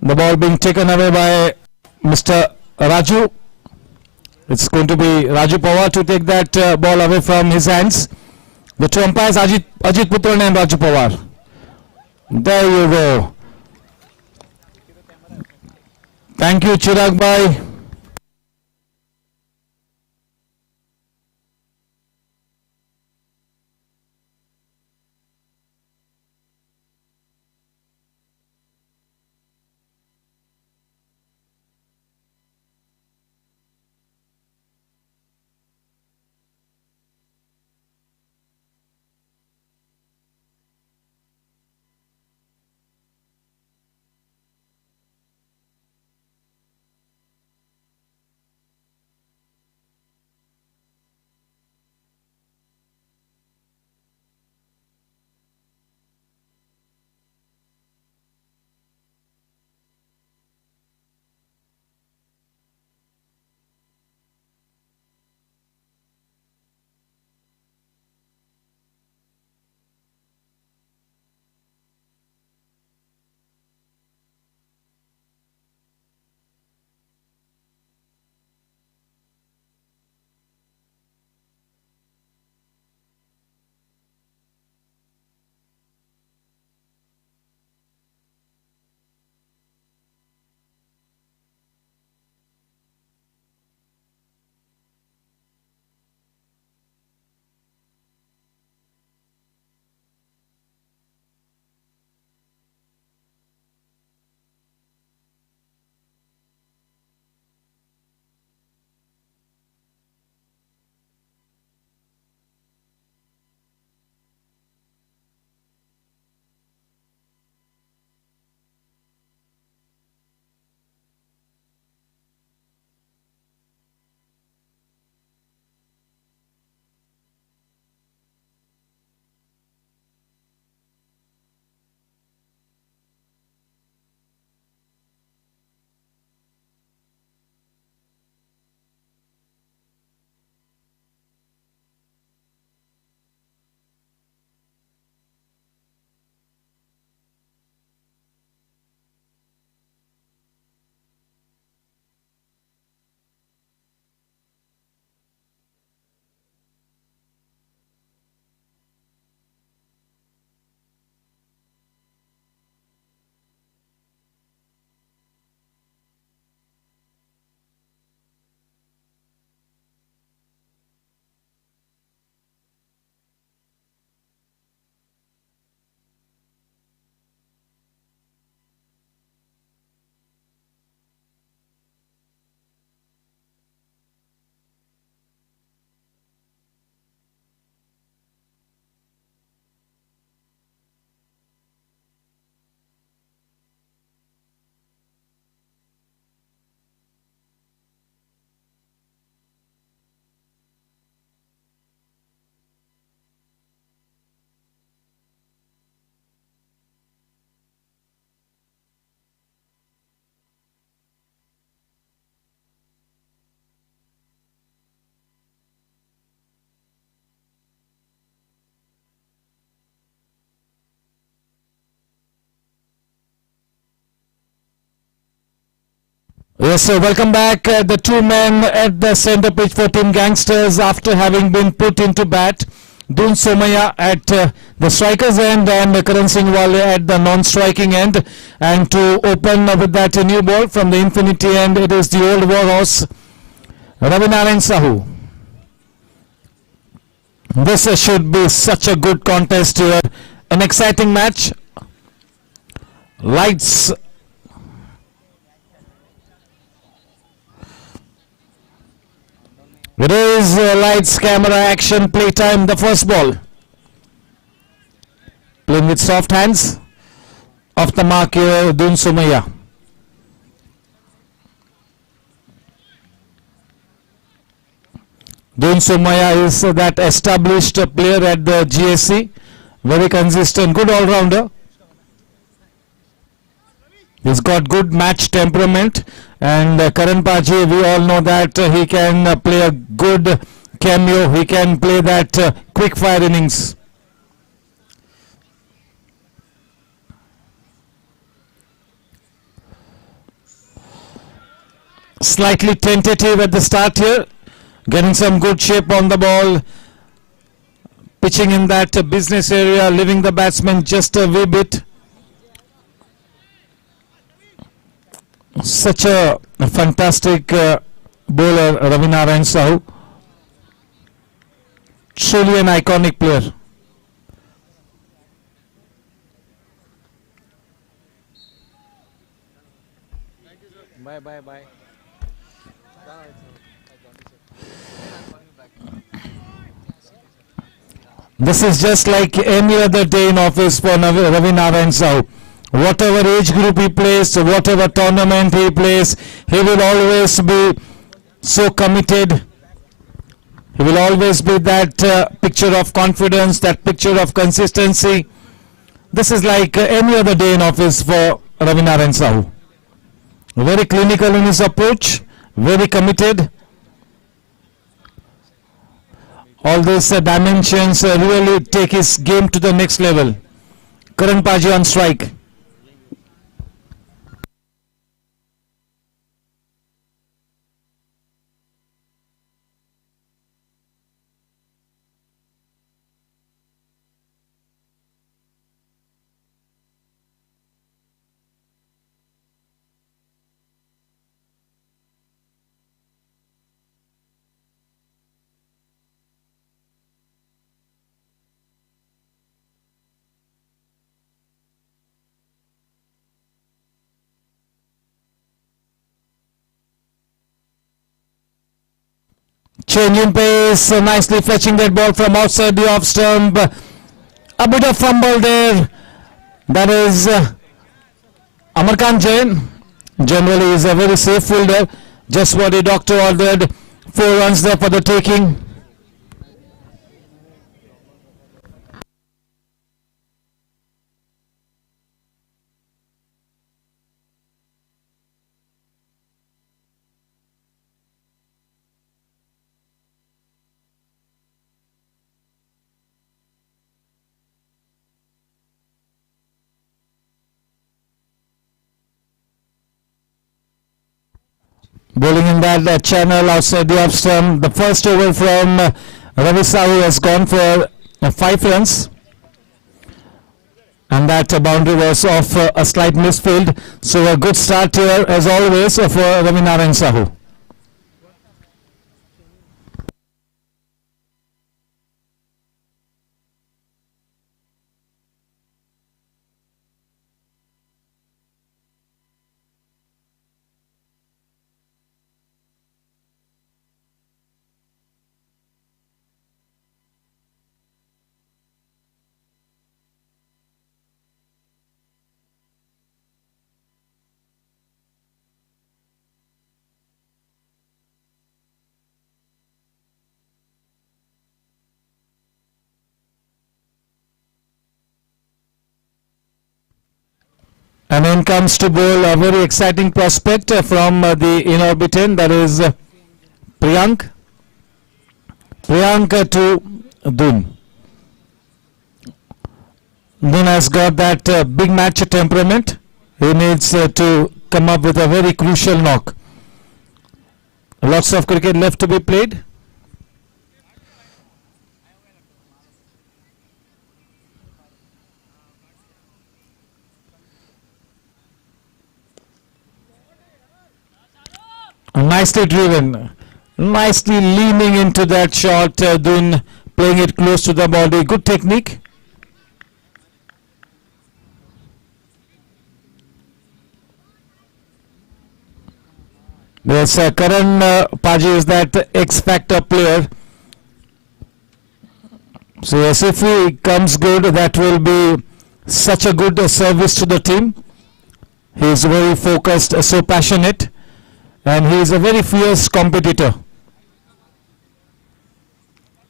The ball being taken away by Mr. Raju. It's going to be Raju Pawar to take that ball away from his hands. The two umpires, Ajit Putran and Raju Pawar. There you go. Thank you, Chirag Bhai. Yes, so welcome back. The two men at the center pitch for Team Gangsters after having been put into bat. Dun Somaya at the striker's end and Karan Singh Wale at the non-striking end. And to open with that new ball from the infinity end, it is the old warhorse, Ravi Narayan Sahu. This should be such a good contest here. An exciting match. Lights. It is lights, camera, action, playtime, the first ball. with soft hands. Off the mark here, Dun Sumaya. Dun Sumaya is that established player at the GSC. Very consistent, good all-rounder. He's got good match temperament, and Karan Paji, we all know that he can play a good cameo. He can play that quick fire innings. Slightly tentative at the start here, getting some good shape on the ball, pitching in that business area, leaving the batsman just a wee bit. Such a fantastic bowler, Ravi Narayan Sahu. Truly an iconic player. Bye. This is just like any other day in office for Ravi Narayan Sahu. Whatever age group he plays, whatever tournament he plays, he will always be so committed. He will always be that picture of confidence, that picture of consistency. This is like any other day in office for Ravi Narayan Sahu. Very clinical in his approach, very committed. All these dimensions really take his game to the next level. Karan Paji on strike. Change in pace, nicely fetching that ball from outside the off stump. A bit of fumble there. That is Amarkant Jain. Generally is a very safe fielder. Just what the doctor ordered. 4 runs there for the taking. Bowling in that channel outside the off stump. The first over from Ravi Sahu has gone for 5 runs. And that boundary was off a slight misfield. So a good start here as always for Ravi Narayan Sahu. And in comes to bowl a very exciting prospect from the in-orbitant, that is Priyank. Priyank to Dun. Dun has got that big match temperament. He needs to come up with a very crucial knock. Lots of cricket left to be played. Nicely driven, nicely leaning into that shot, Dun playing it close to the body, good technique. Yes, Karan Paji is that X-factor player. So yes, if he comes good, that will be Such a good service to the team. He is very focused, so passionate, and he is a very fierce competitor.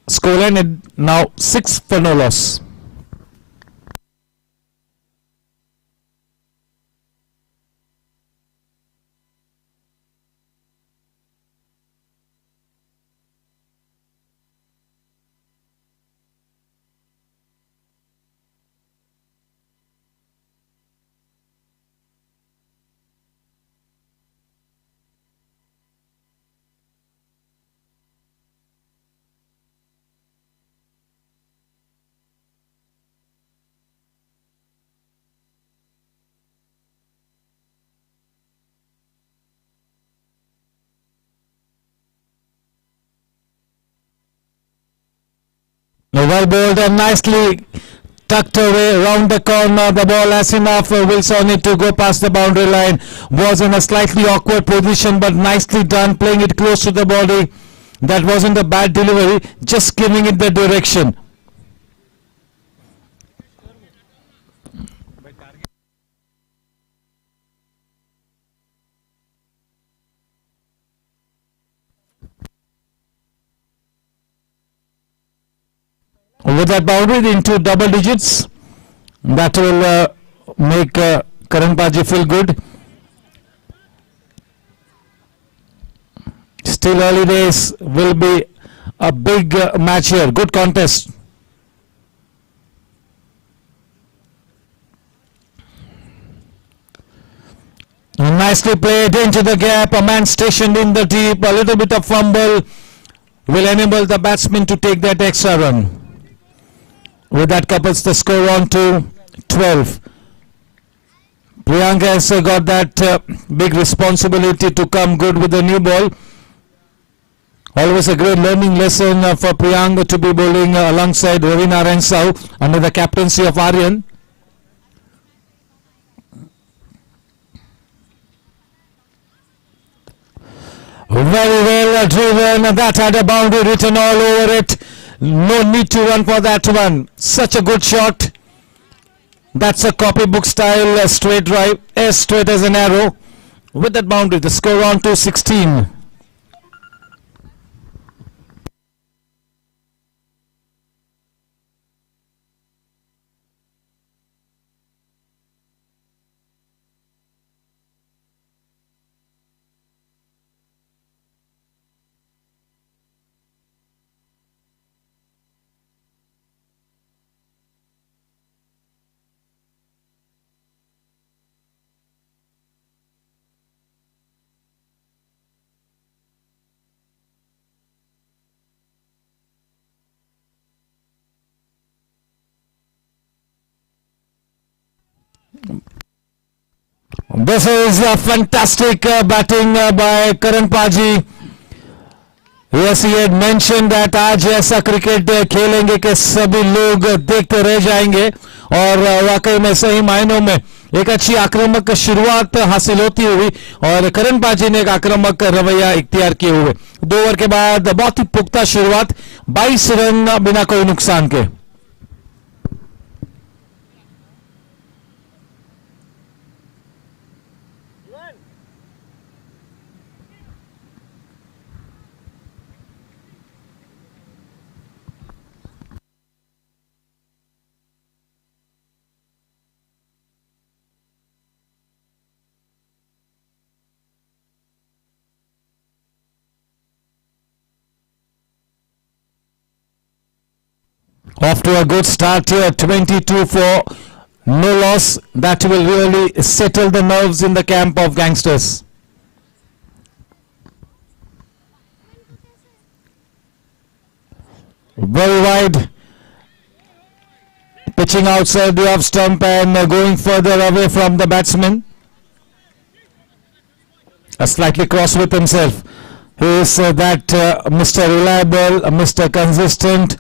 Scoreline now 6 for no loss. Well bowled and nicely tucked away round the corner. The ball has enough wheels on it to go past the boundary line. Was in a slightly awkward position, but nicely done, playing it close to the body. That wasn't a bad delivery, just giving it the direction. With that boundary into double digits, that will make Karan Paji feel good. Still early days, will be a big match here. Good contest. Nicely played into the gap. A man stationed in the deep. A little bit of fumble will enable the batsman to take that extra run. With that couples the score on to 12. Priyank has got that big responsibility to come good with the new ball. Always a great learning lesson for Priyank to be bowling alongside Ravi Narayan Sau under the captaincy of Aryan. Very well driven. That had a boundary written all over it. No need to run for that one. Such a good shot. That's a copybook style straight drive, as straight as an arrow. With that boundary, the score on to 16. This is a fantastic batting by Karan Paji. Yes, he had mentioned that आज ऐसा cricket खेलेंगे कि सभी लोग देखते रह जाएंगे और वाकई में सही मायनों में एक अच्छी आक्रामक शुरुआत हासिल होती हुई और करण पाजी ने एक आक्रामक रवैया इख्तियार किए हुए 2 ओवर के बाद बहुत ही पुख्ता शुरुआत 22 रन बिना कोई नुकसान के. Off to a good start here, 22 for no loss. That will really settle the nerves in the camp of gangsters. Very wide. Pitching outside the off stump and going further away from the batsman. Slightly cross with himself. He is that Mr. Reliable, Mr. Consistent.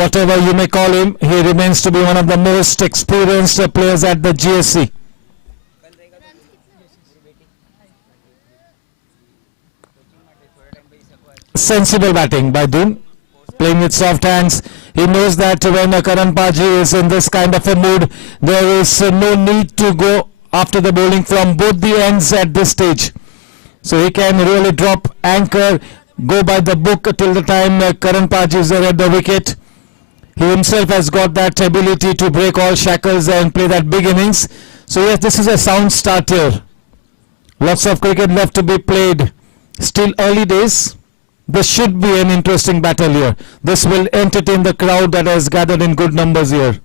Whatever you may call him, he remains to be one of the most experienced players at the Gsc. Sensible batting by Dean. playing with soft hands. He knows that when Karan Paji is in this kind of a mood, there is no need to go after the bowling from both the ends at this stage. So he can really drop anchor, go by the book till the time Karan Paji is there at the wicket. He himself has got that ability to break all shackles and play that big innings. So yes, this is a sound start here. Lots of cricket left to be played. Still early days. This should be an interesting battle here. This will entertain the crowd that has gathered in good numbers here.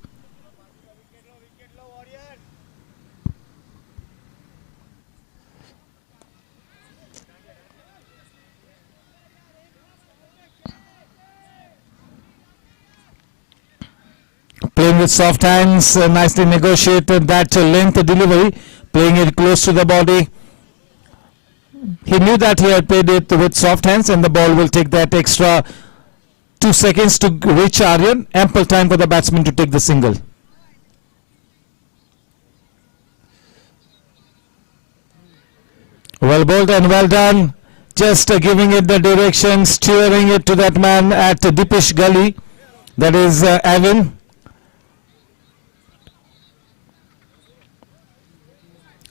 Playing with soft hands, nicely negotiated that length delivery, playing it close to the body. He knew that he had played it with soft hands and the ball will take that extra 2 seconds to reach Aryan. Ample time for the batsman to take the single. Well bowled and well done. Just giving it the direction, steering it to that man at Dipesh Gully. That is Avin.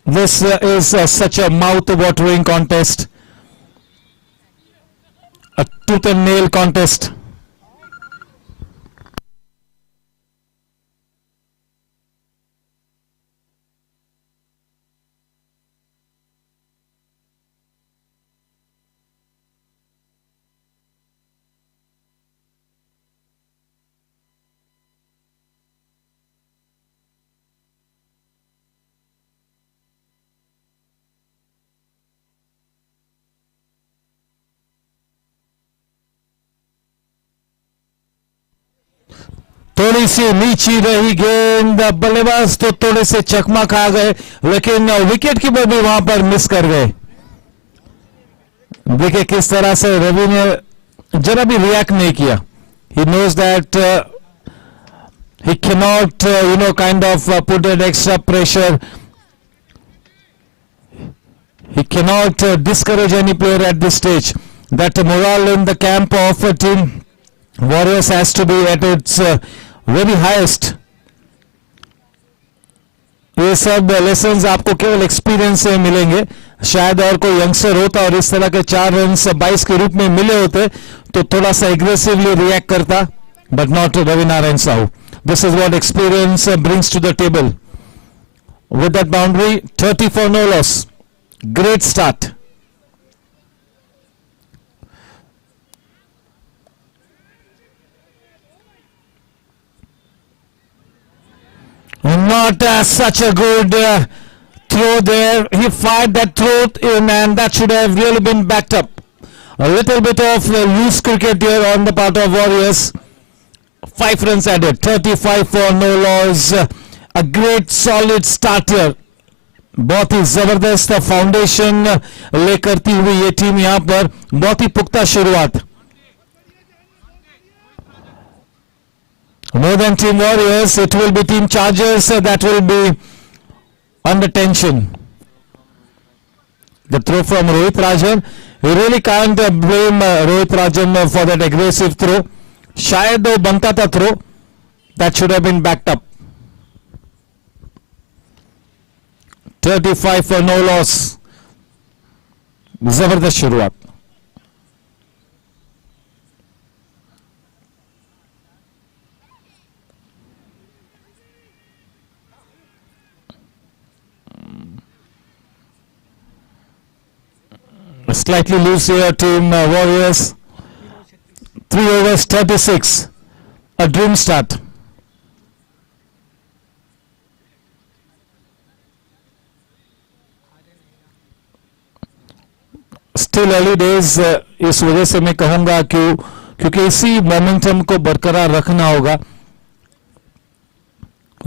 This is such a mouth-watering contest, a tooth and nail contest. थोड़ी सी नीची रही गेंद, बल्लेबाज तो थोड़े से चकमा खा गए, लेकिन विकेट कीपर भी वहां पर मिस कर गए. देखिए किस तरह से रवि ने जरा भी रिएक्ट नहीं किया. He knows that he cannot kind of put that extra pressure. He cannot discourage any player at this stage. That morale in the camp of team Warriors has to be at its very highest. ये सब lessons आपको केवल experience से मिलेंगे. शायद और कोई youngster होता और इस तरह के 4 रन्स 22 के रूप में मिले होते तो थोड़ा सा एग्रेसिवली रिएक्ट करता, but not Ravi Narayan Sahu. This is what experience brings to the table. With that boundary, 30 for no loss. Great start. Not such a good throw there. He fired that throw in and that should have really been backed up. A little bit of loose cricket here on the part of Warriors. 5 runs added. 35 for no loss. A great solid start here. बहुत ही जबरदस्त foundation लेकर हुई ये team यहाँ पर बहुत ही पुख्ता शुरुआत. More than Team Warriors, it will be Team Chargers that will be under tension. The throw from Rohit Rajan. You really can't blame Rohit Rajan for that aggressive throw. शायद वो बनता था throw. That should have been backed up. 35 for no loss. जबरदस्त शुरुआत. Slightly loose here, Team Warriors. 3 overs, 36. A dream start. Still early days. इस वजह से मैं कहूँगा क्योंकि इसी मोमेंटम को बरकरार रखना होगा.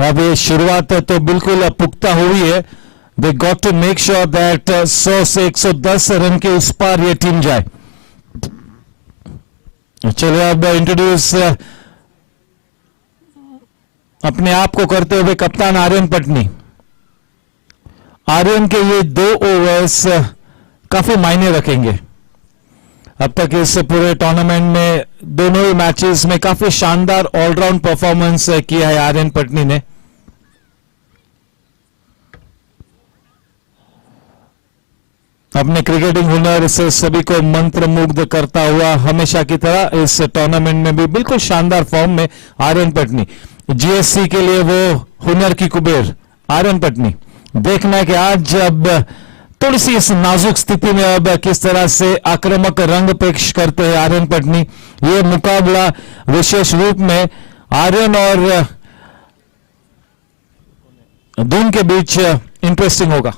अब ये शुरुआत तो बिल्कुल पुख्ता हुई है. They got to make sure that 100 से 110 रन के उस पार ये टीम जाए. चलिए अब इंट्रोड्यूस अपने आप को करते हुए कप्तान आर्यन पटनी. आर्यन के ये 2 ओवर्स काफी मायने रखेंगे. अब तक इस पूरे टूर्नामेंट में दोनों ही मैचेस में काफी शानदार ऑलराउंड परफॉर्मेंस किया है आर्यन पटनी ने। अपने क्रिकेटिंग हुनर से सभी को मंत्रमुग्ध करता हुआ हमेशा की तरह इस टूर्नामेंट में भी बिल्कुल शानदार फॉर्म में आर्यन पटनी। जीएससी के लिए वो हुनर की कुबेर आर्यन पटनी। देखना है कि आज अब थोड़ी सी इस नाजुक स्थिति में अब किस तरह से आक्रामक रंग पेश करते हैं आर्यन पटनी। ये मुकाबला विशेष रूप में आर्यन और दून के बीच इंटरेस्टिंग होगा।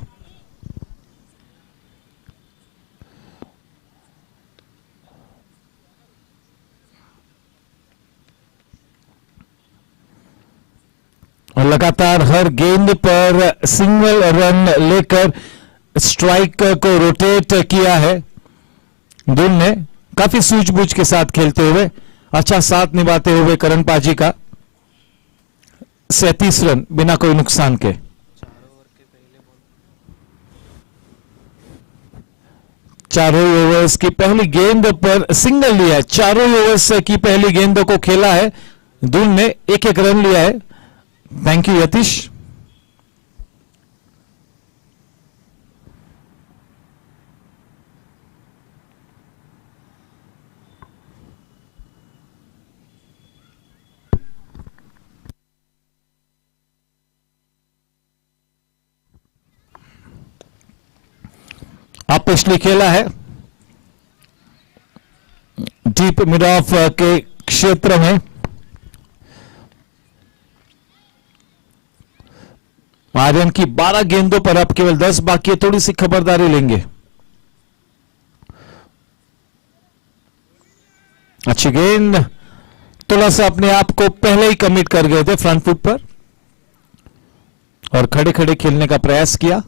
और लगातार हर गेंद पर सिंगल रन लेकर स्ट्राइक को रोटेट किया है दून ने, काफी सूझबूझ के साथ खेलते हुए, अच्छा साथ निभाते हुए करण पाजी का। 37 रन बिना कोई नुकसान के। चारों ओवर्स की पहली गेंद पर सिंगल लिया है। चारों ओवर्स की पहली गेंदों को खेला है दून ने, एक एक रन लिया है। Thank you Yatish. आप पिछली खेला है डीप मिड ऑफ के क्षेत्र में। आर्यन की 12 गेंदों पर अब केवल 10 बाकी है, थोड़ी सी खबरदारी लेंगे। अच्छी गेंद, थोड़ा सा अपने आप को पहले ही कमिट कर गए थे फ्रंट फुट पर और खड़े खड़े खेलने का प्रयास किया।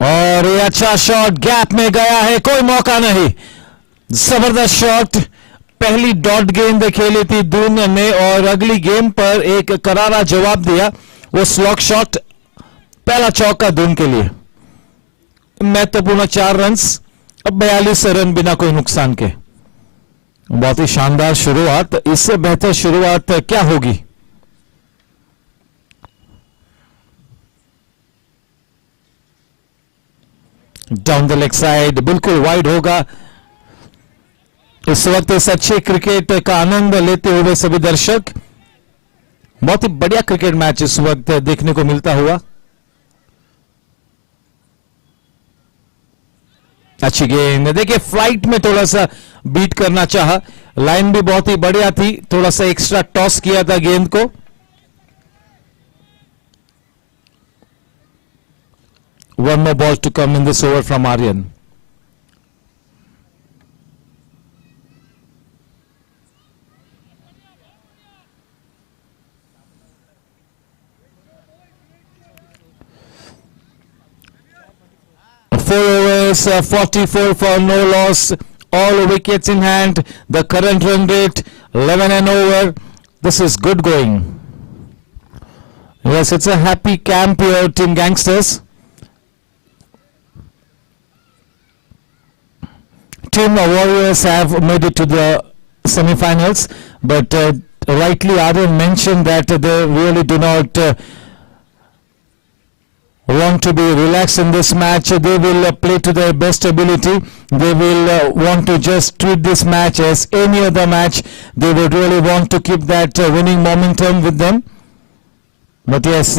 और ये अच्छा शॉट गैप में गया है, कोई मौका नहीं। जबरदस्त शॉट, पहली डॉट गेंद खेली थी दून ने और अगली गेंद पर एक करारा जवाब दिया, वो स्लॉग शॉट, पहला चौका दून के लिए। महत्वपूर्ण 4 रन्स, अब 42 रन बिना कोई नुकसान के। बहुत ही शानदार शुरुआत, इससे बेहतर शुरुआत क्या होगी। डाउन द लेग साइड, बिल्कुल वाइड होगा। इस वक्त इस अच्छे क्रिकेट का आनंद लेते हुए सभी दर्शक, बहुत ही बढ़िया क्रिकेट मैच इस वक्त देखने को मिलता हुआ। अच्छी गेंद, देखिए फ्लाइट में थोड़ा सा बीट करना चाहा, लाइन भी बहुत ही बढ़िया थी, थोड़ा सा एक्स्ट्रा टॉस किया था गेंद को। One more ball to come in this over from Aryan. Four overs, 44 for no loss, all wickets in hand. The current run rate 11 and over. This is good going. Yes, it's a happy camp here, Team Gangsters. Team Warriors have made it to the semi-finals, but rightly Aryan mentioned that they really do not want to be relaxed in this match. They will play to their best ability. They will want to just treat this match as any other match. They would really want to keep that winning momentum with them. But yes,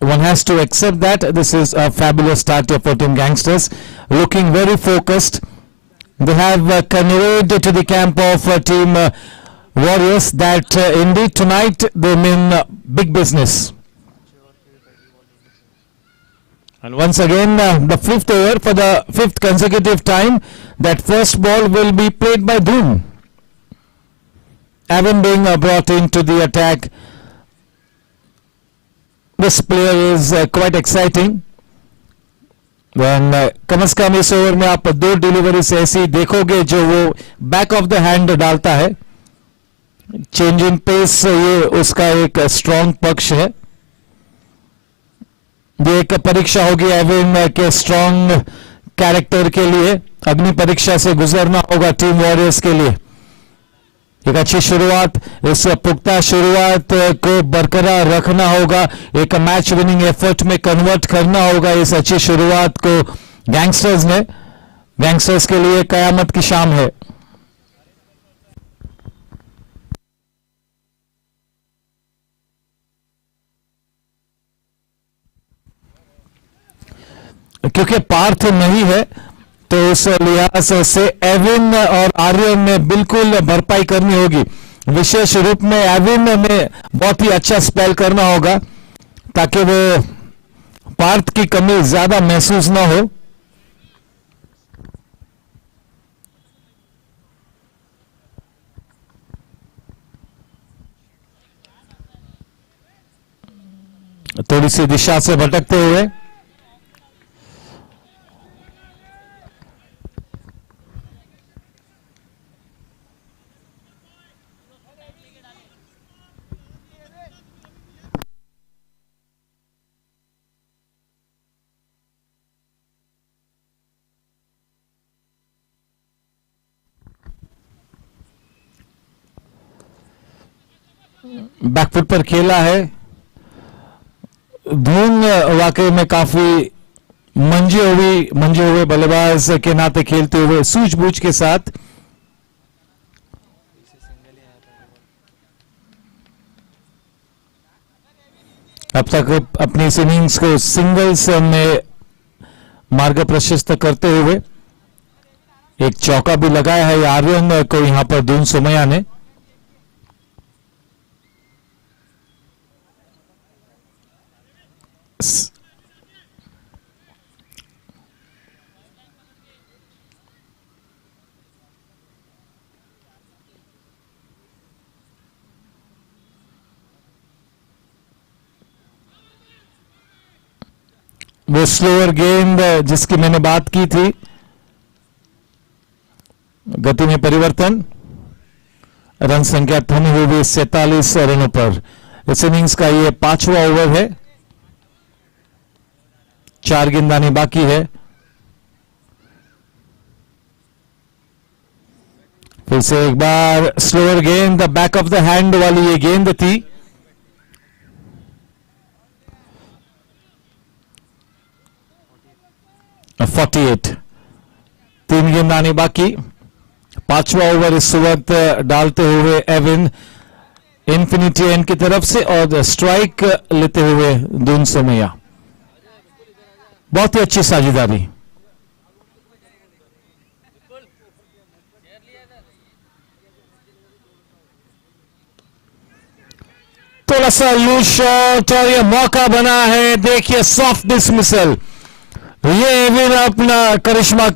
one has to accept that this is a fabulous start for Team Gangsters, looking very focused. They have conveyed to the camp of Team Warriors that indeed tonight they mean big business. And once again, the 5th over for the 5th consecutive time, that first ball will be played by Doom. Evan being brought into the attack. This player is quite exciting. कम से कम इस over में आप 2 deliveries ऐसी देखोगे जो वो back of the hand डालता है। चेंज इन पेस ये उसका एक स्ट्रॉन्ग पक्ष है। ये एक परीक्षा होगी एविन के स्ट्रॉन्ग कैरेक्टर के लिए। अग्नि परीक्षा से गुजरना होगा टीम वॉरियर्स के लिए। एक अच्छी शुरुआत, इस पुख्ता शुरुआत को बरकरार रखना होगा, एक मैच विनिंग एफर्ट में कन्वर्ट करना होगा इस अच्छी शुरुआत को गैंगस्टर्स ने। गैंगस्टर्स के लिए कयामत की शाम है। क्योंकि पार्थ नहीं है तो उस लिहाज से एविन और आर्यन ने बिल्कुल भरपाई करनी होगी। विशेष रूप में एविन ने बहुत ही अच्छा स्पेल करना होगा ताकि वो पार्थ की कमी ज्यादा महसूस ना हो। थोड़ी सी दिशा से भटकते हुए बैकफुट पर खेला है। धूम वाकई में काफी मंजे हुए बल्लेबाज के नाते खेलते हुए सूझबूझ के साथ। अब तक अपनी इस इनिंग्स को सिंगल्स में मार्ग प्रशस्त करते हुए एक चौका भी लगाया है आर्यन को यहां पर दून सुमैया ने। वो स्लोअर गेंद जिसकी मैंने बात की थी, गति में परिवर्तन, रन संख्या थमी हुई 47 रनों पर। इस इनिंग्स का ये 5वां ओवर है, 4 गेंदानी बाकी है। फिर से एक बार स्लोअर गेंद, बैक ऑफ द हैंड वाली ये गेंद थी। 48, 3 गेंदानी बाकी, 5वां ओवर इस वक्त डालते हुए एविन इन्फिनिटी एंड की तरफ से और स्ट्राइक लेते हुए दून सुमैया। बहुत ही अच्छी साझेदारी। थोड़ा सा लूज शॉट और ये मौका बना है। देखिए सॉफ्ट डिसमिसल, ये एविन अपना करिश्मा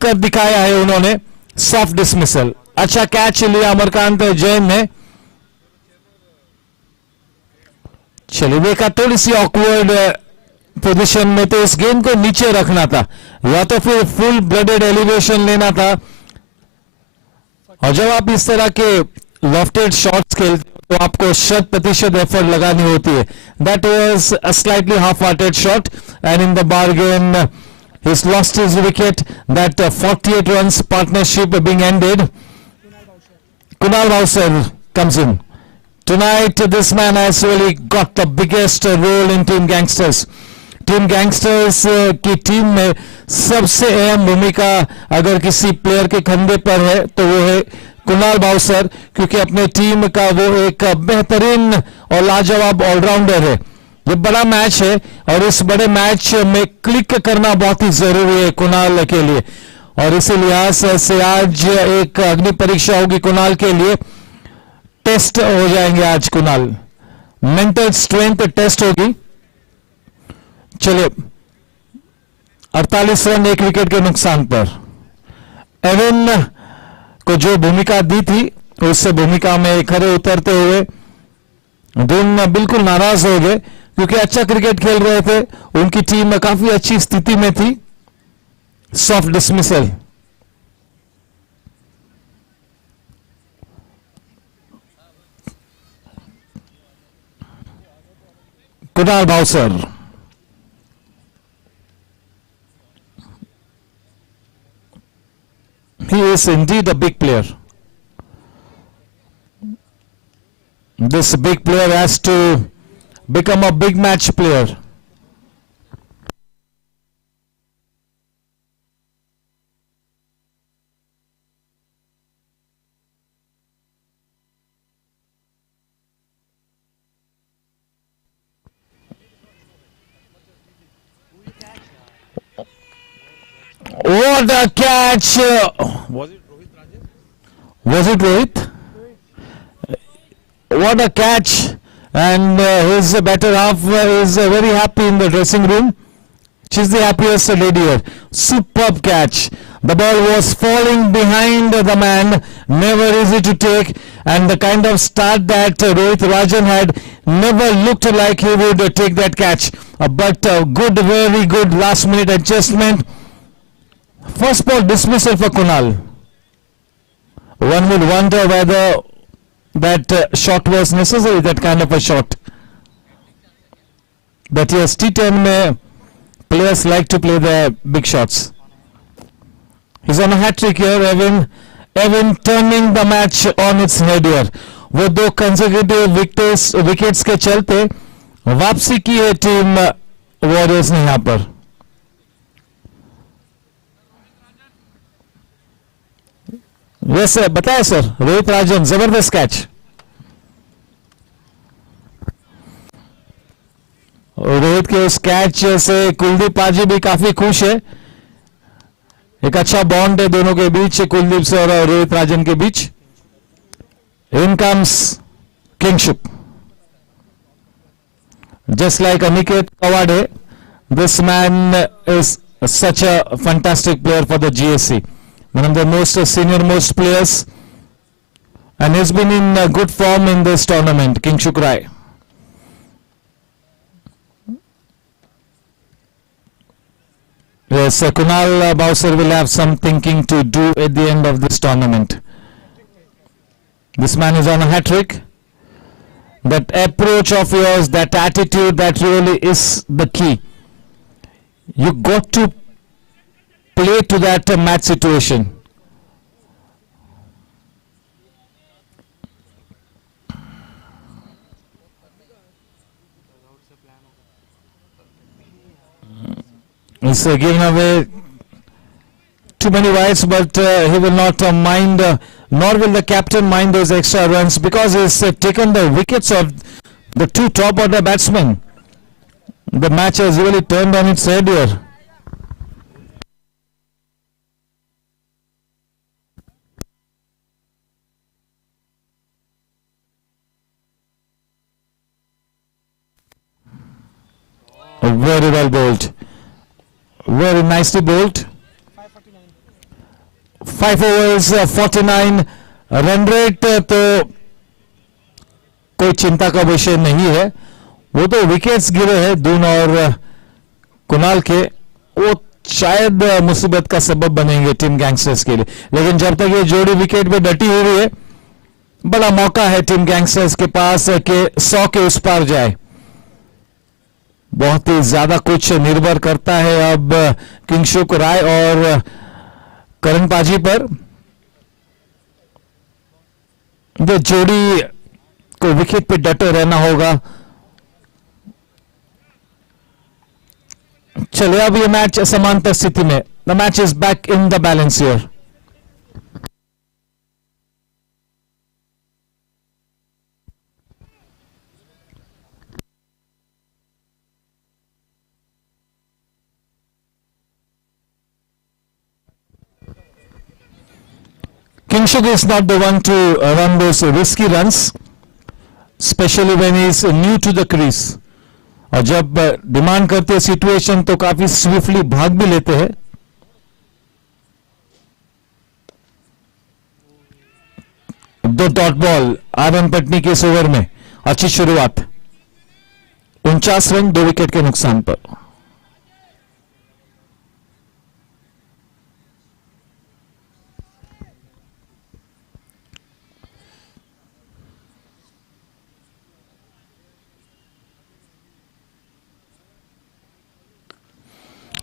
कर दिखाया है उन्होंने। सॉफ्ट डिसमिसल, अच्छा कैच लिया अमरकांत जैन ने। चलिए देखा थोड़ी सी ऑकवर्ड पोजीशन में, तो इस गेंद को नीचे रखना था या तो फिर फुल ब्लडेड एलिवेशन लेना था। और जब आप इस तरह के लॉफ्टेड शॉट्स खेलते तो आपको 100% एफर्ट लगानी होती है। That was a slightly half hearted shot and in the bargain he's lost his wicket. That 48 runs partnership being ended. Kunal Bowser comes in. Tonight this man has really got the biggest role in Team Gangsters. Team Gangsters की team में सबसे अहम भूमिका अगर किसी player के कंधे पर है तो वो है कुणाल बाउसर, क्योंकि अपने टीम का वो एक बेहतरीन और लाजवाब ऑलराउंडर है। ये बड़ा मैच है और इस बड़े मैच में क्लिक करना बहुत ही जरूरी है कुणाल के लिए, और इसी लिहाज से आज एक अग्नि परीक्षा होगी कुणाल के लिए। टेस्ट हो जाएंगे आज कुणाल, मेंटल स्ट्रेंथ टेस्ट होगी। चलिए 48 रन 1 विकेट के नुकसान पर एविन को जो भूमिका दी थी उस भूमिका में खरे उतरते हुए दून बिल्कुल नाराज हो गए, क्योंकि अच्छा क्रिकेट खेल रहे थे, उनकी टीम काफी अच्छी स्थिति में थी। Soft dismissal, Kunal bouncer He is indeed a big player. This big player has to become a big match player. What a catch! Was it Rohit? What a catch! And his better half is very happy in the dressing room. She's the happiest lady here. Superb catch. The ball was falling behind the man. Never easy to take. And the kind of start that Rohit Rajan had never looked like he would take that catch. But good, very good last minute adjustment. First ball dismissal for Kunal. One would wonder whether that shot was necessary, that kind of a shot. But yes, T10 players like to play the big shots. He's on a hat trick here, Evan turning the match on its head here. वो दो consecutive wickets के चलते वापसी की है team warriors ने यहाँ पर. यस सर, बताया सर, रोहित राजन जबरदस्त कैच. रोहित के उस कैच से कुलदीप पाजी भी काफी खुश है. एक अच्छा बॉन्ड है दोनों के बीच, कुलदीप से और रोहित राजन के बीच. In comes kingship. Just like Aniket Kawade, this man is such a fantastic player for the GSC. One of the most senior most players, and he's been in good form in this tournament. Kingshuk Rai. Yes, Kunal Bowser will have some thinking to do at the end of this tournament. This man is on a hat trick. That approach of yours, that attitude, that really is the key. You got to play to that match situation. He's given away too many wides, but he will not mind, nor will the captain mind those extra runs, because he's taken the wickets of the two top order batsmen. The match has really turned on its head here. Very well bowled. Very nicely bowled. 5 overs 49 run rate तो कोई चिंता का विषय नहीं है. वो तो wickets गिरे हैं दून और कुणाल के, वो शायद मुसीबत का सबब बनेंगे टीम गैंगस्टर्स के लिए. लेकिन जब तक ये जोड़ी विकेट पे डटी हुई है, बड़ा मौका है टीम गैंगस्टर्स के पास कि 100 के उस पार जाए. बहुत ही ज्यादा कुछ निर्भर करता है अब किंगशुक राय और करण पाजी पर. ये जोड़ी को विकेट पे डटे रहना होगा. चलिए अब ये मैच समांतर स्थिति में. The match is back in the balance here. Kingshuk is not the one to run those risky runs, especially when he is new to the crease. और जब डिमांड करते हैं सिचुएशन तो काफी स्विफ्टली भाग भी लेते हैं. दो डॉट बॉल आनंद पटनी के इस ओवर में. अच्छी शुरुआत. 49 रन 2 विकेट के नुकसान पर.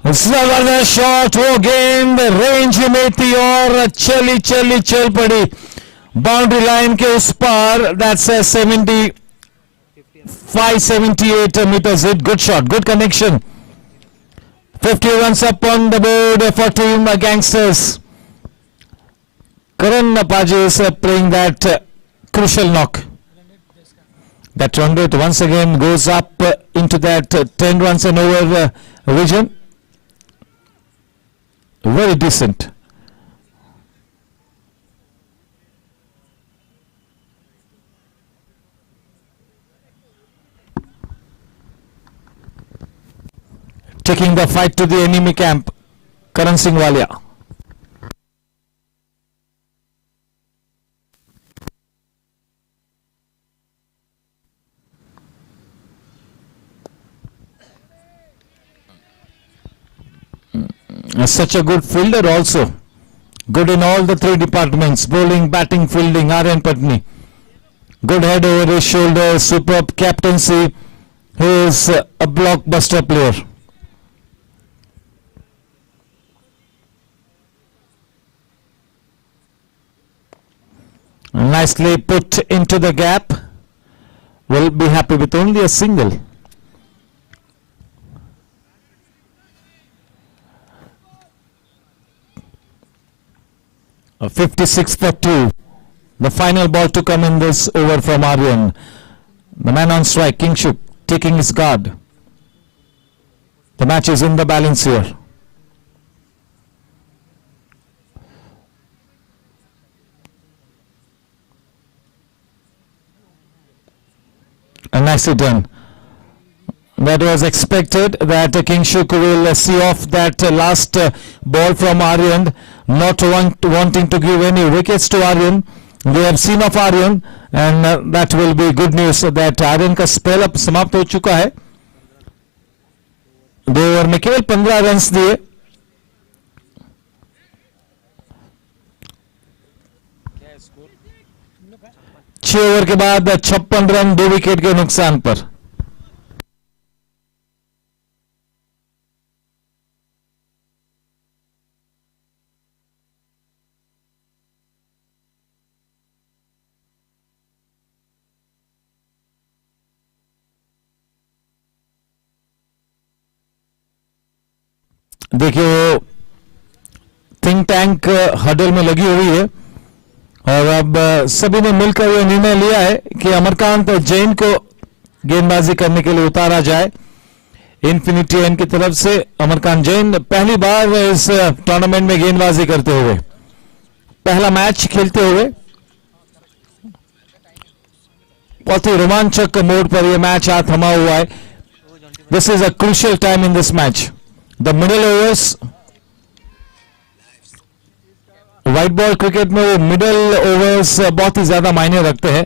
जबरदस्त शॉट, वो गेंद रेंज में थी और चली चली चल पड़ी बाउंड्री लाइन के उस पार. That's 75-78 meters hit. Good shot, good connection. 50 runs up on the board for team Gangsters. Karan Paji is playing that crucial knock. That run rate once again goes up into that 10 runs and over region. Very decent. Taking the fight to the enemy camp, Karan Singh Walia. Such a good fielder also. Good in all the three departments, bowling, batting, fielding. Aryan Patni. Good head over his shoulder, superb captaincy. He is a blockbuster player. Nicely put into the gap. Will be happy with only a single. A 56 for 2. The final ball to come in this over from Aryan. The man on strike, Kingshuk, taking his guard. The match is in the balance here. And nicely done. That was expected that Kingshuk will see off that last ball from Aryan, not wanting to give any wickets to Aryan. They have seen off Aryan and that will be good news that Aryan का spell up समाप्त हो चुका है. 2 over में केवल 15 runs दिए. छह over के बाद 56 रन 2 विकेट के नुकसान पर. देखिए वो थिंक टैंक हडल में लगी हुई है और अब सभी ने मिलकर ये निर्णय लिया है कि अमरकांत जैन को गेंदबाजी करने के लिए उतारा जाए. इन्फिनिटी एन की तरफ से अमरकांत जैन पहली बार इस टूर्नामेंट में गेंदबाजी करते हुए, पहला मैच खेलते हुए, बहुत ही रोमांचक मोड पर यह मैच आज थमा हुआ है. This is a crucial time in this match. The middle overs, white ball cricket में वो मिडिल ओवर्स बहुत ही ज्यादा मायने रखते हैं.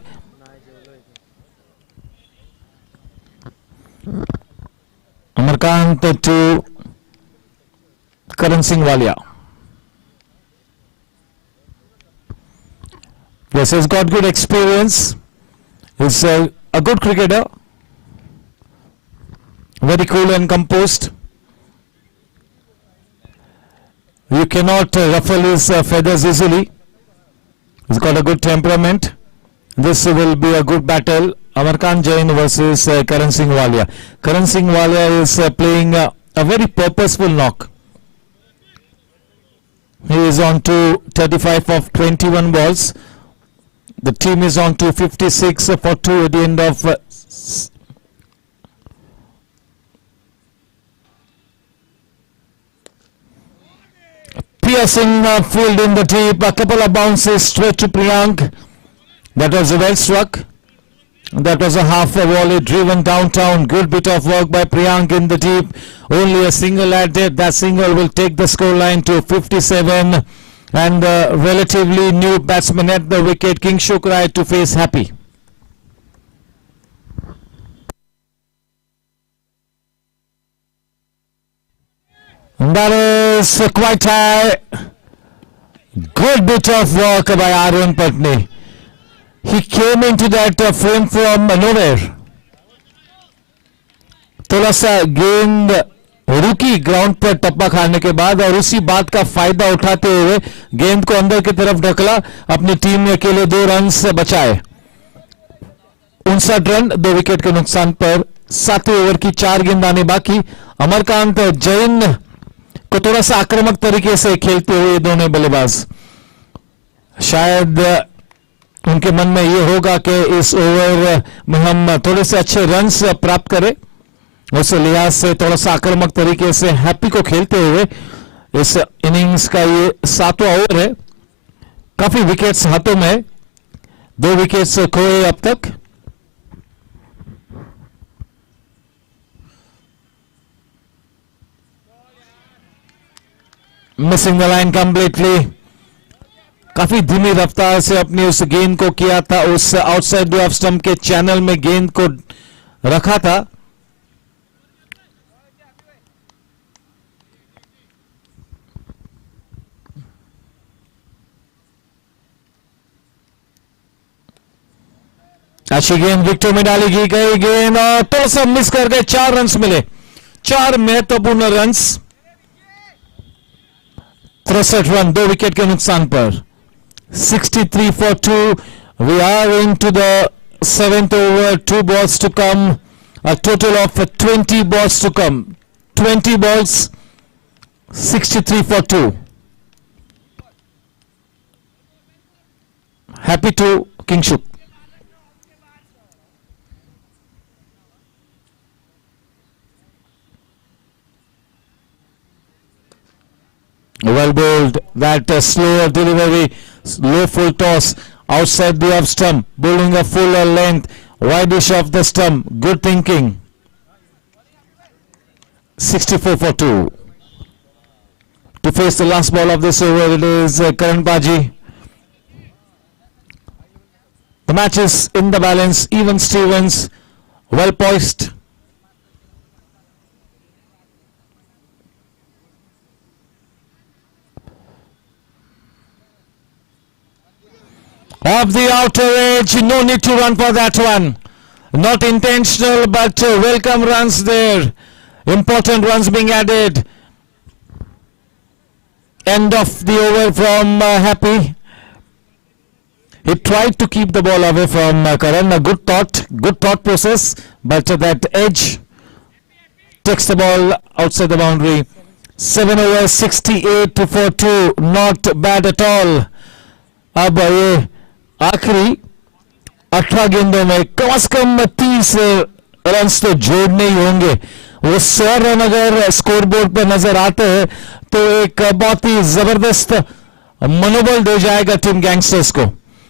Amarkant to Karan Singh Walia. Yes, he's got good experience. He's a good cricketer. Very cool and composed. You cannot ruffle his feathers easily. He's got a good temperament. This will be a good battle. Amarkant Jain versus Karan Singh Walia. Karan Singh Walia is playing a very purposeful knock. He is on to 35 of 21 balls. The team is on to 56 for 2 at the end of piercing field in the deep. A couple of bounces straight to Priyank. That was well struck. That was a half volley driven downtown. Good bit of work by Priyank in the deep. Only a single added. That single will take the scoreline to 57. And relatively new batsman at the wicket, Kingshuk Rai, to face happy. That is quite high. Good bit of work by Aryan Patni. He came into that frame from nowhere. थोड़ा सा गेंद रुकी ground पर टप्पा खाने के बाद और उसी बात का फायदा उठाते हुए गेंद को अंदर की तरफ ढकला, अपनी टीम ने अकेले 2 रन से बचाए। 59 रन 2 विकेट के नुकसान पर 7वें ओवर की 4 गेंद आने बाकी। अमरकांत जैन को थोड़ा सा आक्रामक तरीके से खेलते हुए दोनों बल्लेबाज, शायद उनके मन में यह होगा कि इस ओवर में हम थोड़े से अच्छे रन प्राप्त करें, उस लिहाज से थोड़ा सा आक्रामक तरीके से हैप्पी को खेलते हुए इस इनिंग्स का ये 7वां ओवर है। काफी विकेट्स हाथों में, 2 विकेट्स खोए अब तक। मिसिंग द लाइन कंप्लीटली, काफी धीमी रफ्तार से अपनी उस गेंद को किया था, उस आउटसाइड ऑफ स्टंप के चैनल में गेंद को रखा था। अच्छी गेंद विकेट में डाली गई गेंद और थोड़ा सा मिस कर गए। 4 रन मिले, 4 महत्वपूर्ण रन, 63 रन 2 विकेट के नुकसान पर। 63 for 2. We are into the 7th over. 2 balls to come. A total of 20 balls to come. 20 balls. 63 for 2. Happy to Kingshuk. Well bowled, that slower delivery, low full toss outside the off stump, bowling a fuller length, wideish of the stump, good thinking. 64 for 2. To face the last ball of this over, it is Karan Baji. The match is in the balance, even Stevens, well poised. Off the outer edge, no need to run for that one. Not intentional, but welcome runs there. Important runs being added. End of the over from Happy. He tried to keep the ball away from Karan. A good thought process, but that edge takes the ball outside the boundary. 7 over 68 for 2. Not bad at all. अब ये आखिरी 18 गेंदों में कम से कम 30 run तो जोड़ने ही होंगे। वो 100 रन अगर स्कोरबोर्ड पर नजर आते हैं तो एक बहुत ही जबरदस्त मनोबल दे जाएगा टीम गैंगस्टर्स को।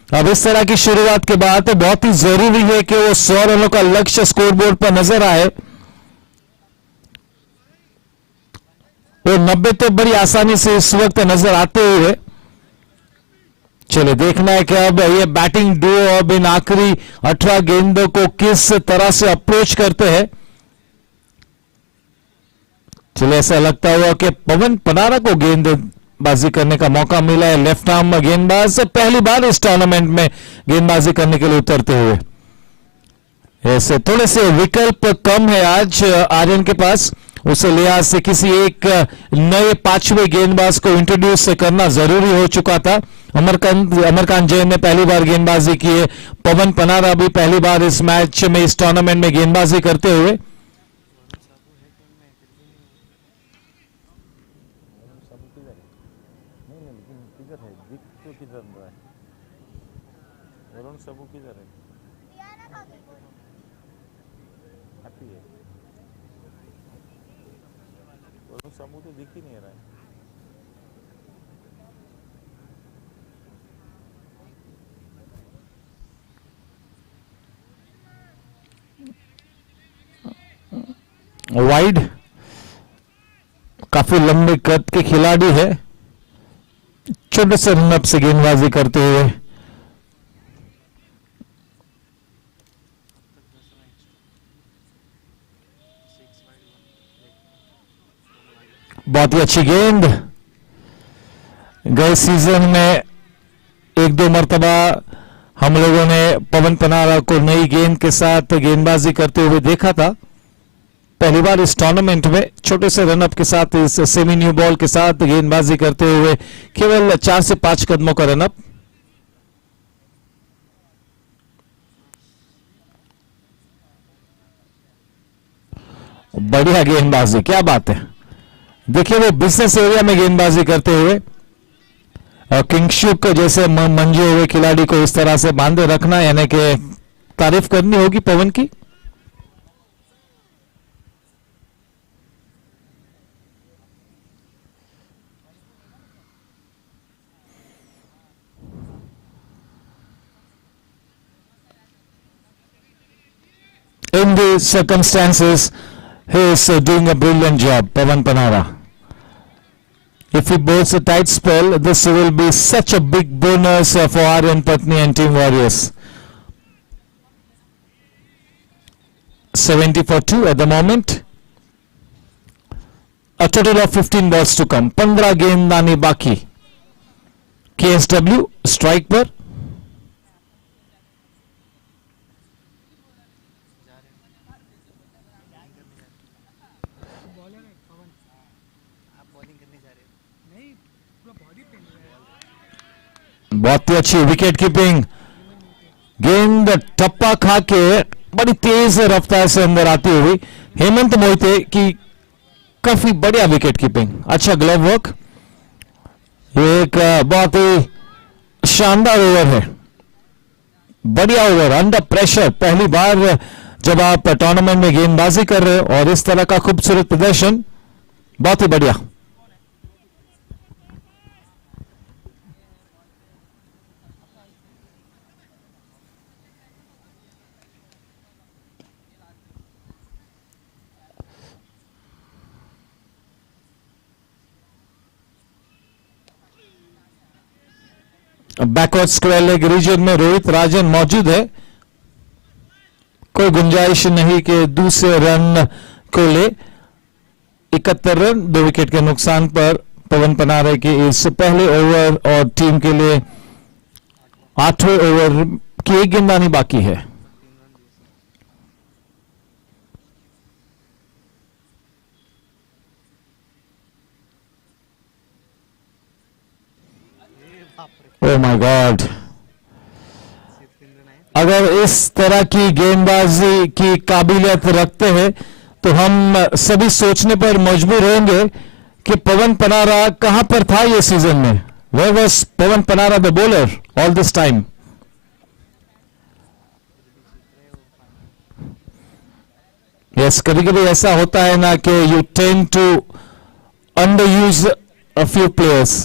अब इस तरह की शुरुआत के बाद तो बहुत ही जरूरी है कि वो 100 रनों का लक्ष्य स्कोरबोर्ड पर नजर आए। वो 90 तो बड़ी आसानी से इस वक्त नजर आते हुए। चलिए देखना है कि अब ये बैटिंग डुओ अब इन आखिरी 18 गेंदों को किस तरह से अप्रोच करते हैं। चलिए ऐसा लगता हुआ कि पवन पनारा को गेंदबाजी करने का मौका मिला है। लेफ्ट आर्म गेंदबाज से पहली बार इस टूर्नामेंट में गेंदबाजी करने के लिए उतरते हुए। ऐसे थोड़े से विकल्प कम है आज आर्यन के पास, उस लिहाज से किसी एक नए 5वें गेंदबाज को इंट्रोड्यूस करना जरूरी हो चुका था। अमरकांत जैन ने पहली बार गेंदबाजी की है। पवन पनारा भी पहली बार इस मैच में, इस टूर्नामेंट में गेंदबाजी करते हुए। वाइड, काफी लंबे कद के खिलाड़ी है, छोटे से रनअप से गेंदबाजी करते हुए। बहुत ही अच्छी गेंद। गए सीजन में 1-2 मरतबा हम लोगों ने पवन पनारा को नई गेंद के साथ गेंदबाजी करते हुए देखा था। पहली बार इस टूर्नामेंट में छोटे से रनअप के साथ इस सेमी न्यू बॉल के साथ गेंदबाजी करते हुए केवल 4 से 5 कदमों का रनअप। बढ़िया गेंदबाजी, क्या बात है। देखिए वो बिजनेस एरिया में गेंदबाजी करते हुए किंगशुक जैसे मंजे हुए खिलाड़ी को इस तरह से बांधे रखना, यानी कि तारीफ करनी होगी पवन की। In these circumstances, he is doing a brilliant job, Pavan Panara. If he bowls a tight spell, this will be such a big bonus for Aryan Patni and Team Warriors. 70 for 2 at the moment. A total of 15 balls to come. 15 गेंदानी बाकी. KSW strike पर. बहुत ही अच्छी wicket keeping, गेंद टप्पा खा के बड़ी तेज रफ्तार से अंदर आती हुई हेमंत मोहिते की काफी बढ़िया विकेट कीपिंग, अच्छा ग्लव वर्क। एक बहुत ही शानदार ओवर है, बढ़िया ओवर, अंडर प्रेशर। पहली बार जब आप टूर्नामेंट में गेंदबाजी कर रहे हो और इस तरह का खूबसूरत प्रदर्शन, बहुत ही बढ़िया। बैकवर्ड स्क्वायर लेग रीजन में रोहित राजन मौजूद है, कोई गुंजाइश नहीं कि दूसरे रन को ले। 71 रन 2 विकेट के नुकसान पर पवन पनारे के इस पहले ओवर और टीम के लिए 8वें ओवर की एक गेंदबाजी बाकी है। ओह माय गॉड, अगर इस तरह की गेंदबाजी की काबिलियत रखते हैं तो हम सभी सोचने पर मजबूर होंगे कि पवन पनारा कहां पर था ये सीजन में। Where was Pawan Panara the bowler all this time? Yes, कभी कभी ऐसा होता है ना कि you tend to underuse a few players.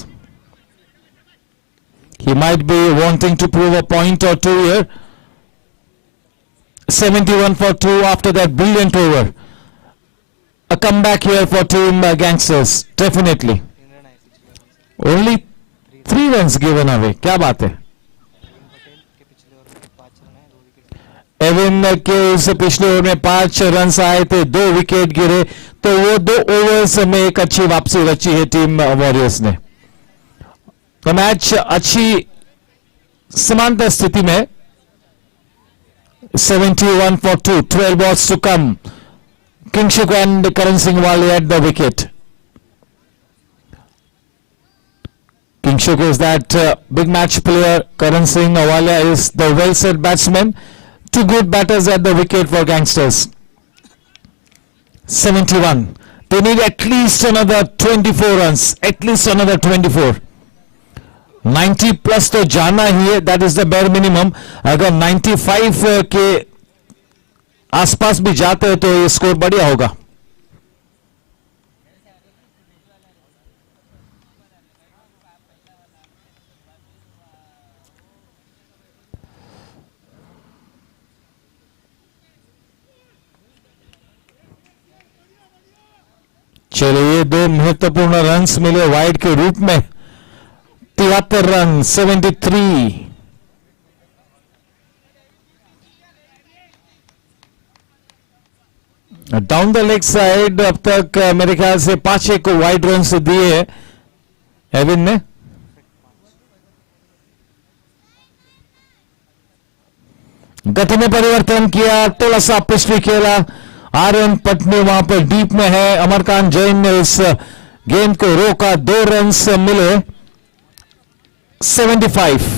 He might be wanting to prove a point or two here. 71 for 2 after that brilliant over. A comeback here for Team Gangsters, definitely. Only 3 runs given away. क्या बात है। Evin के उस पिछले over में 5 run आए थे, 2 wicket गिरे, तो वो 2 ओवर्स में एक अच्छी वापसी रची है टीम वॉरियर्स ने। तो मैच अच्छी समांतर स्थिति में 71 for 2, 12 balls to come. Kingshuk and Karan Singh Wale at the wicket. Kingshuk is that big match player. Karan Singh Wale is the well set batsman. 2 good batters at the wicket for Gangsters. 71. They need at least another 24 runs. At least another 24. 90 plus तो जाना ही है, that is the bare minimum. अगर 95 के आसपास भी जाते हैं तो ये स्कोर बढ़िया होगा। चलिए, 2 महत्वपूर्ण रन्स मिले वाइड के रूप में। 73 run, 73। Down the leg side अब तक मेरे ख्याल से 5 को वाइड रन से दिए हैं एविन ने। गति में परिवर्तन किया, थोड़ा सा पिच भी खेला आर्यन पटनी वहां पर डीप में है, अमरकांत जैन ने इस गेंद को रोका, 2 रन मिले, 75।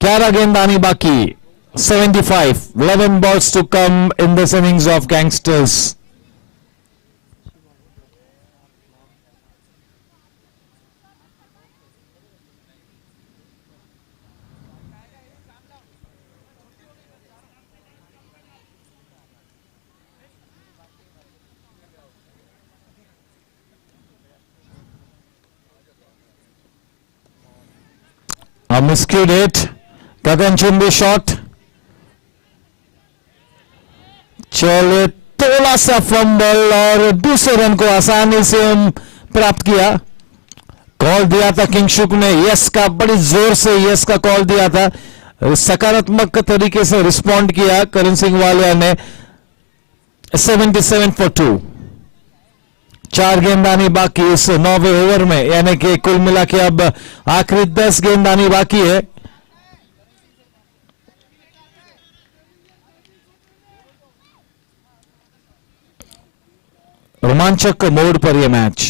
11 गेंदानी बाकी, 75, 11 balls to come in this innings of Gangsters. A miscued hit, Gagan Chumbi shot, चले थोड़ा सा फंबल और दूसरे रन को आसानी से प्राप्त किया। कॉल दिया था किंगशुक ने यस का, बड़ी जोर से यस का कॉल दिया था, सकारात्मक तरीके से रिस्पॉन्ड किया करण सिंह वालिया ने। 77 for 2, 4 गेंदानी बाकी इस 9वें ओवर में, यानी कि कुल मिला के अब आखिरी 10 गेंदानी बाकी है। रोमांचक मोड पर यह match.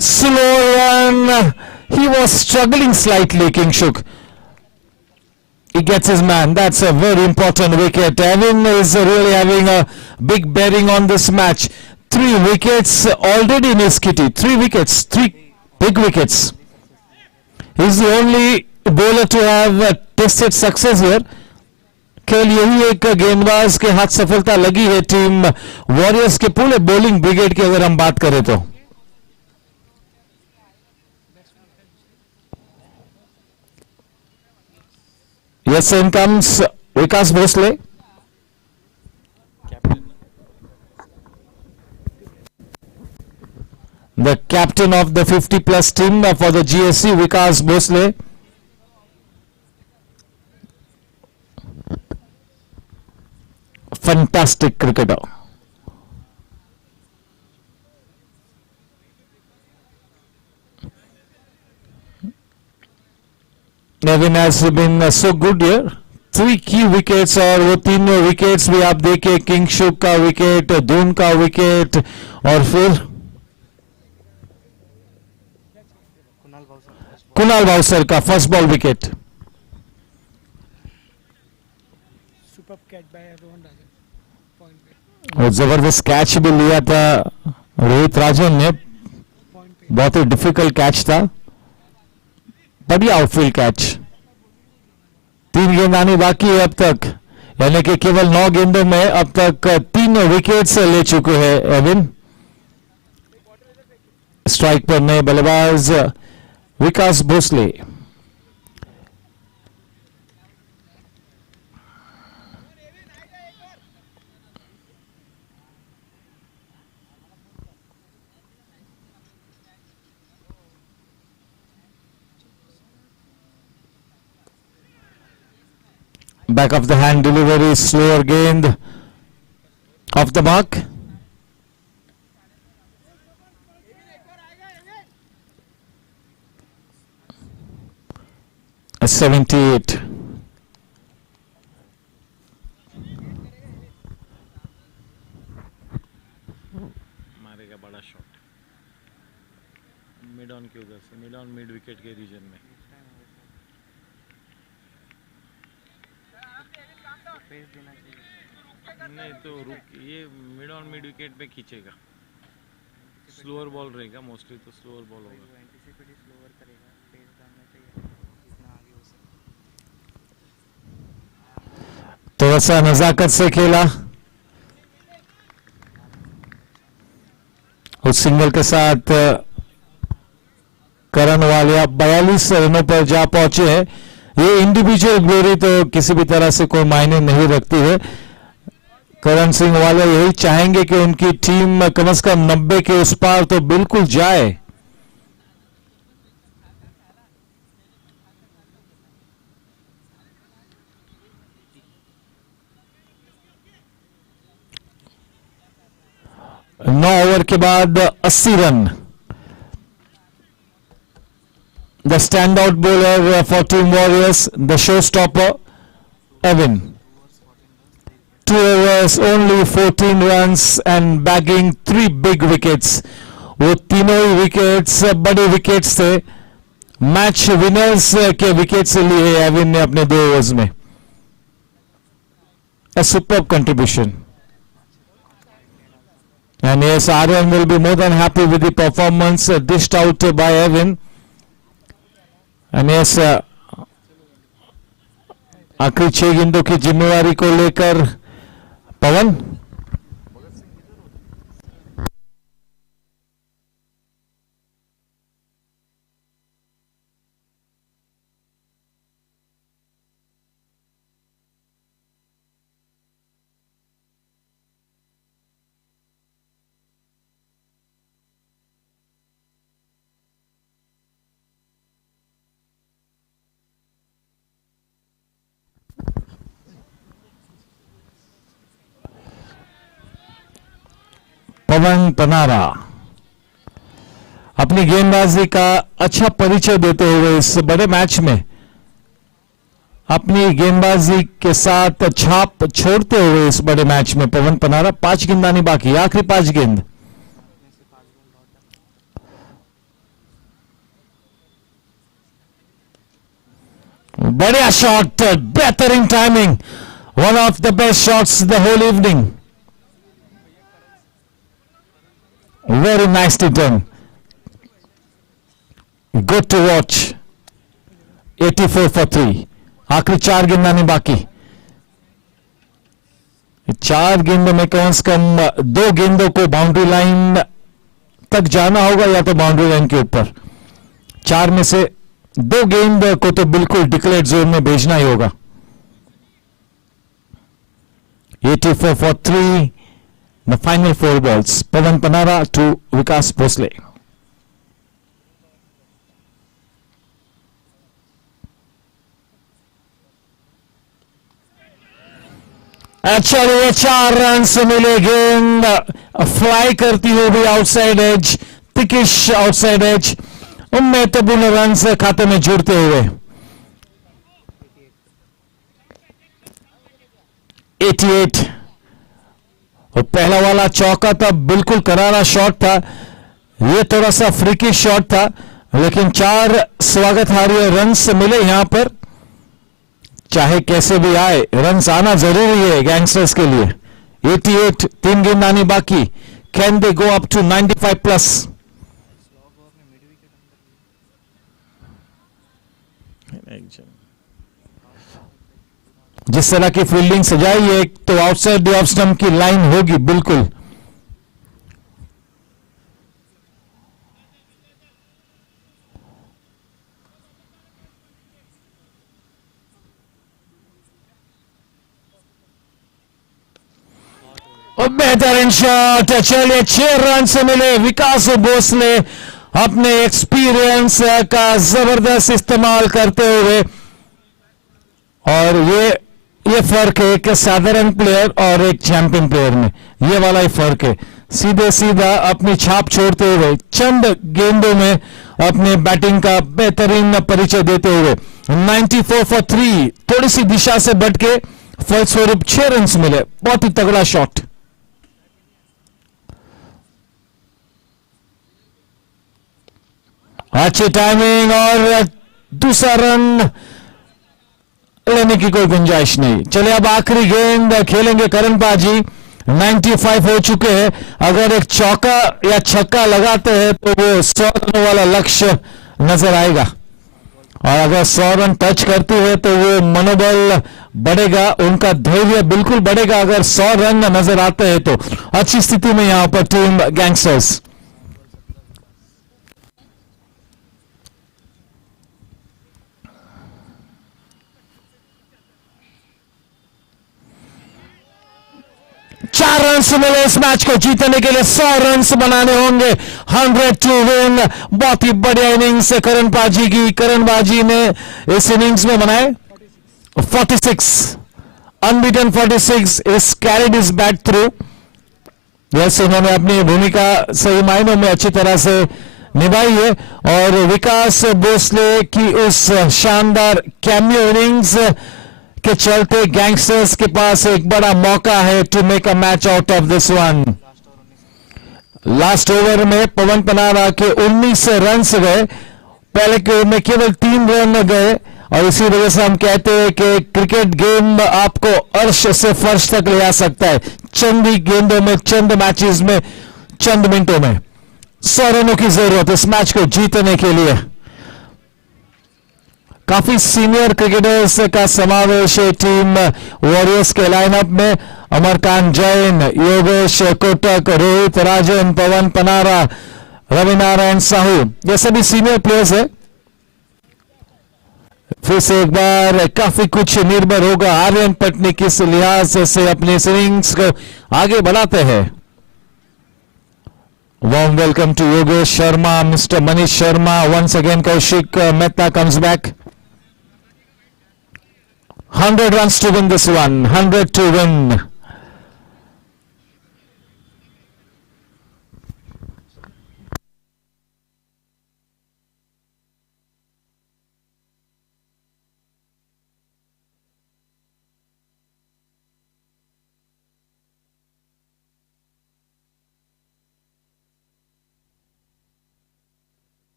Slow run, he was struggling slightly, Kingshuk. He gets his man. That's a very important wicket. Evan is really having a big bearing on this match. 3 wickets already in his kitty. 3 wickets, 3 big wickets. He's the only bowler to have tasted success here. केवल यही एक गेंदबाज के हाथ सफलता लगी है team warriors के पूरे बॉलिंग ब्रिगेड की अगर हम बात करें तो। Yes, in comes Vikas Bhosle. The captain of the 50+ team for the GSC, Vikas Bhosle. Fantastic cricketer. Nevin has been so good here. 3 key wickets और वो 3 विकेट्स भी आप देखिए, किंगशुक का विकेट, धून का विकेट और फिर कुणाल भावसर का फर्स्ट बॉल विकेट। और जबरदस्त कैच भी लिया था रोहित राजन ने, बहुत ही डिफिकल्ट कैच था, बढ़िया आउटफील्ड कैच। 3 गेंदानी बाकी है अब तक, यानी कि केवल 9 गेंदों में अब तक 3 विकेट्स ले चुके हैं एविन। स्ट्राइक पर नए बल्लेबाज विकास Bhosle. Back of the hand delivery, slower gend off the mark. A 78. मारेगा बड़ा शॉट मिड ऑन के उधर से, मिड ऑन मिड विकेट के रीजन में। नहीं तो रुक, ये मिड ऑन मिड विकेट पे खींचेगा, स्लोअर बॉल रहेगा मोस्टली, तो स्लोअर बॉल होगा। तो ऐसा नजाकत से खेला, उस सिंगल के साथ करण वालिया 42 रनों पर जा पहुंचे हैं। ये इंडिविजुअल ग्लोरी तो किसी भी तरह से कोई मायने नहीं रखती है। करण सिंह वाले यही चाहेंगे कि उनकी टीम कम से कम 90 के उस पार तो बिल्कुल जाए। नौ ओवर के बाद 80 run. the standout bowler for Team Warriors, the showstopper, Evan. 2 overs, only 14 runs and bagging 3 big wickets. वो तीनों ही विकेट्स बड़े विकेट्स थे. मैच विनर्स के विकेट्स लिए एविन ने अपने 2 ओवर्स में. A superb contribution. And yes, Aryan will be more than happy with the performance dished out by Evan. And yes, आखिरी 6 गेंदों की जिम्मेवारी को लेकर पवन. पवन पनारा अपनी गेंदबाजी का अच्छा परिचय देते हुए इस बड़े मैच में अपनी गेंदबाजी के साथ छाप छोड़ते हुए इस बड़े मैच में पवन पनारा. 5 गेंदानी बाकी, आखिरी 5 गेंद. बढ़िया शॉट, बेहतरीन timing, one of the best shots the whole evening. Very nicely done. Good to watch. 84 for 3. आखिरी 4 गेंदानी बाकी. 4 गेंदों में कम से कम 2 गेंदों को बाउंड्री लाइन तक जाना होगा या तो बाउंड्री लाइन के ऊपर. 4 में से 2 गेंद को तो बिल्कुल डिक्लेयर्ड जोन में भेजना ही होगा. 84 for 3. The final 4 balls. Pavan Panara to Vikas Bhosle. अच्छा, ये 4 रन से मिले. गेंद फ्लाई करती हुई भी आउटसाइड एज, थिकिश आउटसाइड एज. महत्वपूर्ण रन से खाते में जुड़ते हुए 88. पहला वाला चौका था, बिल्कुल करारा शॉट था. ये थोड़ा सा फ्रीकी शॉट था, लेकिन 4 स्वागतहार्य रन्स मिले यहां पर. चाहे कैसे भी आए, रन्स आना जरूरी है गैंगस्टर्स के लिए. 88, 3 गेंद आनी बाकी. Can they go up to 95 plus? जिस तरह की फील्डिंग सजाई है तो आउटसाइड द ऑफ स्टंप की लाइन होगी बिल्कुल. और बेहतरीन शॉट. चलिए, 6 रन से मिले. विकास भोसले अपने एक्सपीरियंस का जबरदस्त इस्तेमाल करते हुए, और ये फर्क है एक साधारण प्लेयर और एक चैंपियन प्लेयर में. ये वाला ही फर्क है. सीधे सीधा अपनी छाप छोड़ते हुए चंद गेंदों में अपने बैटिंग का बेहतरीन परिचय देते हुए 94 for 3. थोड़ी सी दिशा से बट के फलस्वरूप 6 रन मिले. बहुत ही तगड़ा शॉट. अच्छी टाइमिंग और दूसरा रन लेने की कोई गुंजाइश नहीं. चलिए, अब आखिरी गेंद खेलेंगे करण बाजी. 95 हो चुके हैं. अगर एक चौका या छक्का लगाते हैं तो वो 100 रन वाला लक्ष्य नजर आएगा, और अगर 100 रन टच करते हैं तो वो मनोबल बढ़ेगा, उनका धैर्य बिल्कुल बढ़ेगा. अगर 100 रन नजर आते हैं तो अच्छी स्थिति में यहां पर टीम गैंगस्टर्स. चार रन मिले इस मैच को जीतने के लिए. 100 रन बनाने होंगे. 100 टू विन. बहुत ही बढ़िया इनिंग्स है करण बाजी की. करण बाजी ने इस इनिंग्स में बनाए 46, अनबीटन 46. इस carried is bat through. Yes, उन्होंने अपनी भूमिका सही मायनों में अच्छी तरह से निभाई है और विकास भोसले की उस शानदार कैमियो इनिंग्स के चलते गैंगस्टर्स के पास एक बड़ा मौका है to make a match out of this one. Last over में पवन पनारा के 19 रन गए, पहले के ओवर में केवल 3 रन गए और इसी वजह से हम कहते हैं कि क्रिकेट गेम आपको अर्श से फर्श तक ले आ सकता है, चंद ही गेंदों में, चंद मैचेस में, चंद मिनटों में। 100 रनों की जरूरत इस मैच को जीतने के लिए। काफी सीनियर क्रिकेटर्स का समावेश है टीम वॉरियर्स के लाइनअप में। अमरकांत जैन, योगेश कोटक, रोहित राजन, पवन पनारा, रविनारायण साहू, ये सभी सीनियर प्लेयर्स हैं। फिर से एक बार काफी कुछ निर्भर होगा आर्यन पटनी किस लिहाज से अपने इनिंग्स को आगे बढ़ाते हैं। Warm welcome to Yogesh Sharma, mister Manish Sharma, once again Kaushik Mehta comes back. 100 runs to win this one, 100 to win.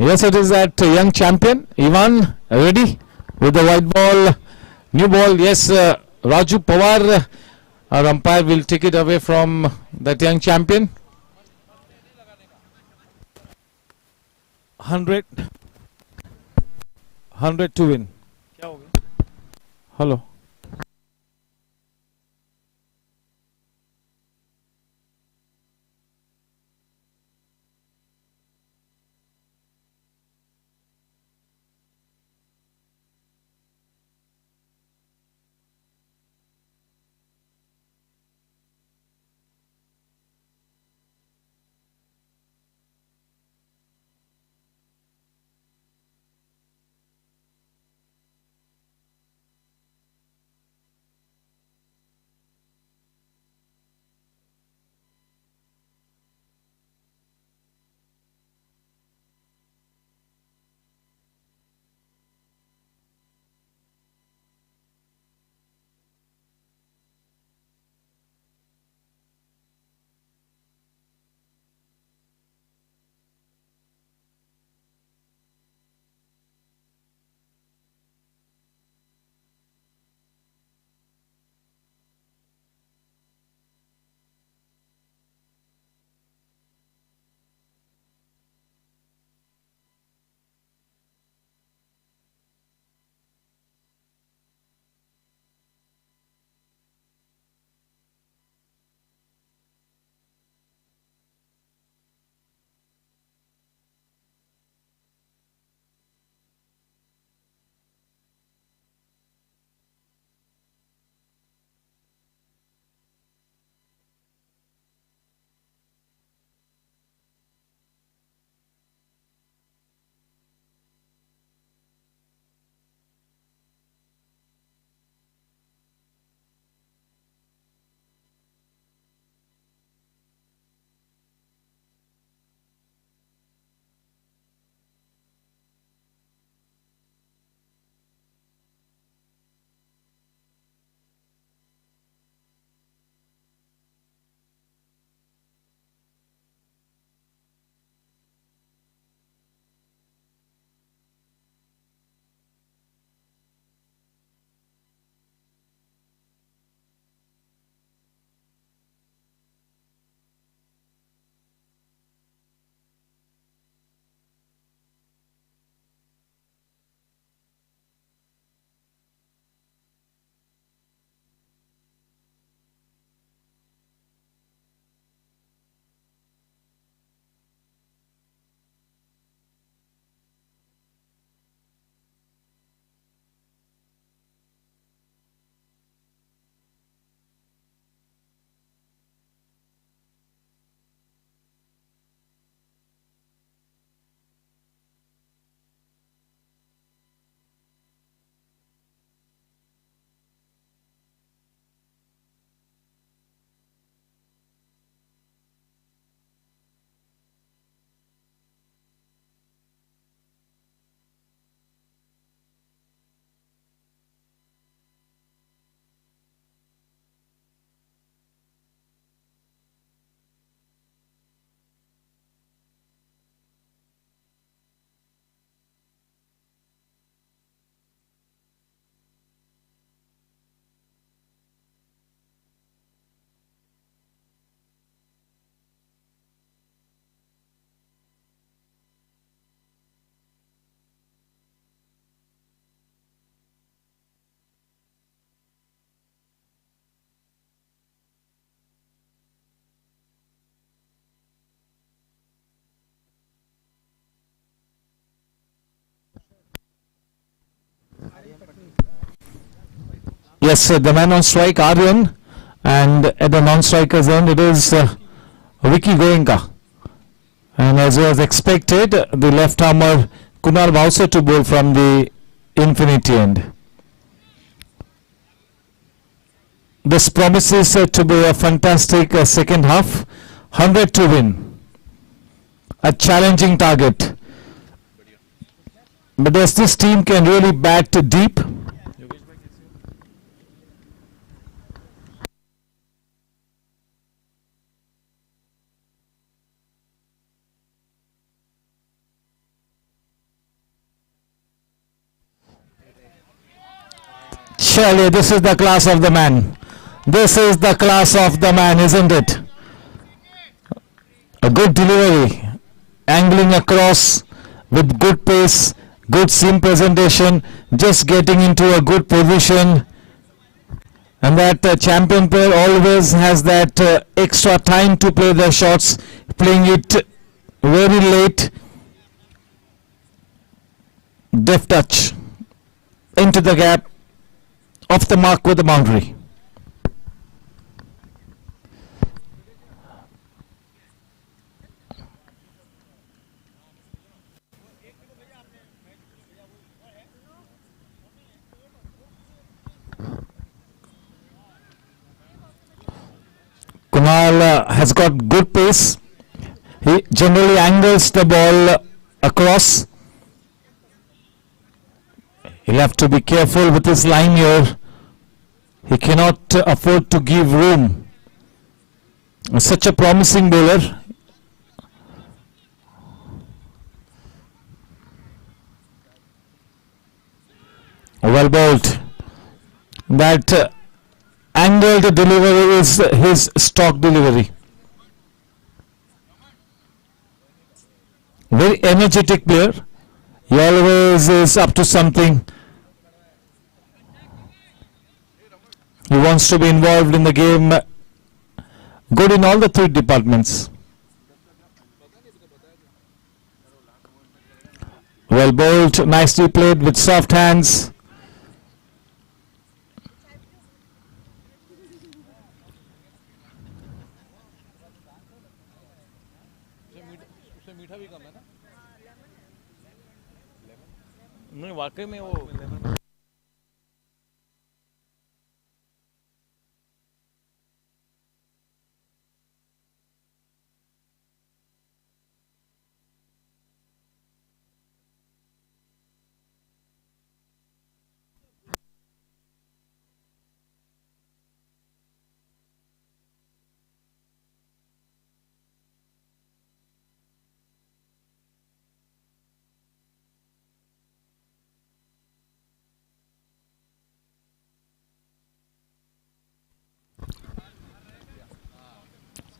Yes, it is that young champion. Ivan, ready with the white ball. New ball. Yes, Raju Pawar, our umpire, will take it away from that young champion. 100. 100 to win. Hello. Yes, the man on strike, Aryan, and at the non-striker's end, it is Vicky Goenka. And as was expected, the left armer Kunal Bowser to bowl from the infinity end. This promises to be a fantastic second half. 100 to win. A challenging target. But as this team can really bat deep, Surely this is the class of the man. This is the class of the man, isn't it? A good delivery, angling across with good pace, good seam presentation, just getting into a good position. And that champion player always has that extra time to play their shots, playing it very late. Deft touch into the gap, off the mark with the boundary. Kunal has got good pace. He generally angles the ball across. He'll have to be careful with his line here. He cannot afford to give room. Such a promising bowler. Well bowled. That angled delivery is his stock delivery. Very energetic player. He always is up to something. He wants to be involved in the game. Good in all the three departments. Well bowled, nicely played with soft hands. नहीं वाकई में वो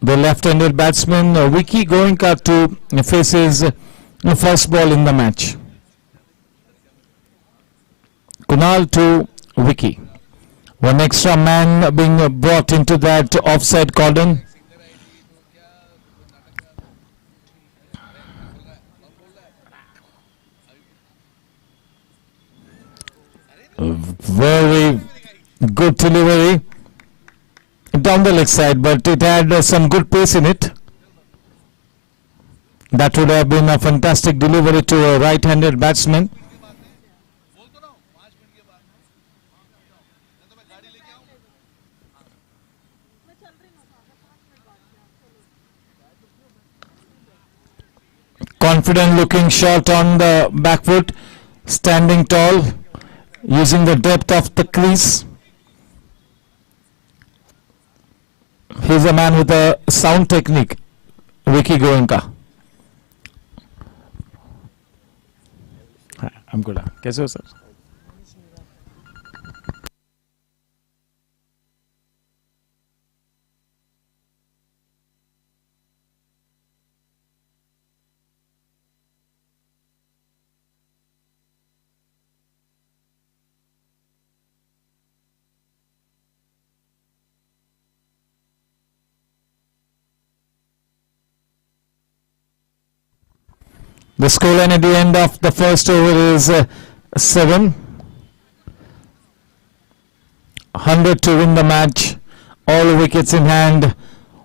The left-handed batsman Vicky Goenka to faces first ball in the match. Kunal to Vicky. One extra man being brought into that offside cordon. Very good delivery down the leg side, but it had some good pace in it. That would have been a fantastic delivery to a right-handed batsman. Confident looking shot on the back foot, standing tall, using the depth of the crease. He's a man with a sound technique, Vicky Goenka. I'm good. कैसे हो sir? The scoreline at the end of the first over is 7. 100 to win the match. All wickets in hand.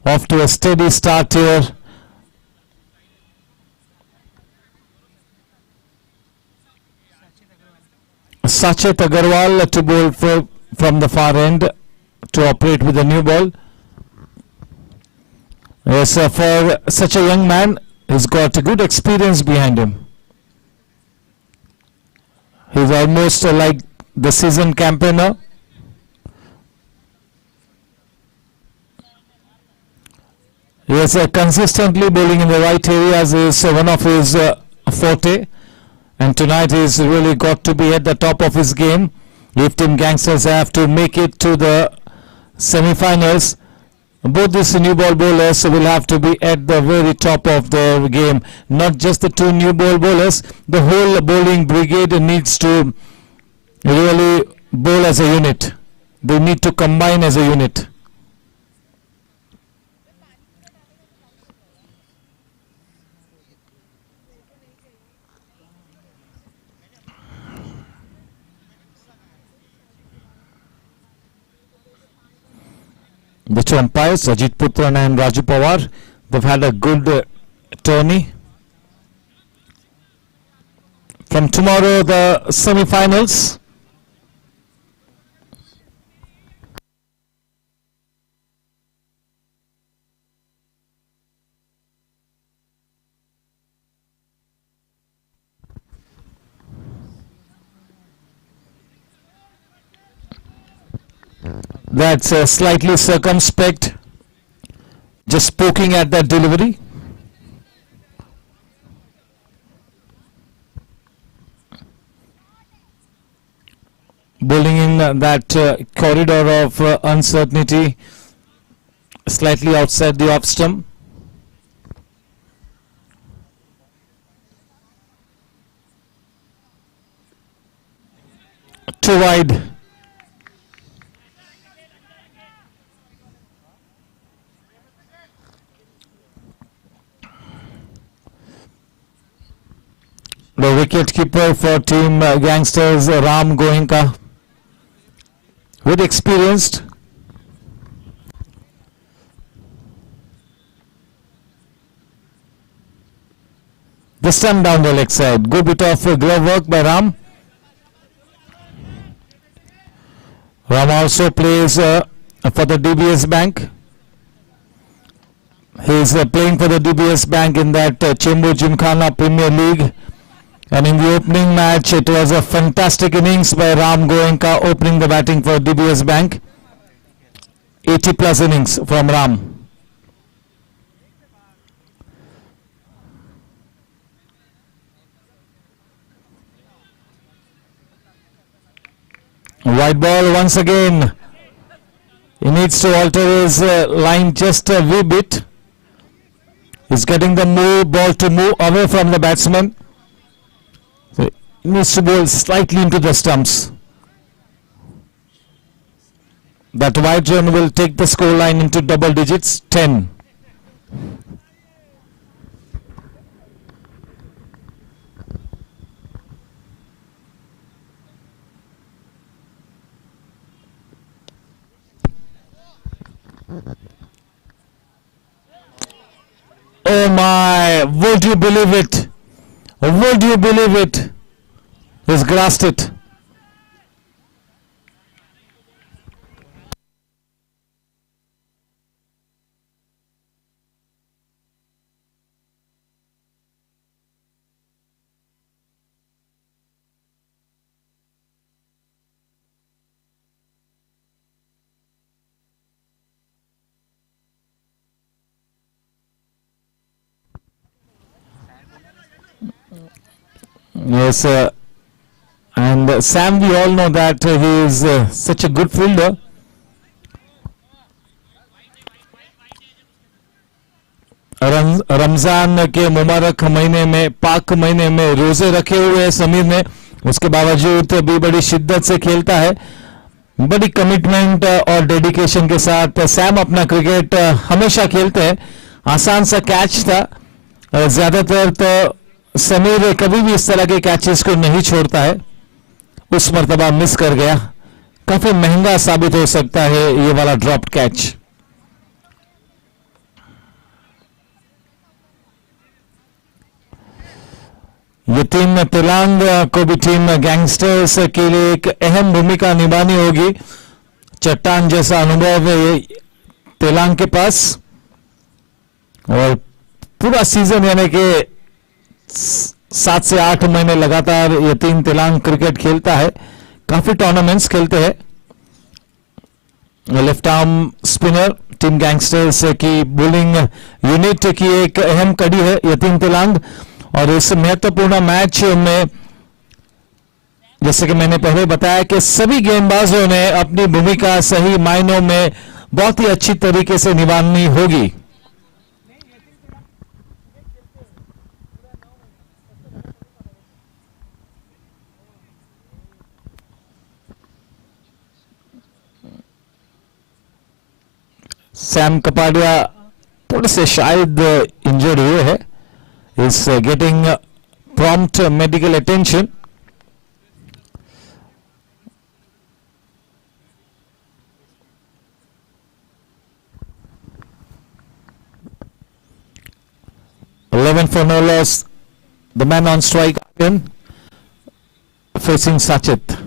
Off to a steady start here. Sachet Agarwal to bowl from the far end to operate with the new ball. Yes, for such a young man, he's got a good experience behind him. He's almost like the seasoned campaigner. He is consistently bowling in the right areas is one of his forte, and tonight he's really got to be at the top of his game. if Team Gangsters have to make it to the semi-finals, both these new ball bowlers will have to be at the very top of the game. Not just the two new ball bowlers, the whole bowling brigade needs to really bowl as a unit. They need to combine as a unit. The two umpires, Ajit Putran and Raju Pawar, they've had a good tourney. From tomorrow, the semi-finals. That's slightly circumspect, just poking at that delivery. Bowling in that corridor of uncertainty, slightly outside the off stump. Too wide. The wicket keeper for Team Gangsters, Ram Goenka, with experienced. This time down the leg side. Good bit of glove work by Ram. Ram also plays for the DBS Bank. He is playing for the DBS Bank in that Chembur Gymkhana Premier League. And in the opening match, it was a fantastic innings by Ram Goenka, opening the batting for DBS Bank. 80 plus innings from Ram. White ball once again. He needs to alter his line just a wee bit. He's getting the ball to move away from the batsman. So he needs to bowl slightly into the stumps. That wide run will take the score line into double digits, 10. Oh my, would you believe it? Would you believe it? He's grasped it. Yes, and Sam, we all know that he is such a good fielder. Ramzan के मुबारक महीने में, पाक महीने में रोजे रखे हुए हैं समीर ने, उसके बावजूद भी बड़ी शिद्दत से खेलता है, बड़ी कमिटमेंट और डेडिकेशन के साथ सैम अपना क्रिकेट हमेशा खेलते हैं. आसान सा कैच था, ज्यादातर तो समीर कभी भी इस तरह के कैचेस को नहीं छोड़ता है. उस मर्तबा मिस कर गया. काफी महंगा साबित हो सकता है ये वाला ड्रॉप्ड कैच. ये टीम तिलांग को भी टीम गैंगस्टर्स के लिए एक अहम भूमिका निभानी होगी. चट्टान जैसा अनुभव है ये तिलांग के पास, और पूरा सीजन यानी कि 7 से 8 महीने लगातार ये टीम तिलांग क्रिकेट खेलता है. काफी टूर्नामेंट्स खेलते हैं. Left arm spinner team gangsters की बॉलिंग यूनिट की एक अहम कड़ी है ये टीम तिलांग, और इस महत्वपूर्ण मैच में जैसे कि मैंने पहले बताया कि सभी गेंदबाजों ने अपनी भूमिका सही मायनों में बहुत ही अच्छी तरीके से निभानी होगी। सैम कपाडिया थोड़े से शायद इंजर्ड हुए हैं, is getting prompt medical attention. Eleven for no loss. The man on strike again, facing Sachit.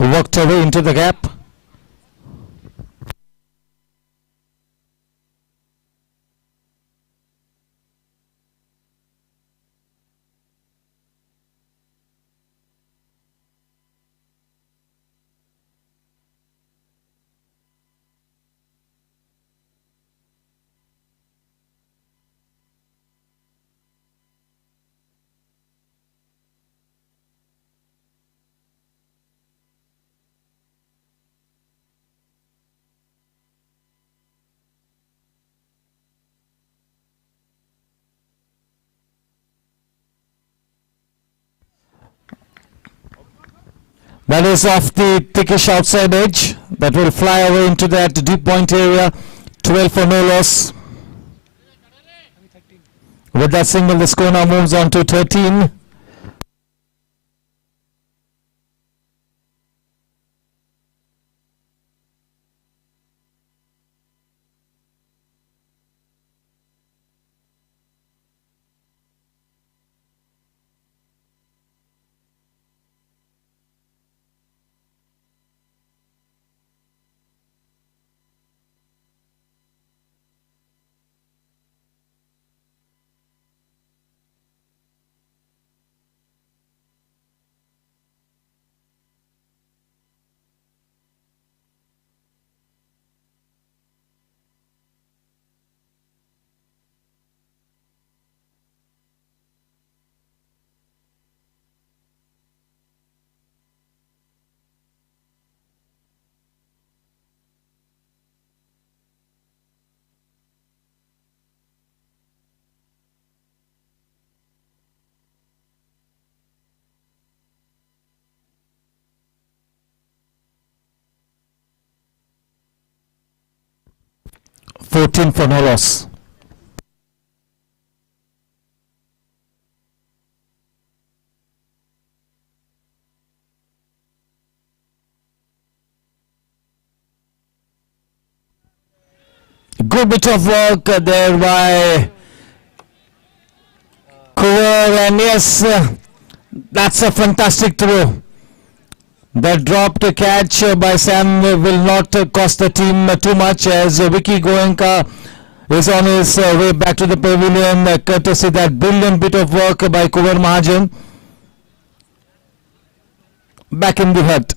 Worked away into the gap. That is off the thickish outside edge. That will fly away into that deep point area. 12 for no loss. With that single, the score now moves on to 13. Fourteen for no loss. Good bit of work there by Kuvar, and yes, that's a fantastic throw. That dropped catch by Sam will not cost the team too much, as Vicky Goenka is on his way back to the pavilion, courtesy that brilliant bit of work by Kuvar Mahajan. Back in the hut.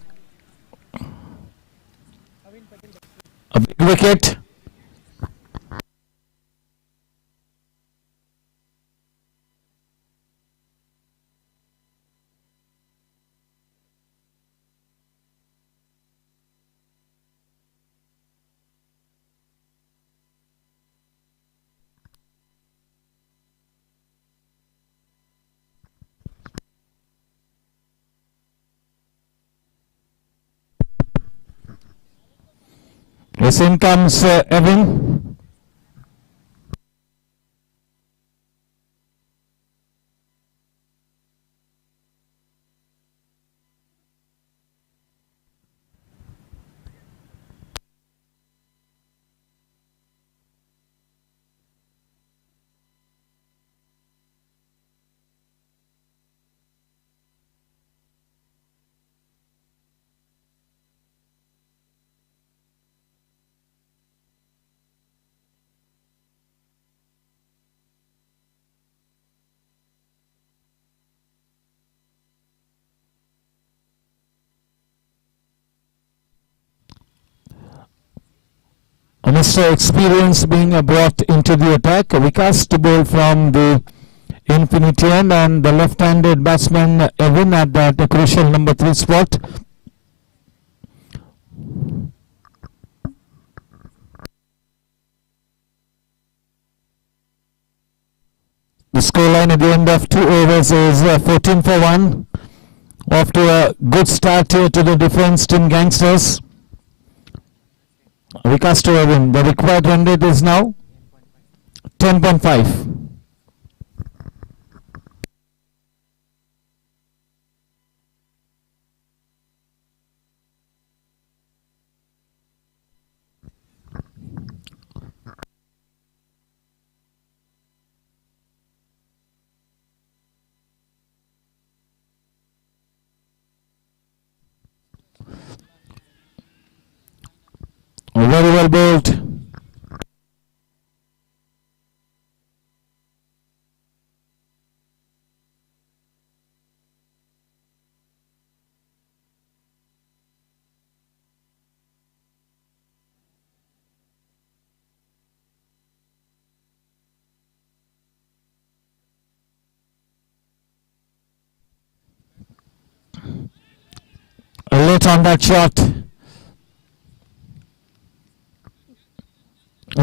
A big wicket. Yes, in comes Evan. Mr. Experience being brought into the attack. Vikas to bowl from the infinity end, and the left-handed batsman Evan at that crucial number 3 spot. The scoreline at the end of 2 overs is 14 for 1. Off to a good start here to the defense team Gangsters. Vikas to Evan. The required run rate is now 10.5. Very well bowled. Late on that shot.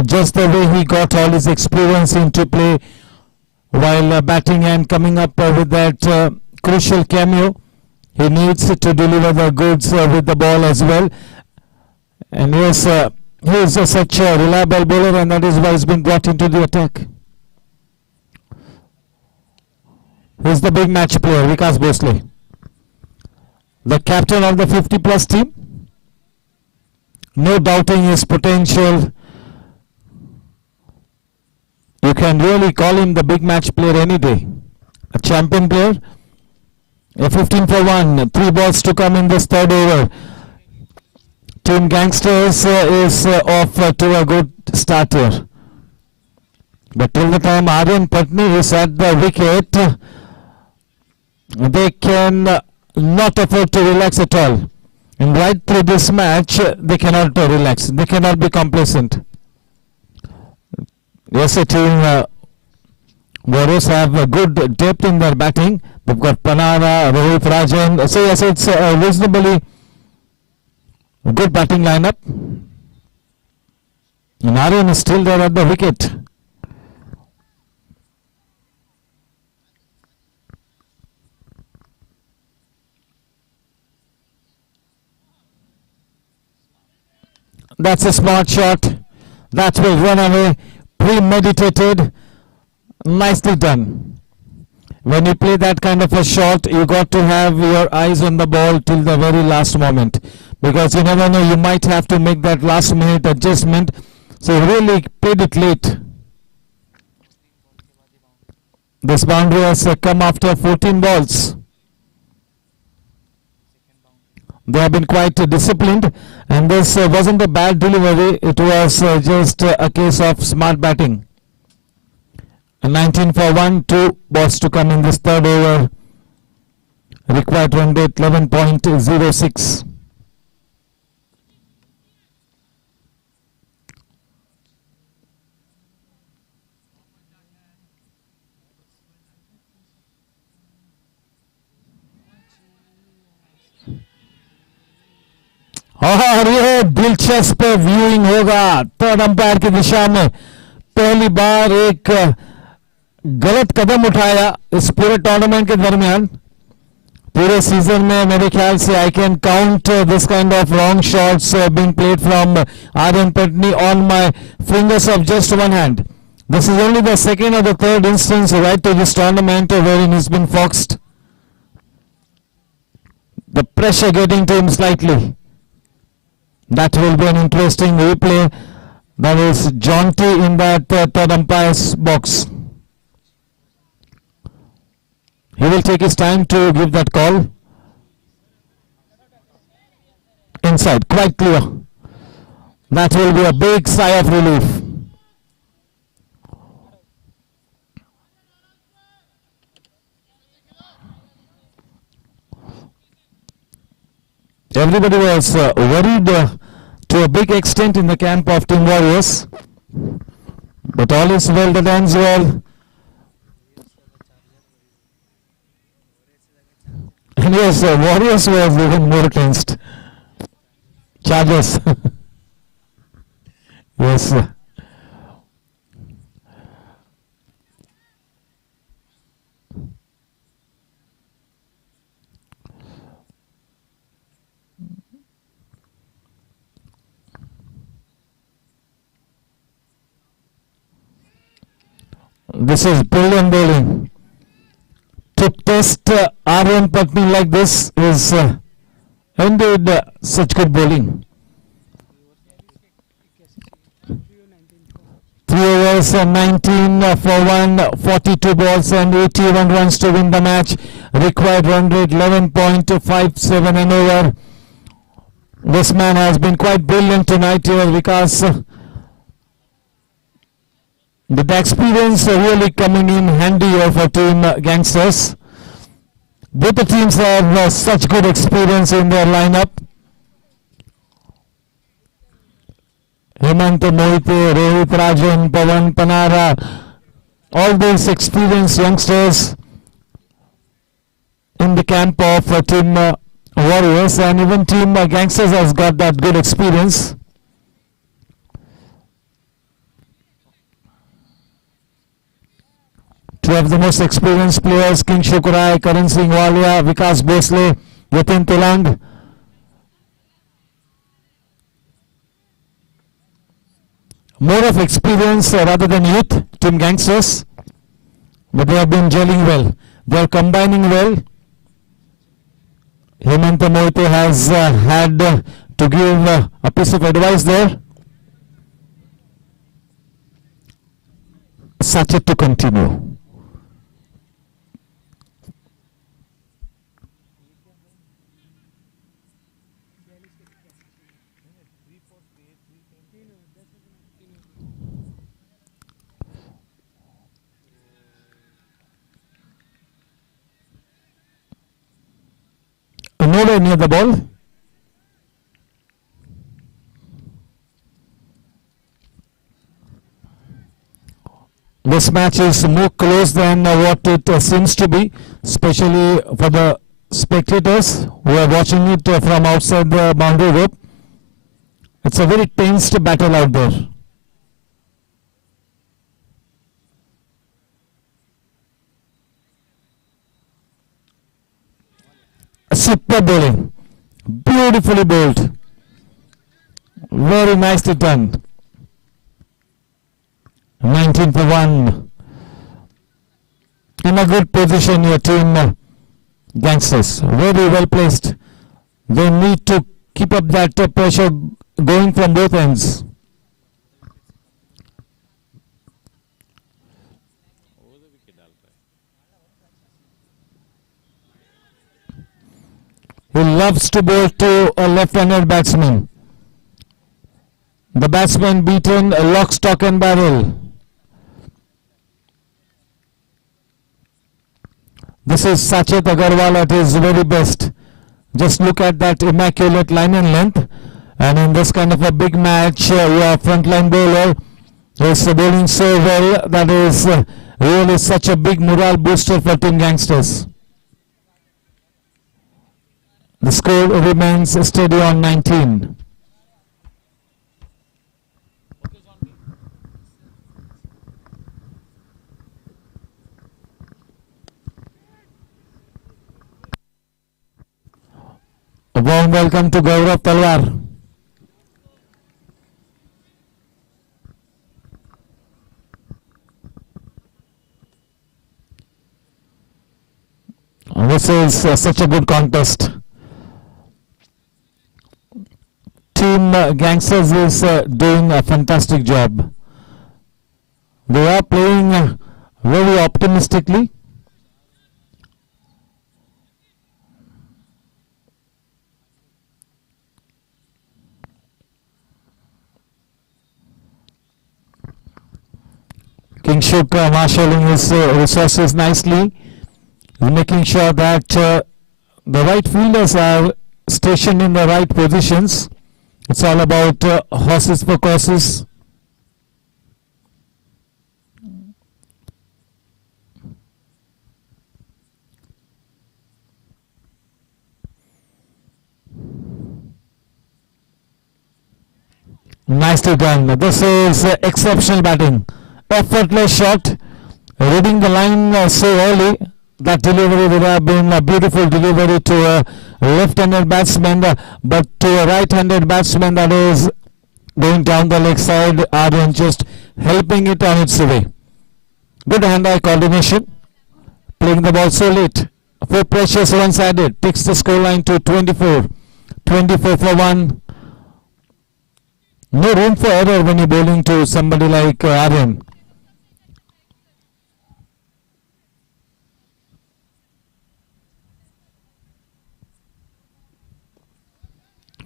Just the way he got all his experience into play while batting and coming up with that crucial cameo. He needs to deliver the goods with the ball as well. And yes, he is such a reliable bowler, and that is why he's been brought into the attack. He's the big match player, Vikas Bhosle, the captain of the 50-plus team. No doubting his potential. You can really call him the big match player any day. A champion player. A 15 for 1. 3 balls to come in this third over. Team Gangsters is off to a good start here. But till the time Aryan Patni is at the wicket, they can not afford to relax at all. And right through this match, they cannot relax. They cannot be complacent. Yes, team Warriors have a good depth in their batting. They've got Panara, Rohit Rajan. So yes, it's a reasonably good batting lineup. And Aryan is still there at the wicket. That's a smart shot. That will run away. Premeditated. Nicely done. When you play that kind of a shot, you got to have your eyes on the ball till the very last moment, because you never know, you might have to make that last minute adjustment. So really played it late. This boundary has come after 14 balls. They have been quite disciplined, and this wasn't a bad delivery. It was just a case of smart batting. 19 for 1, 2 balls to come in this third over. Required run rate 11.06. और ये दिलचस्प viewing होगा third umpire की दिशा में. पहली बार एक गलत कदम उठाया इस पूरे टूर्नामेंट के दरमियान. पूरे सीजन में मेरे ख्याल से I can count this kind of wrong shots being played from Aryan Patni on my fingers of just one hand. This is only the second or the third instance right to this tournament wherein he's been foxed. The pressure getting to him slightly. That will be an interesting replay. That is jaunty in that third umpire's box. He will take his time to give that call. Inside, quite clear. That will be a big sigh of relief. Everybody was worried to a big extent in the camp of Team Warriors. But all is well that ends well. And yes, Warriors were even more tensed. Chargers. Yes. This is brilliant bowling. To test Aaron Putney like this is indeed such good bowling. 3 overs, 19 for 142 balls and 81 runs to win the match. Required run rate 11.57 and over. This man has been quite brilliant tonight here because with the experience really coming in handy here for Team Gangsters. Both the teams have such good experience in their lineup. Hemant Mohite, Rohit Rajan, Pawan Panara, all these experienced youngsters in the camp of Team Warriors, and even Team Gangsters has got that good experience. Two of the most experienced players, King Shukurai, Karan Singh Walia, Vikas Bhosle, Yatin Tilang. More of experience rather than youth, Team Gangsters, but they have been gelling well. They are combining well. Hemant Mohite has had to give a piece of advice there. Sachet to continue. Nowhere near the ball. This match is more close than what it seems to be, especially for the spectators who are watching it from outside the boundary rope. It's a very tensed battle out there. Super bowling, beautifully bowled, very nicely done. 19 for 1. In a good position, your Team Gangsters, very well placed. They need to keep up that pressure going from both ends. He loves to bowl to a left-handed batsman. The batsman beaten lock, stock and barrel. This is Sachet Agarwal at his very best. Just look at that immaculate line and length. And in this kind of a big match, your frontline bowler is bowling so well. That is really such a big morale booster for Team Gangsters. The score remains steady on 19. A warm welcome to Gaurav Talwar. This is such a good contest. Team Gangsters is doing a fantastic job. They are playing very optimistically. King Shuk marshalling his resources nicely, making sure that the right fielders are stationed in the right positions It's all about horses for courses. Nicely done. This is exceptional batting. Effortless shot. Reading the line so early. That delivery would have been a beautiful delivery to a left-handed batsman, but to a right-handed batsman that is going down the leg side, Aryan just helping it on its way. Good hand-eye coordination. Playing the ball so late. 4 pressures one-sided. Takes the scoreline to 24. 24 for 1. No room for error when you're bowling to somebody like Aryan.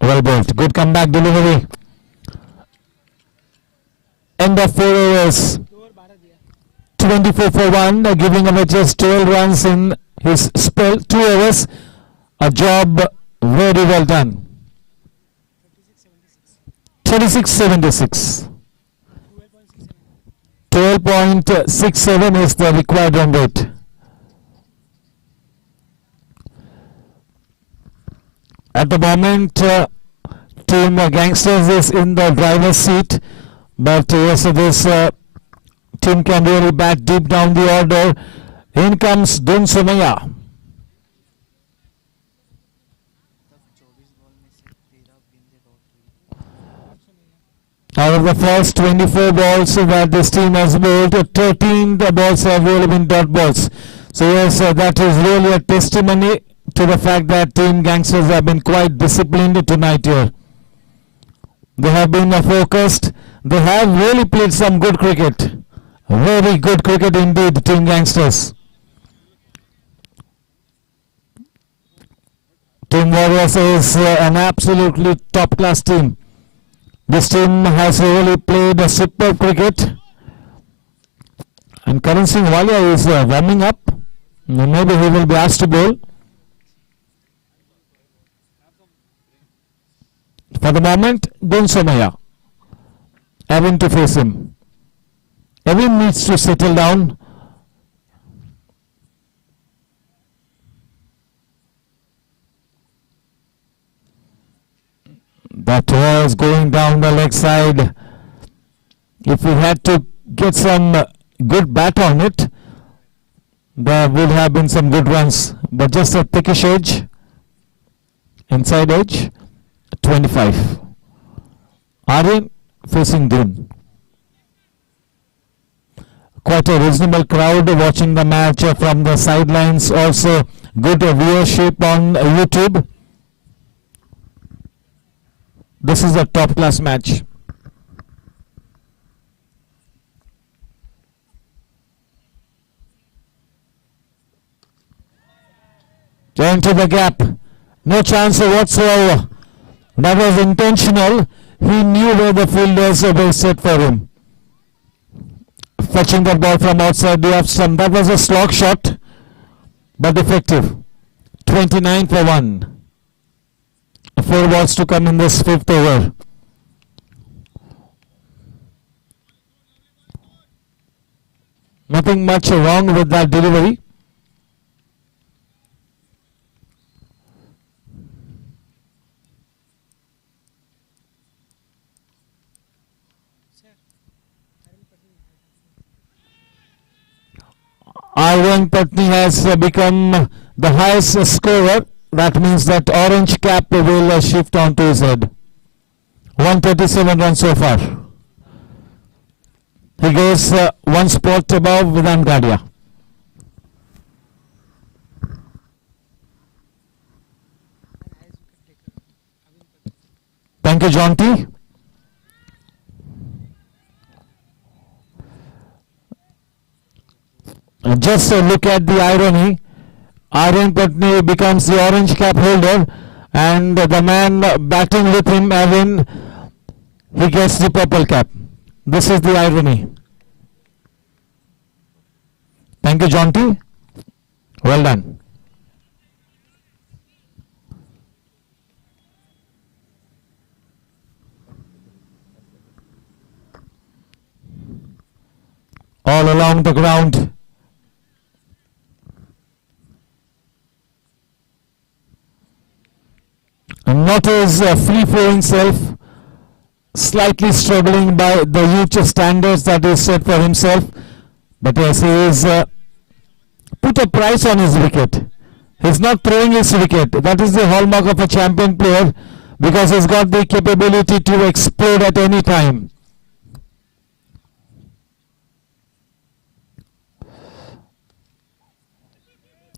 Well bowled. Good comeback delivery. End of 4 overs. 24 for 1, giving away just 12 runs in his spell. 2 overs. A job very well done. 36.76. 12.67 is the required run rate. At the moment, Team Gangsters is in the driver's seat, but yes, this team can really bat deep down the order. In comes Dun Sumaya. Out of the first 24 balls that this team has bowled, 13 balls have really been dot balls. So yes, that is really a testimony to the fact that Team Gangsters have been quite disciplined tonight here. They have been focused. They have really played some good cricket. Very good cricket indeed, Team Gangsters. Team Warriors is an absolutely top-class team. This team has really played a superb cricket. And Karan Singh Walia is warming up. Maybe he will be asked to bowl. For the moment, Dun Somaya having to face him. Evan needs to settle down. That was going down the leg side. If we had to get some good bat on it, there would have been some good runs. But just a thickish edge, inside edge, 25. Aryan facing Dun. Quite a reasonable crowd watching the match from the sidelines. Also good viewership on YouTube. This is a top class match. Into the gap. No chance whatsoever. That was intentional. He knew where the fielders were set for him. Fetching the ball from outside the off stump. That was a slog shot, but effective. 29 for 1. 4 balls to come in this 5th over. Nothing much wrong with that delivery. Aryan Patni has become the highest scorer. That means that orange cap will shift onto his head. 137 runs so far. He goes one spot above Vedant Gadia. Thank you, Jonty. Just look at the irony. Aryan Patni becomes the orange cap holder, and the man batting with him, Evan, he gets the purple cap. This is the irony. Thank you, Jonty. Well done. all along the ground. And not his free-flowing self, slightly struggling by the huge standards that he set for himself. But yes, he is put a price on his wicket. He's not throwing his wicket. That is the hallmark of a champion player, because he's got the capability to explode at any time.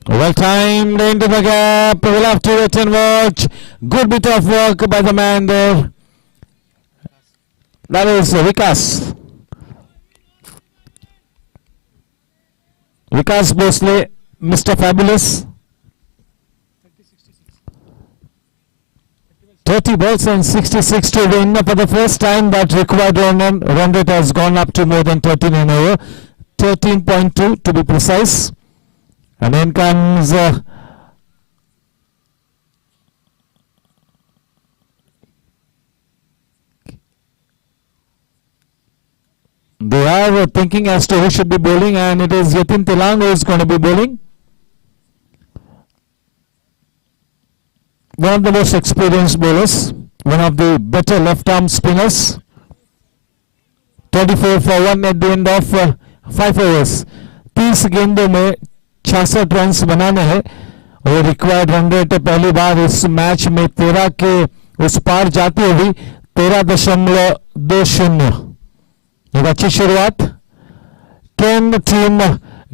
Well timed into the gap. We'll have to wait and watch. Good bit of work by the man there. That is Vikas. Vikas Bhosle, Mr. Fabulous. 30 balls and 66 to win. For the first time, that required run rate has gone up to more than 13 and over. 13.2 to be precise. And then comes they are thinking as to who should be bowling, and it is Yatin Tilang who is going to be bowling. One of the most experienced bowlers, one of the better left-arm spinners. 24 for 1 at the end of 5 overs. 30 गेंदों में 66 runs बनाने हैं और required run rate पहली बार इस match में 13 के उस पार जाती हुई 13.20. एक अच्छी शुरुआत. 10 team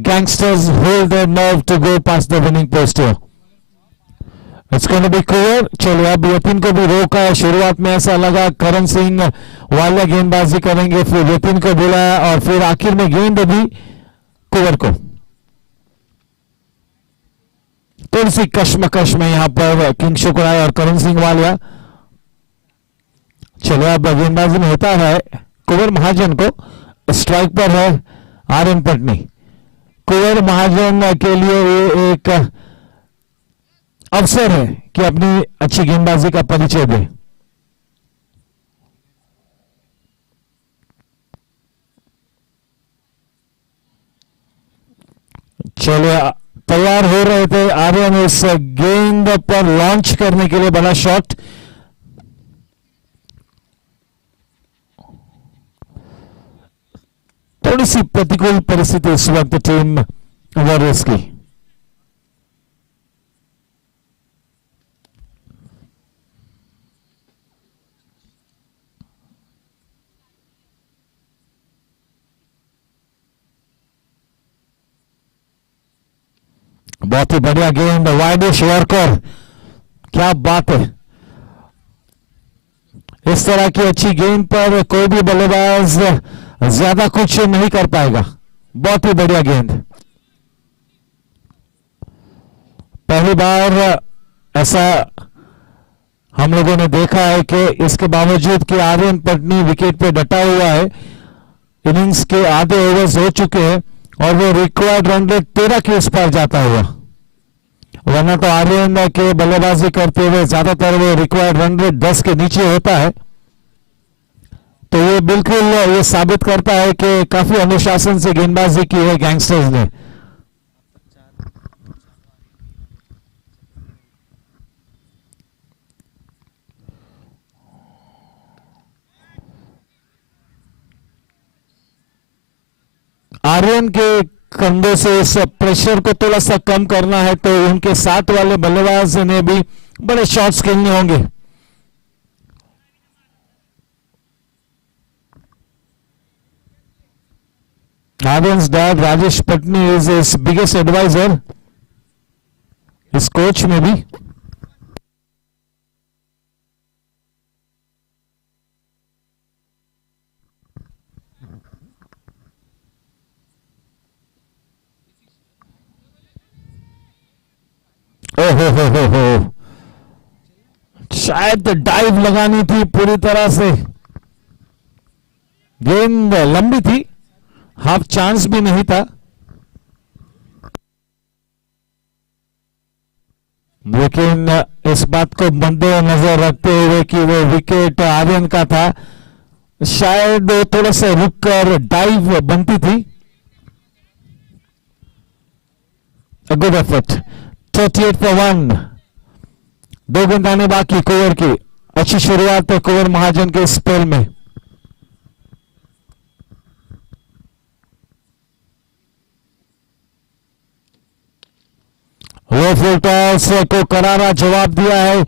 gangsters hold their nerve to go past the winning post here. It's going to be clear. चलो अब यतिन को भी रोका है. शुरुआत में ऐसा लगा करण सिंह वाला गेंदबाजी करेंगे, फिर यतिन को बुलाया और फिर आखिर में गेंद दी कुंवर को. थोड़ी सी कश्मकश में यहाँ पर किंग शुक्राया और करण सिंह वालिया. चलो अब गेंदबाजी में होता है कुंवर महाजन को. स्ट्राइक पर है आर्यन पटनी. कुंवर महाजन के लिए ये एक अवसर है कि अपनी अच्छी गेंदबाजी का परिचय दे. चलो तैयार हो रहे थे आर्यन इस गेंद पर लॉन्च करने के लिए. बड़ा शॉट. थोड़ी सी प्रतिकूल परिस्थिति इस वक्त टीम वॉरियर्स की. बहुत ही बढ़िया गेंद. Widish yorker. क्या बात है. इस तरह की अच्छी गेंद पर कोई भी बल्लेबाज ज्यादा कुछ नहीं कर पाएगा. बहुत ही बढ़िया गेंद. पहली बार ऐसा हम लोगों ने देखा है कि इसके बावजूद कि आर्यन पटनी विकेट पे डटा हुआ है, इनिंग्स के आधे ओवर्स हो चुके हैं और वो रिक्वायर्ड रन रेट 13 के उस पार जाता हुआ. वरना तो आर्यन के बल्लेबाजी करते हुए ज्यादातर वो रिक्वायर्ड रन रेट 10 के नीचे होता है. तो ये बिल्कुल ये साबित करता है कि काफी अनुशासन से गेंदबाजी की है गैंगस्टर्स ने. आर्यन के कंधों से इस प्रेशर को थोड़ा सा कम करना है, तो उनके साथ वाले बल्लेबाज ने भी बड़े शॉट्स खेलने होंगे. Aryan's dad Rajesh Patni is his biggest advisor, his coach maybe. हो शायद डाइव लगानी थी पूरी तरह से. गेंद लंबी थी, हाफ चांस भी नहीं था, लेकिन इस बात को मद्देनजर रखते हुए कि वो विकेट आर्यन का था, शायद थोड़ा सा रुक कर डाइव बनती थी. A good effort. 38 for 1. 2 गेंद आने बाकी कुंवर की. अच्छी शुरुआत है कुंवर महाजन के स्पेल में. लो फुल टॉस को करारा जवाब दिया है.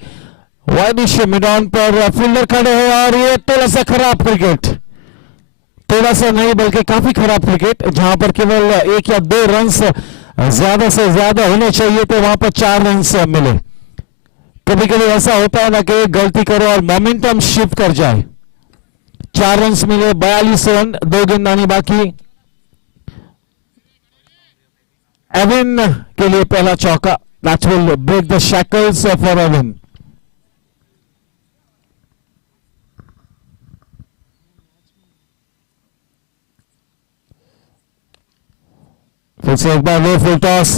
वाइडिश मिड ऑन पर फील्डर खड़े हैं और ये थोड़ा सा खराब क्रिकेट. थोड़ा सा नहीं बल्कि काफी खराब क्रिकेट, जहां पर केवल 1 या 2 रन्स ज्यादा से ज्यादा होने चाहिए थे, वहां पर 4 रन्स मिले. कभी कभी ऐसा होता है ना कि गलती करो और मोमेंटम शिफ्ट कर जाए. 4 रन्स मिले, 42 रन, 2 गेंद आनी बाकी. एविन के लिए पहला चौका. That will break the shackles for Evin. फिर से एक बार लो फुल टॉस.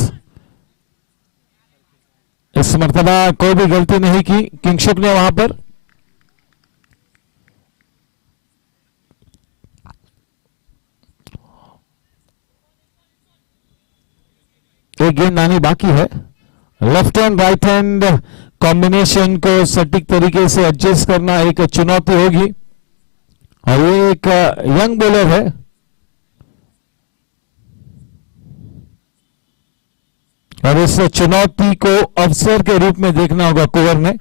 इस मर्तबा कोई भी गलती नहीं की किंगशुक ने वहां पर. एक गेंद आनी बाकी है. Left hand right hand combination को सटीक तरीके से एडजस्ट करना एक चुनौती होगी. और ये एक यंग बॉलर है. और इस चुनौती को अवसर के रूप में देखना होगा कुंवर ने.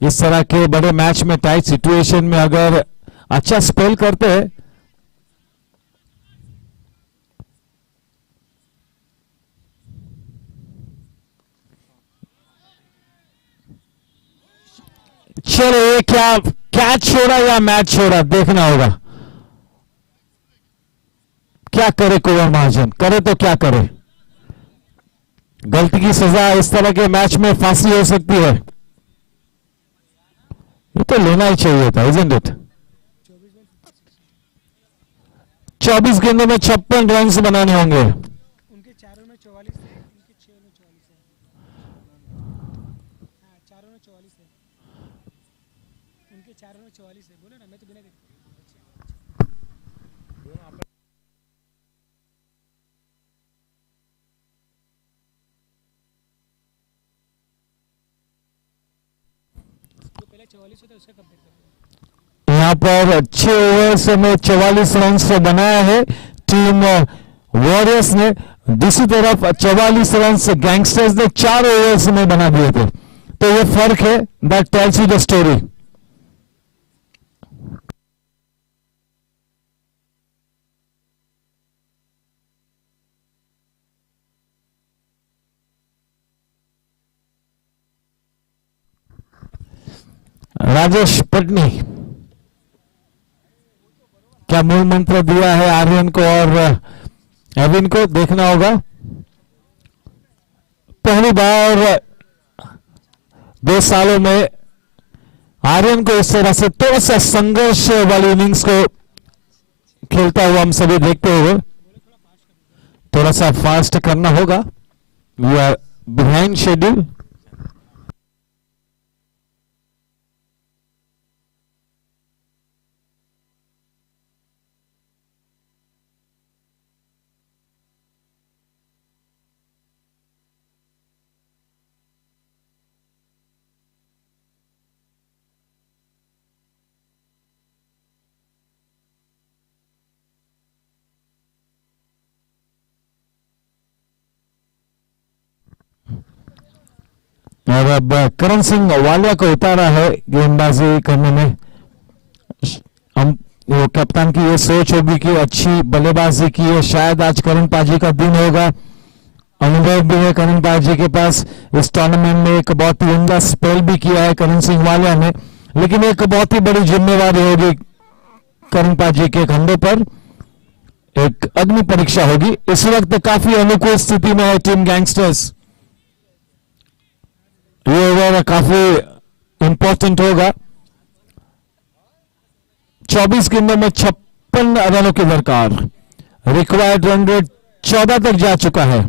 इस तरह के बड़े मैच में टाइट सिचुएशन में अगर अच्छा स्पेल करते हैं चलो, ये क्या कैच छोड़ा या मैच छोड़ा देखना होगा. क्या करे कुंवर महाजन, करे तो क्या करे. गलती की सजा इस तरह के मैच में फांसी हो सकती है. ये तो लेना ही चाहिए था, isn't it? 24 गेंदों में 56 रन बनाने होंगे. उनके चारों में 44 है, इनके 6 में 44 है. हाँ, चारों में 44 है. उनके चारों में 44 है. बोलो ना, मैं तो बिना देख. जो पहले 44 होता है उसका कंपेयर करते हैं. यहाँ पर 6 ओवर्स में 44 रन बनाया है टीम वॉरियर्स ने. दूसरी तरफ 44 रन गैंगस्टर्स ने 4 ओवर्स में बना दिए थे. तो ये फर्क है. That tells you the story. Rajesh Patni क्या मूल मंत्र दिया है आर्यन को और एविन को, देखना होगा. पहली बार 2 सालों में आर्यन को इस तरह से थोड़ा सा संघर्ष वाली इनिंग्स को खेलता हुआ हम सभी देखते हुए. थोड़ा सा फास्ट करना होगा. We are behind schedule. और अब करण सिंह वालिया को उतारा है गेंदबाजी करने में. हम वो कप्तान की ये सोच होगी कि अच्छी बल्लेबाजी की है. शायद आज करण पाजी का दिन होगा. अनुभव भी है करण पाजी के पास. इस टूर्नामेंट में एक बहुत ही उम्दा स्पेल भी किया है करण सिंह वालिया ने. लेकिन एक बहुत ही बड़ी जिम्मेवारी होगी करण पाजी के कंधों पर. एक अग्नि परीक्षा होगी. इस वक्त काफी अनुकूल स्थिति में है टीम गैंगस्टर्स. ये ओवर काफी इंपॉर्टेंट होगा. 24 गेंदों में 56 रनों की दरकार. रिक्वायर्ड रन रेट 14 तक जा चुका है.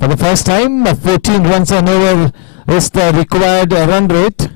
For the first time 14 runs an over is the required run rate.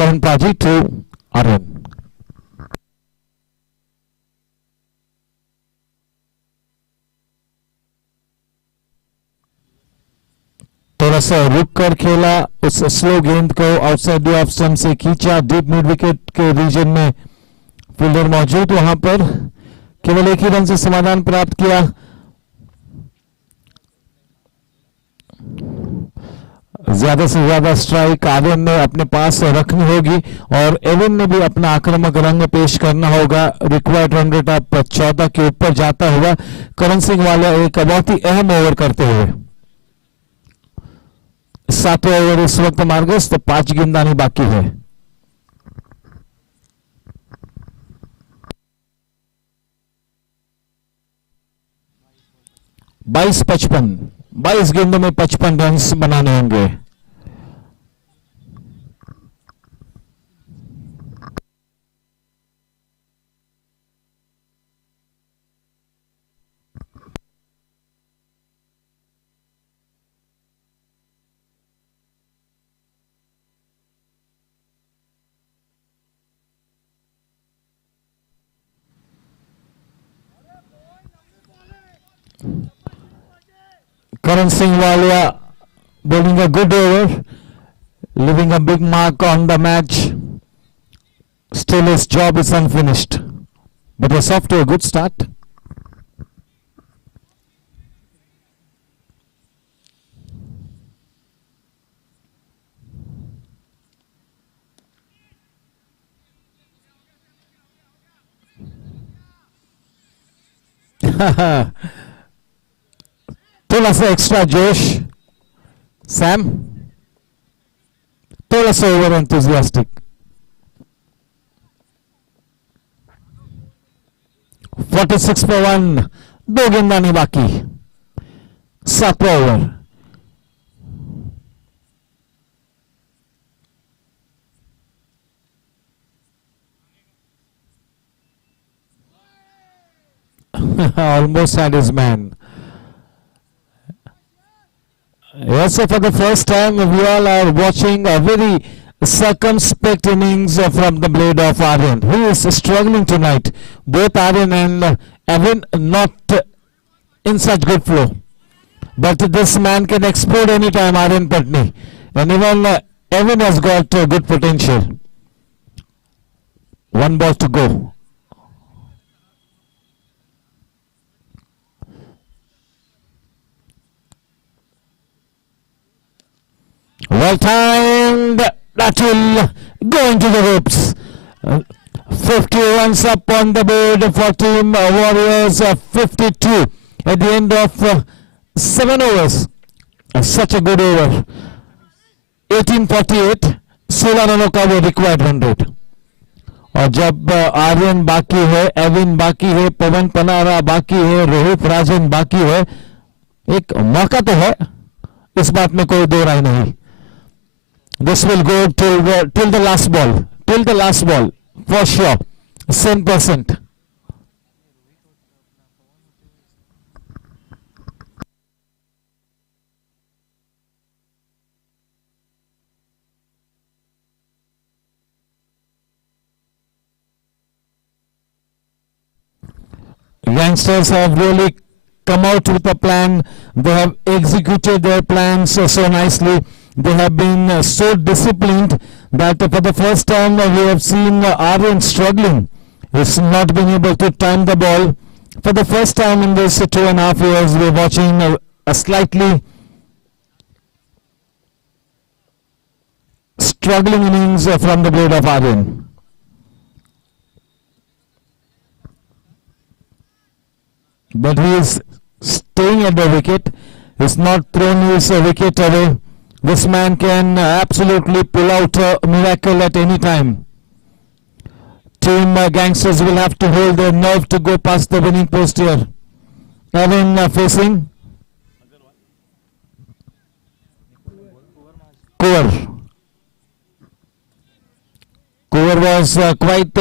Karan Paji to Aryan. थोड़ा सा रुक कर खेला, उस स्लो गेंद को आउटसाइड द ऑफ स्टंप से खींचा, डीप मिड विकेट के रीजन में फील्डर मौजूद, वहां पर केवल एक ही रन से समाधान प्राप्त किया। ज्यादा से ज्यादा स्ट्राइक आर्यन ने अपने पास रखनी होगी और एवन ने भी अपना आक्रामक रंग पेश करना होगा। रिक्वायर्ड रन रेट अब 14 के ऊपर जाता हुआ करण सिंह वाला एक बहुत ही अहम ओवर करते हुए। 7वें ओवर इस वक्त मार्गस्थ, 5 गेंदानी बाकी है। बाईस 22 गेंदों में 55 रन बनाने होंगे। Karan Singh Walia bowling a good over, leaving a big mark on the match. Still his job is unfinished, but he's off to a good start. थोड़ा सा एक्स्ट्रा जोश सैम, थोड़ा सा ओवर एंथुजियास्टिक। 46 पर 1, 2 गेंदानी बाकी, 7वां over. Almost had his man. Yes, so for the first time we all are watching a very circumspect innings from the blade of Aryan, who is struggling tonight. Both Aryan and Evan not in such good flow. But this man can explode anytime, Aryan Patni. And even Evan has got good potential. 1 ball to go. Well timed, that will go into the ropes. 50 runs up on the board for Team Warriors, 52 at the end of 7 overs. Such a good over. 1848, 16 रनों का वो required run rate. और जब आर्यन बाकी है, Evin बाकी है, पवन पनारा बाकी है, रोहित राजन बाकी है, एक मौका तो है, इस बात में कोई दो राय नहीं। This will go till the last ball, for sure, 100%. Youngsters have really come out with a plan. They have executed their plans so nicely. They have been so disciplined that for the first time we have seen Aryan struggling. He's not been able to time the ball. For the first time in this 2.5 years, we're watching a slightly struggling innings from the blade of Aryan. But he is staying at the wicket. He's not thrown his wicket away. This man can absolutely pull out a miracle at any time. Team Gangsters will have to hold their nerve to go past the winning post here. Evan facing Kuvar. Kuvar was quite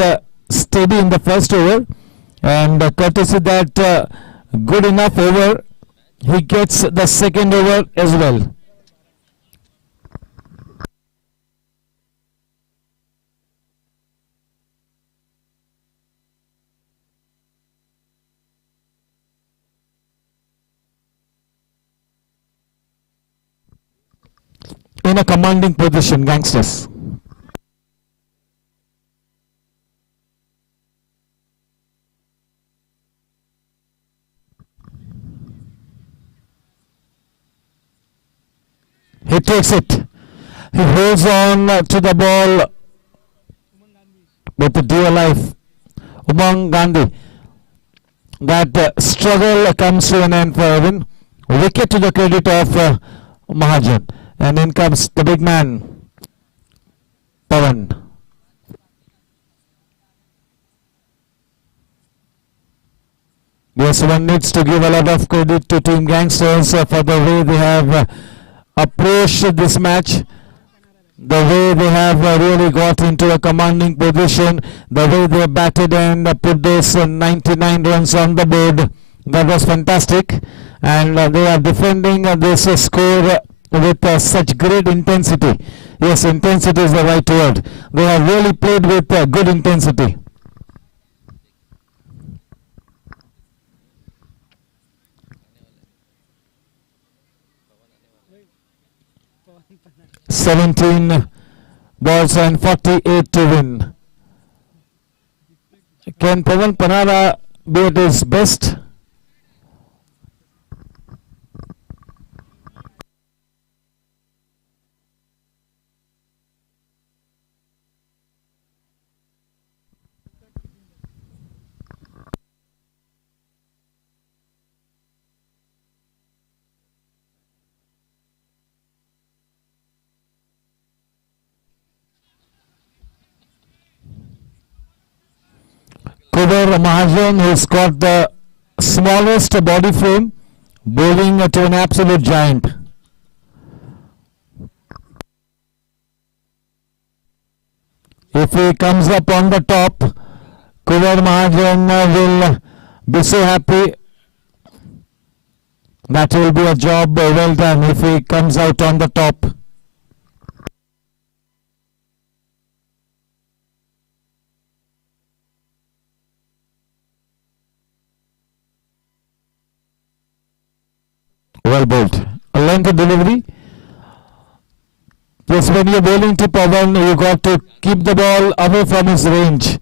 steady in the first over, and courtesy that good enough over, he gets the second over as well. a commanding position, Gangsters. He takes it. He holds on to the ball with the dear life. Umang Gandhi. That struggle comes to an end for Evan. Wicket to the credit of Mahajan. And in comes the big man, Pawan. Yes, one needs to give a lot of credit to Team Gangsters for the way they have approached this match, the way they have really got into a commanding position, the way they batted and put those 99 runs on the board. That was fantastic, and they are defending this score with such great intensity. Yes, intensity is the right word. They have really played with good intensity. "17 balls and 48 to win." Can Pawan Panara be at his best? Kuber Mahajan, who's got the smallest body frame, bowling to an absolute giant. If he comes up on the top, Kuber Mahajan will be so happy. That will be a job well done if he comes out on the top. Well bowled. A length delivery. Yes, when you're bowling to Pawan, you got to keep the ball away from his range.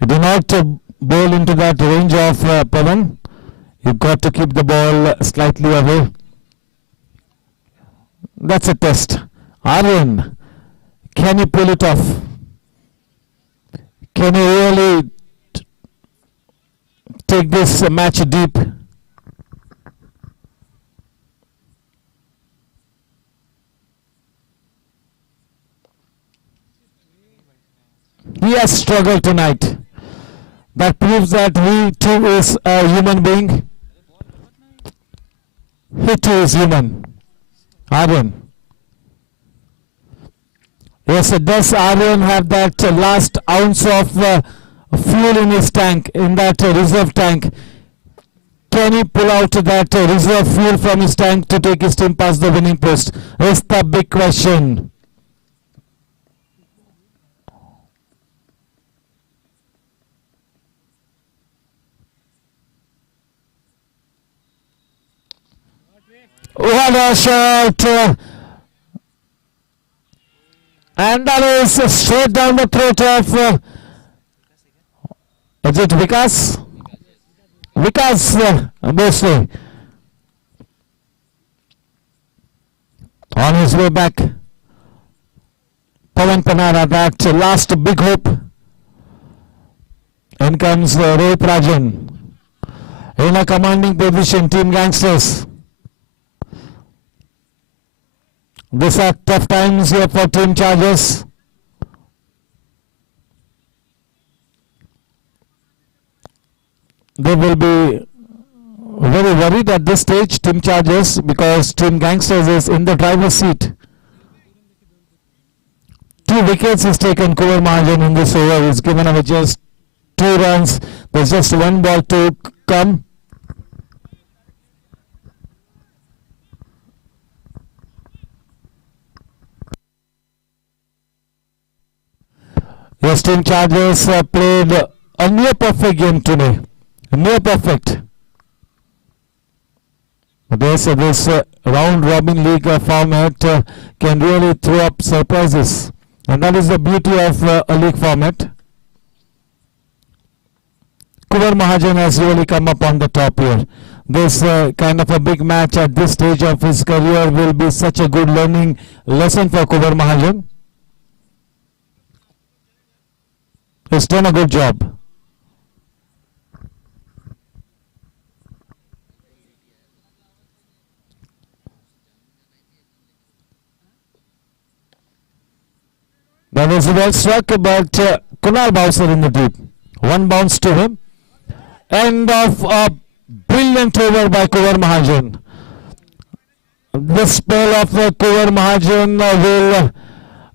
You do not bowl into that range of Pawan. You've got to keep the ball slightly away. That's a test. Aryan, can he pull it off? Can he really take this match deep? He has struggled tonight. That proves that he too is a human being. He too is human. Aryan. Yes, does Aryan have that last ounce of fuel in his tank, in that reserve tank? Can he pull out that reserve fuel from his tank to take his team past the winning post? Is the big question. What a shot! And that is straight down the throat of is it Vikas? Vikas Bhosle. On his way back, Pawan Panara, that last big hope. In comes Rohit Rajan. In a commanding position, Team Gangsters. These are tough times here for Team Chargers. They will be very worried at this stage, Team Chargers, because Team Gangsters is in the driver's seat. 2 wickets is taken. Kuber Mahajan in this over is given away just 2 runs. There's just 1 ball to come. Yes, Team Chargers played a near perfect game today. Near perfect. This round robin league format can really throw up surprises, and that is the beauty of a league format. Kumar Mahajan has really come up on the top here. This kind of a big match at this stage of his career will be such a good learning lesson for Kumar Mahajan. He's done a good job. That was well struck, but Kunal Bowser in the deep. One bounce to him. End of a brilliant over by Kumar Mahajan. The spell of Kumar Mahajan will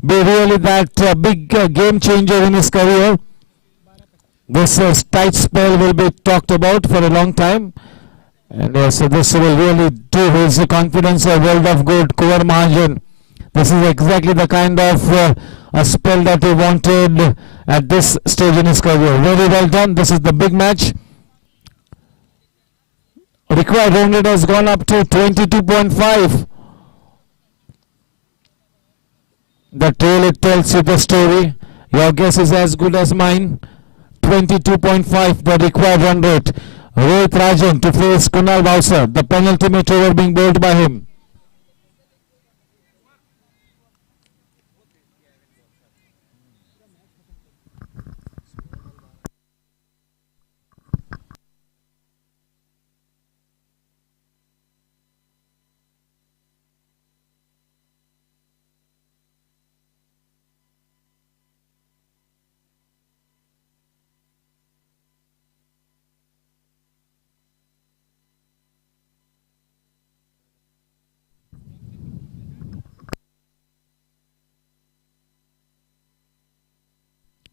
be really that big game changer in his career. This tight spell will be talked about for a long time. And so this will really do his confidence a world of good. Kumar Mahajan, this is exactly the kind of a spell that he wanted at this stage in his career. Very well done. This is the big match. Required run rate has gone up to 22.5. That really tells you the story. Your guess is as good as mine. 22.5 the required run rate. Rohit Rajan to face Kunal Bowser. The penultimate over being bowled by him.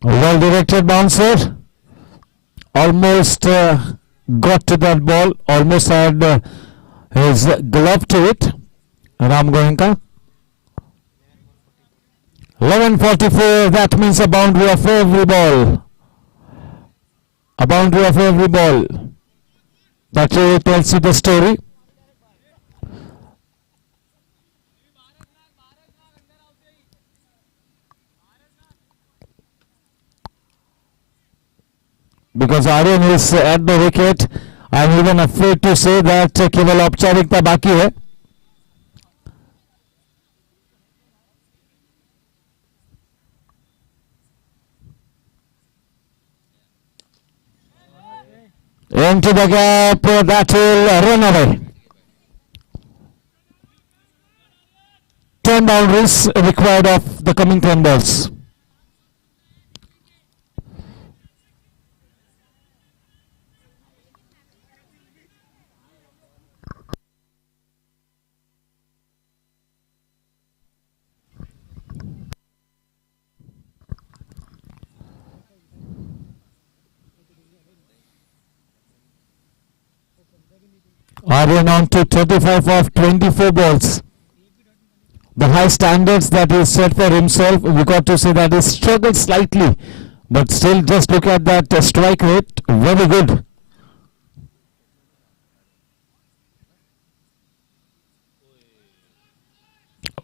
Well directed bouncer. Almost got to that ball. Almost had his glove to it. Ram Goenka. 11:44. That means a boundary of every ball. A boundary of every ball. That really tells you the story. Because Aryan is at the wicket, I am even afraid to say that केवल औपचारिकता बाकी है. Into the gap, that will run away. 10 boundaries required of the coming 10 balls. Aryan on to 35 of 24 balls. The high standards that he set for himself, we got to say that he struggled slightly, but still just look at that strike rate, very good.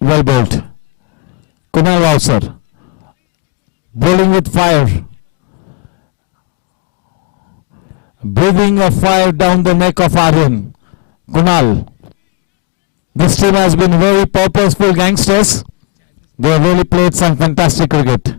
Well bowled. Kunal Bowser bowling with fire. Breathing of fire down the neck of Aryan. Kunal. This team has been very purposeful gangsters. They have really played some fantastic cricket.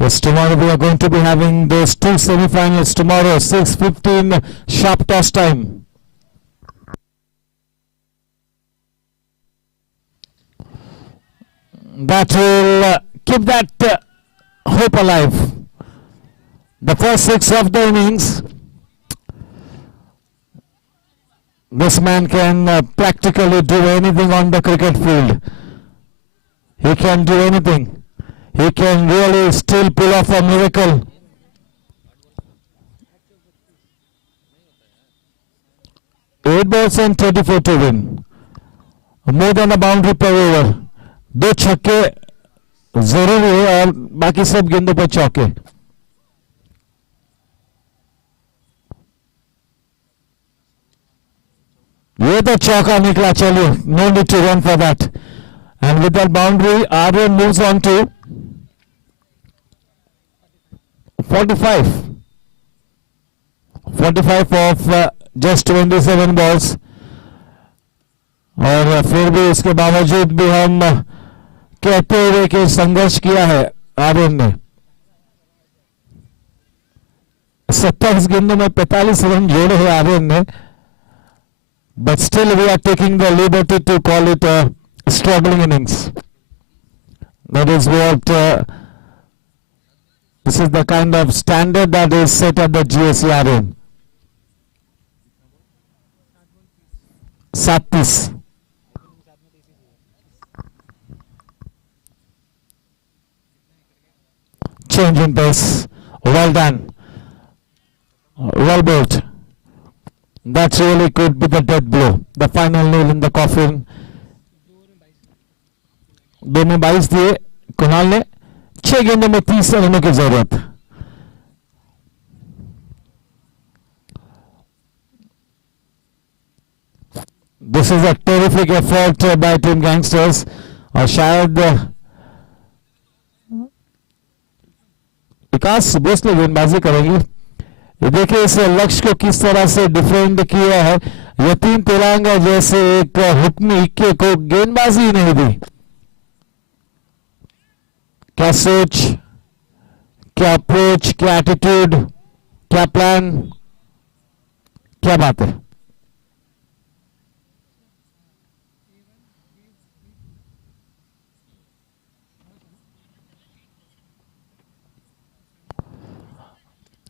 Yes, tomorrow we are going to be having those two semi-finals tomorrow, 6:15 sharp toss time. That will keep that hope alive. The first 6 of the innings, this man can practically do anything on the cricket field. He can do anything. He can really still pull off a miracle. 8 balls and 34 to win. More than a boundary per over. 2 छक्के जरूरी है और बाकी सब गेंदों पर चौके. ये तो चौका निकला. चलिए, no need to run for that. And with that boundary, Aryan moves on to 45. 45 of just 27 balls. और फिर भी इसके बावजूद भी हम कहते हुए कि संघर्ष किया है आर्यन ने. 27 गेंदों में 45 रन जोड़े हैं आर्यन ने. But still we are taking the liberty to call it a struggling innings. That is what this is the kind of standard that is set at the GSC Aryan. 37. Change in pace. Well done. Well bowled. That really could be the death blow. The final nail in the coffin. 2 में 22 दिए कुणाल ने. 6 गेंदों में 30 रनों की जरूरत. This is a terrific effort by Team Gangsters. और शायद विकास भोसले गेंदबाजी करेंगे. ये देखिए इस लक्ष्य को किस तरह से डिफेंड किया है. यतीम तिरंगा जैसे एक हुक्मी इक्के को गेंदबाजी ही नहीं दी. क्या सोच, क्या अप्रोच, क्या एटीट्यूड, क्या प्लान, क्या बात है.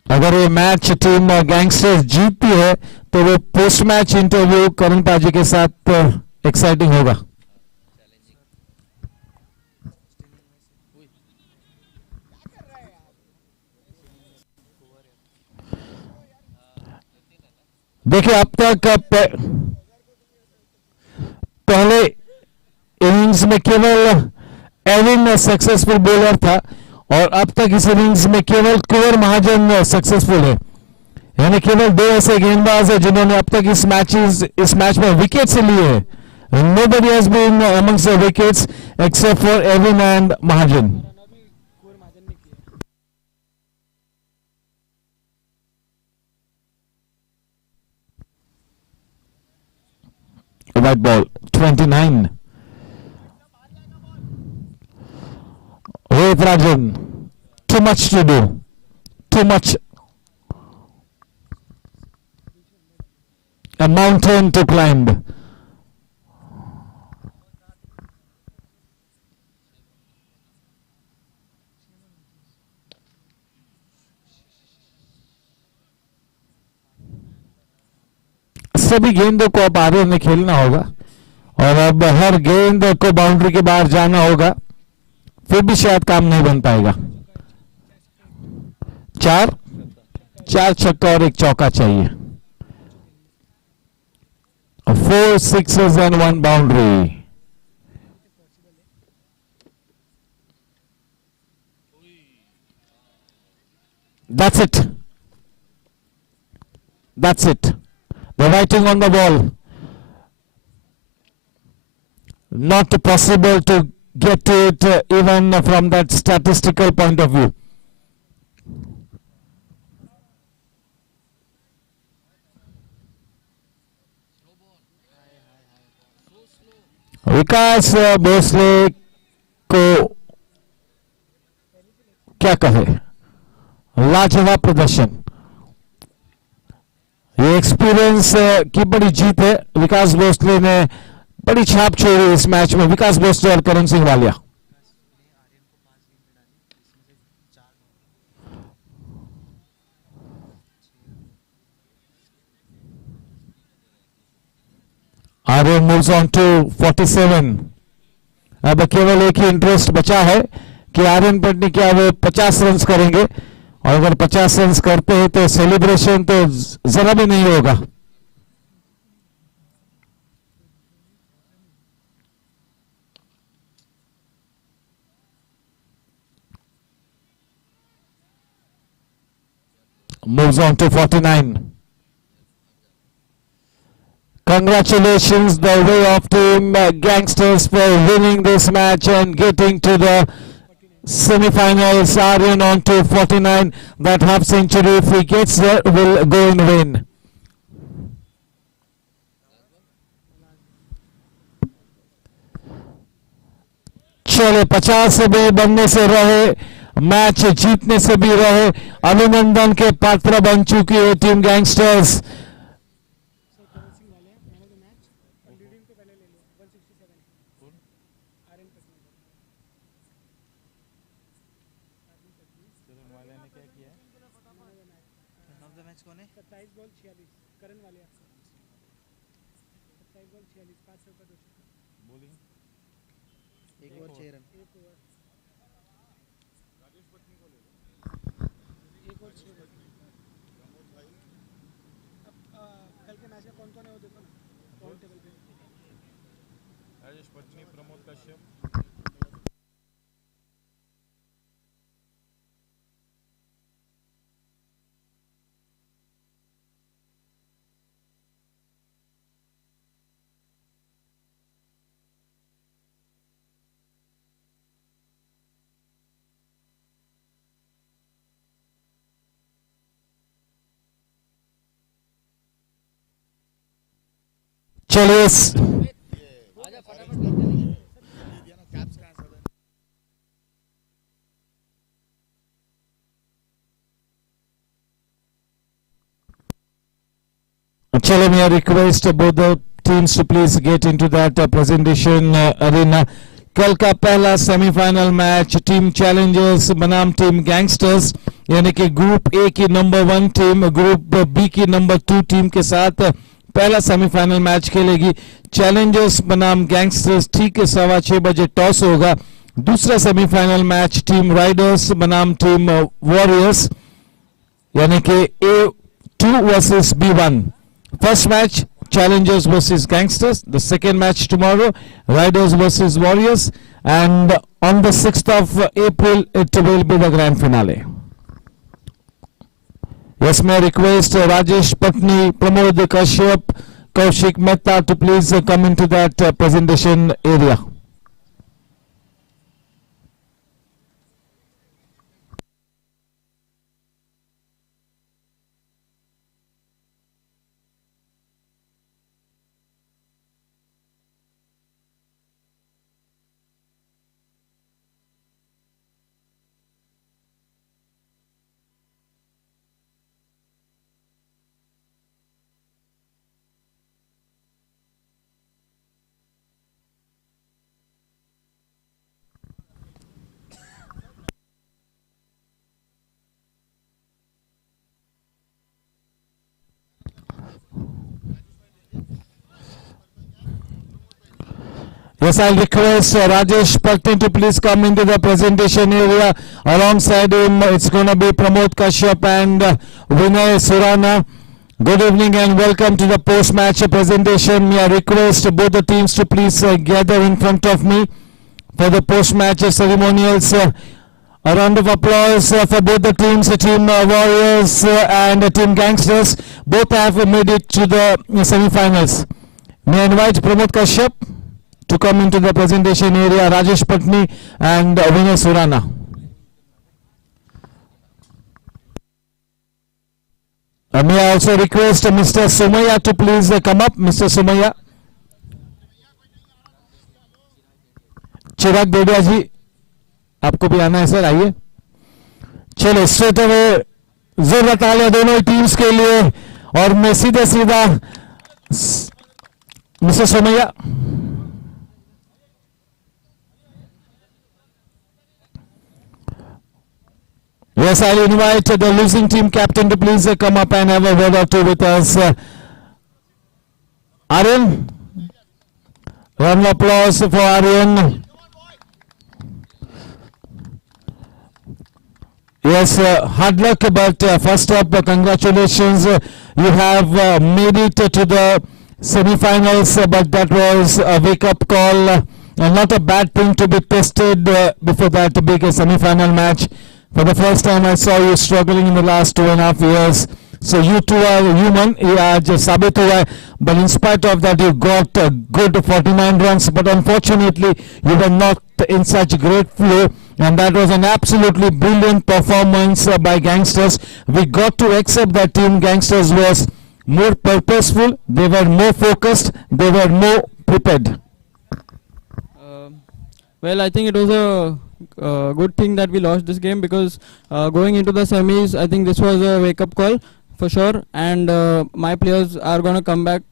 अगर ये मैच टीम गैंगस्टर्स जीतती है तो वो पोस्ट मैच इंटरव्यू करण पाजी के साथ एक्साइटिंग होगा. देखिए अब तक पहले इनिंग्स में केवल एविन सक्सेसफुल बॉलर था और अब तक इस इनिंग्स में केवल कुंवर महाजन सक्सेसफुल है. यानी केवल 2 ऐसे गेंदबाज हैं जिन्होंने अब तक इस मैच में विकेट से लिए हैं. Nobody has been amongst the wickets except for Evin and Mahajan. White ball 29. Rohit Rajan, too much to do, too much, a mountain to climb. सभी गेंदों को अब आगे में खेलना होगा और अब हर गेंद को बाउंड्री के बाहर जाना होगा. फिर भी शायद काम नहीं बन पाएगा. 4 छक्का और 1 चौका चाहिए. 4 sixes and 1 boundary. That's it. That's it. The writing on the wall. Not possible to get to it even from that statistical point of view. विकास भोसले को क्या कहे, लाजवाब प्रदर्शन. ये एक्सपीरियंस की बड़ी जीत है. विकास भोसले ने बड़ी छाप छोड़ी इस मैच में. विकास भोसले और Karan Singh Walia. Aryan moves on to 47. अब केवल एक ही इंटरेस्ट बचा है कि आर्यन पटनी क्या वो 50 रन करेंगे और अगर 50 रन करते हैं तो सेलिब्रेशन तो जरा भी नहीं होगा. moves on to 49. Congratulations the way of team Gangsters for winning this match and getting to the semi-finals. Aryan on to 49. That half century, if he gets there, will go and win. चले 50 से भी बनने से रहे, match जीतने से भी रहे, अभिनंदन के पात्र बन चुकी है टीम गैंगस्टर्स. चलिए चलो मैं request both the teams to please get into that presentation arena. कल का पहला सेमीफाइनल मैच टीम चैलेंजर्स बनाम टीम गैंगस्टर्स यानी कि ग्रुप ए की नंबर 1 टीम ग्रुप बी की नंबर 2 टीम के साथ पहला सेमीफाइनल मैच खेलेगी. चैलेंजर्स बनाम गैंगस्टर्स ठीक 6:15 बजे टॉस होगा. दूसरा सेमीफाइनल मैच टीम राइडर्स बनाम टीम वॉरियर्स यानी कि A2 versus B1. First match Challengers versus Gangsters. The second match tomorrow Riders versus Warriors, and on the 6th of April it will be the grand finale. Yes, may I request Rajesh Patni, Pramod Kashyap, Kaushik Mehta to please come into that presentation area. Yes, I'll request Rajesh Patni to please come into the presentation area. Alongside him, it's going to be Pramod Kashyap and Vinay Surana. Good evening and welcome to the post-match presentation. May I request both the teams to please gather in front of me for the post-match ceremonials. A round of applause for both the teams, Team Warriors and Team Gangsters. Both have made it to the semi-finals. May I invite Pramod Kashyap to come into the presentation area, Rajesh Patni and Vinay Surana. May I also request Mr. Somaya to please come up. Mr. Somaya. चिराग देडिया जी, आपको भी आना है sir, आइए. चलो straight away जोर तालियां दोनों teams के लिए और मैं सीधा mister Somaiya. Yes, I'll invite the losing team captain to please come up and have a word or two with us. Aryan, round of applause for Aryan. Yes, hard luck, but first up, congratulations. You have made it to the semi-finals, but that was a wake-up call. Not a bad thing to be tested before that big semi-final match. For the first time, I saw you struggling in the last 2.5 years. So you two are human. Yeah, just sabit hua hai. But in spite of that, you got a good 49 runs. But unfortunately, you were not in such great flow. And that was an absolutely brilliant performance by Gangsters. We got to accept that Team Gangsters was more purposeful. They were more focused. They were more prepared. Well, I think it was a good thing that we lost this game, because going into the semis, I think this was a wake-up call for sure, and my players are going to come back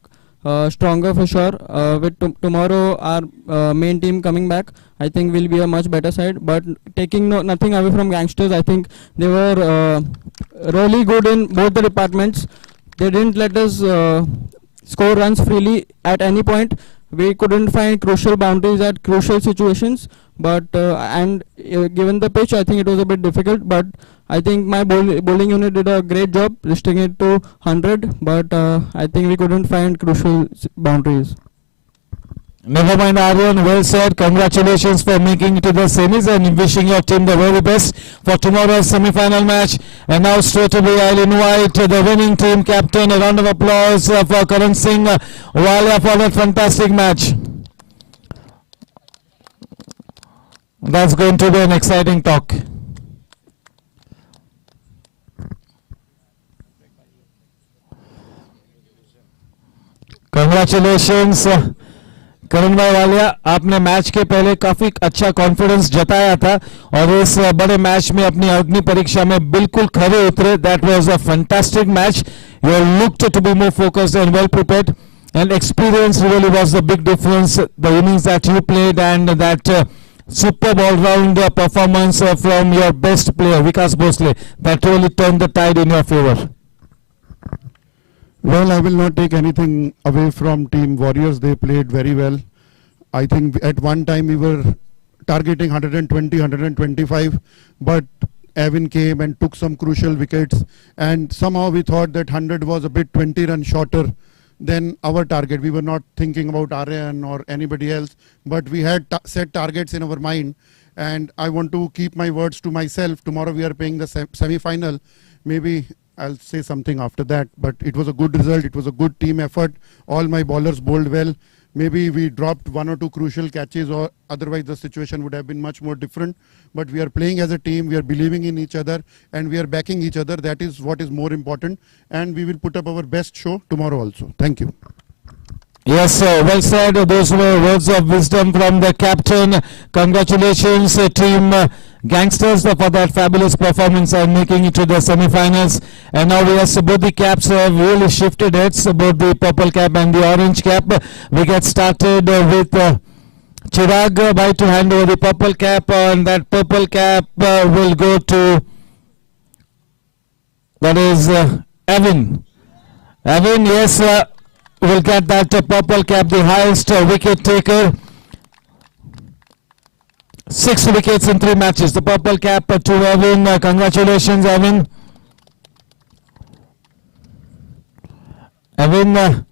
stronger for sure. With tomorrow our main team coming back, I think we'll be a much better side. But taking nothing away from Gangsters, I think they were really good in both the departments. They didn't let us score runs freely at any point. We couldn't find crucial boundaries at crucial situations, but given the pitch, I think it was a bit difficult. But I think my bowling unit did a great job restricting it to 100, but I think we couldn't find crucial boundaries. Never mind, Aryan. Well said. Congratulations for making it to the semis and wishing your team the very best for tomorrow's semi-final match. And now straight away I'll invite the winning team captain. A round of applause for Karan Singh Walia for that fantastic match. That's going to be an exciting talk. Congratulations. करण भाई वालिया, आपने match के पहले काफी अच्छा confidence जताया था और इस बड़े मैच में अपनी अग्नि परीक्षा में बिल्कुल खरे उतरे. That was a fantastic match. You looked to be more focused and well prepared, and experience really was the big difference. The innings that you played and that superb all-round performance from your best player Vikas Bhosle, that really turned the tide in your favor. Well, I will not take anything away from Team Warriors. They played very well. I think at one time we were targeting 120, 125, but Evan came and took some crucial wickets, and somehow we thought that 100 was a bit 20 runs shorter than our target. We were not thinking about Aryan or anybody else, but we had set targets in our mind, and I want to keep my words to myself. Tomorrow we are playing the semi-final. Maybe I'll say something after that, but it was a good result. It was a good team effort. All my bowlers bowled well. Maybe we dropped one or two crucial catches, or otherwise the situation would have been much more different. But we are playing as a team. We are believing in each other, and we are backing each other. That is what is more important. And we will put up our best show tomorrow also. Thank you. Yes, sir. Well said. Those were words of wisdom from the captain. Congratulations, team Gangsters, for that fabulous performance and making it to the semi-finals. And now we have both the caps have really shifted heads, both the purple cap and the orange cap. We get started with Chirag by to hand over the purple cap, and that purple cap will go to, that is Evan. Evan, yes, will get that purple cap, the highest wicket taker. 6 wickets in 3 matches. The purple cap to Evan. Congratulations, Evan. Evan,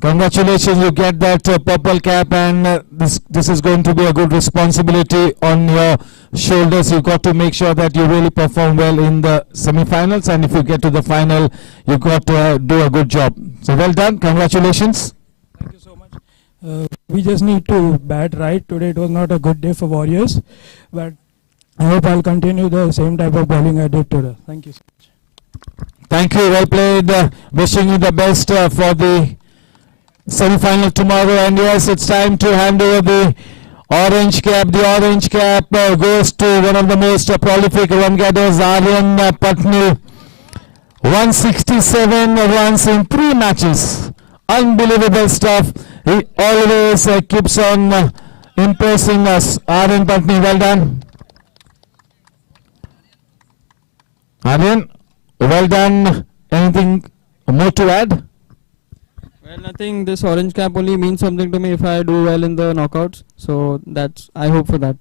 congratulations. You get that purple cap, and this is going to be a good responsibility on your shoulders. You've got to make sure that you really perform well in the semi-finals, and if you get to the final, you've got to do a good job. So well done. Congratulations. Thank you so much. We just need to bat right. Today it was not a good day for Warriors, but I hope I'll continue the same type of bowling I did today. Thank you so much. Thank you. Well played. Wishing you the best for the semi-final tomorrow. And yes, it's time to hand over the orange cap. The orange cap goes to one of the most prolific run getters, Aryan Patni. 167 runs in 3 matches. Unbelievable stuff. He always keeps on impressing us. Aryan Patni, well done. Aryan, well done. Anything more to add? Well, nothing. This orange cap only means something to me if I do well in the knockouts. So that's, I hope for that.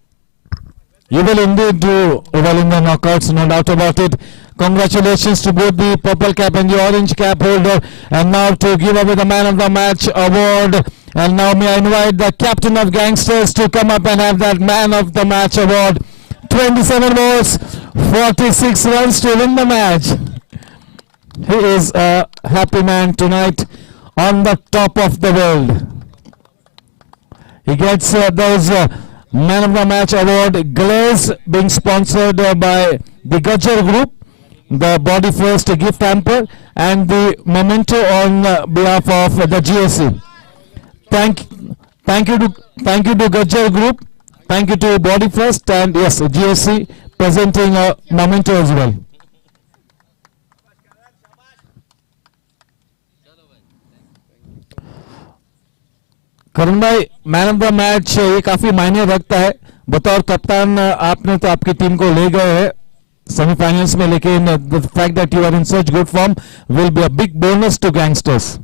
You will indeed do well in the knockouts, no doubt about it. Congratulations to both the purple cap and the orange cap holder. And now to give away the man of the match award. And now may I invite the captain of Gangsters to come up and have that man of the match award. 27 votes, 46 runs to win the match. He is a happy man tonight on the top of the world. He gets those Man of the Match award glaze being sponsored by the Gajjar Group, the Body First gift hamper, and the memento on behalf of the GSC. Thank you to Gajjar Group, thank you to Body First, and yes, GSC presenting a memento as well. करुण भाई, man of the match ये काफी मायने रखता है. बतौर कप्तान आपने तो आपकी टीम को ले गए हैं सेमीफाइनल्स में, लेकिन the fact that you are in such good form will be a big bonus to gangsters.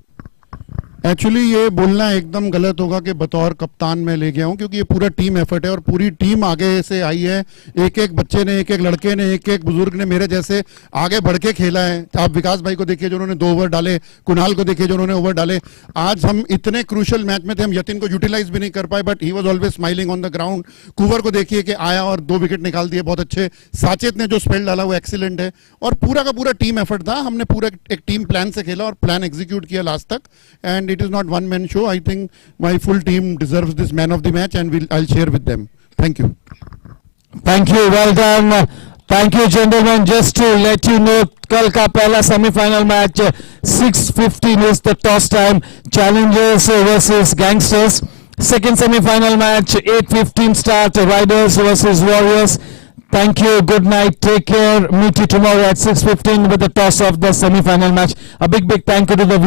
Actually ये बोलना एकदम गलत होगा कि बतौर कप्तान मैं ले गया हूं, क्योंकि ये पूरा टीम एफर्ट है और पूरी टीम आगे से आई है. एक एक बच्चे ने, एक एक लड़के ने, एक एक बुजुर्ग ने मेरे जैसे आगे बढ़ के खेला है. आप विकास भाई को देखिए जो उन्होंने 2 ओवर डाले, कुणाल को देखिए जो उन्होंने ओवर डाले. आज हम इतने क्रूशल मैच में थे, हम यतिन को यूटिलाइज भी नहीं कर पाए, but he was always smiling on the ground. Kunwar को देखिए कि आया और 2 विकेट निकाल दिए, बहुत अच्छे. साचेत ने जो स्पेल डाला वो एक्सीलेंट है, और पूरा का पूरा टीम एफर्ट था. हमने पूरा एक टीम प्लान से खेला और प्लान एग्जीक्यूट किया लास्ट तक, and it is not one man show. I think my full team deserves this man of the match, and I'll share with them. Thank you. Thank you. Well done. Thank you, gentlemen. Just to let you know, कल का पहला semifinal match 6:15 is the toss time. Challengers versus Gangsters. Second semi-final match 8:15 start. Riders versus Warriors. Thank you. Good night. Take care. Meet you tomorrow at 6:15 with the toss of the semi-final match. A big thank you to the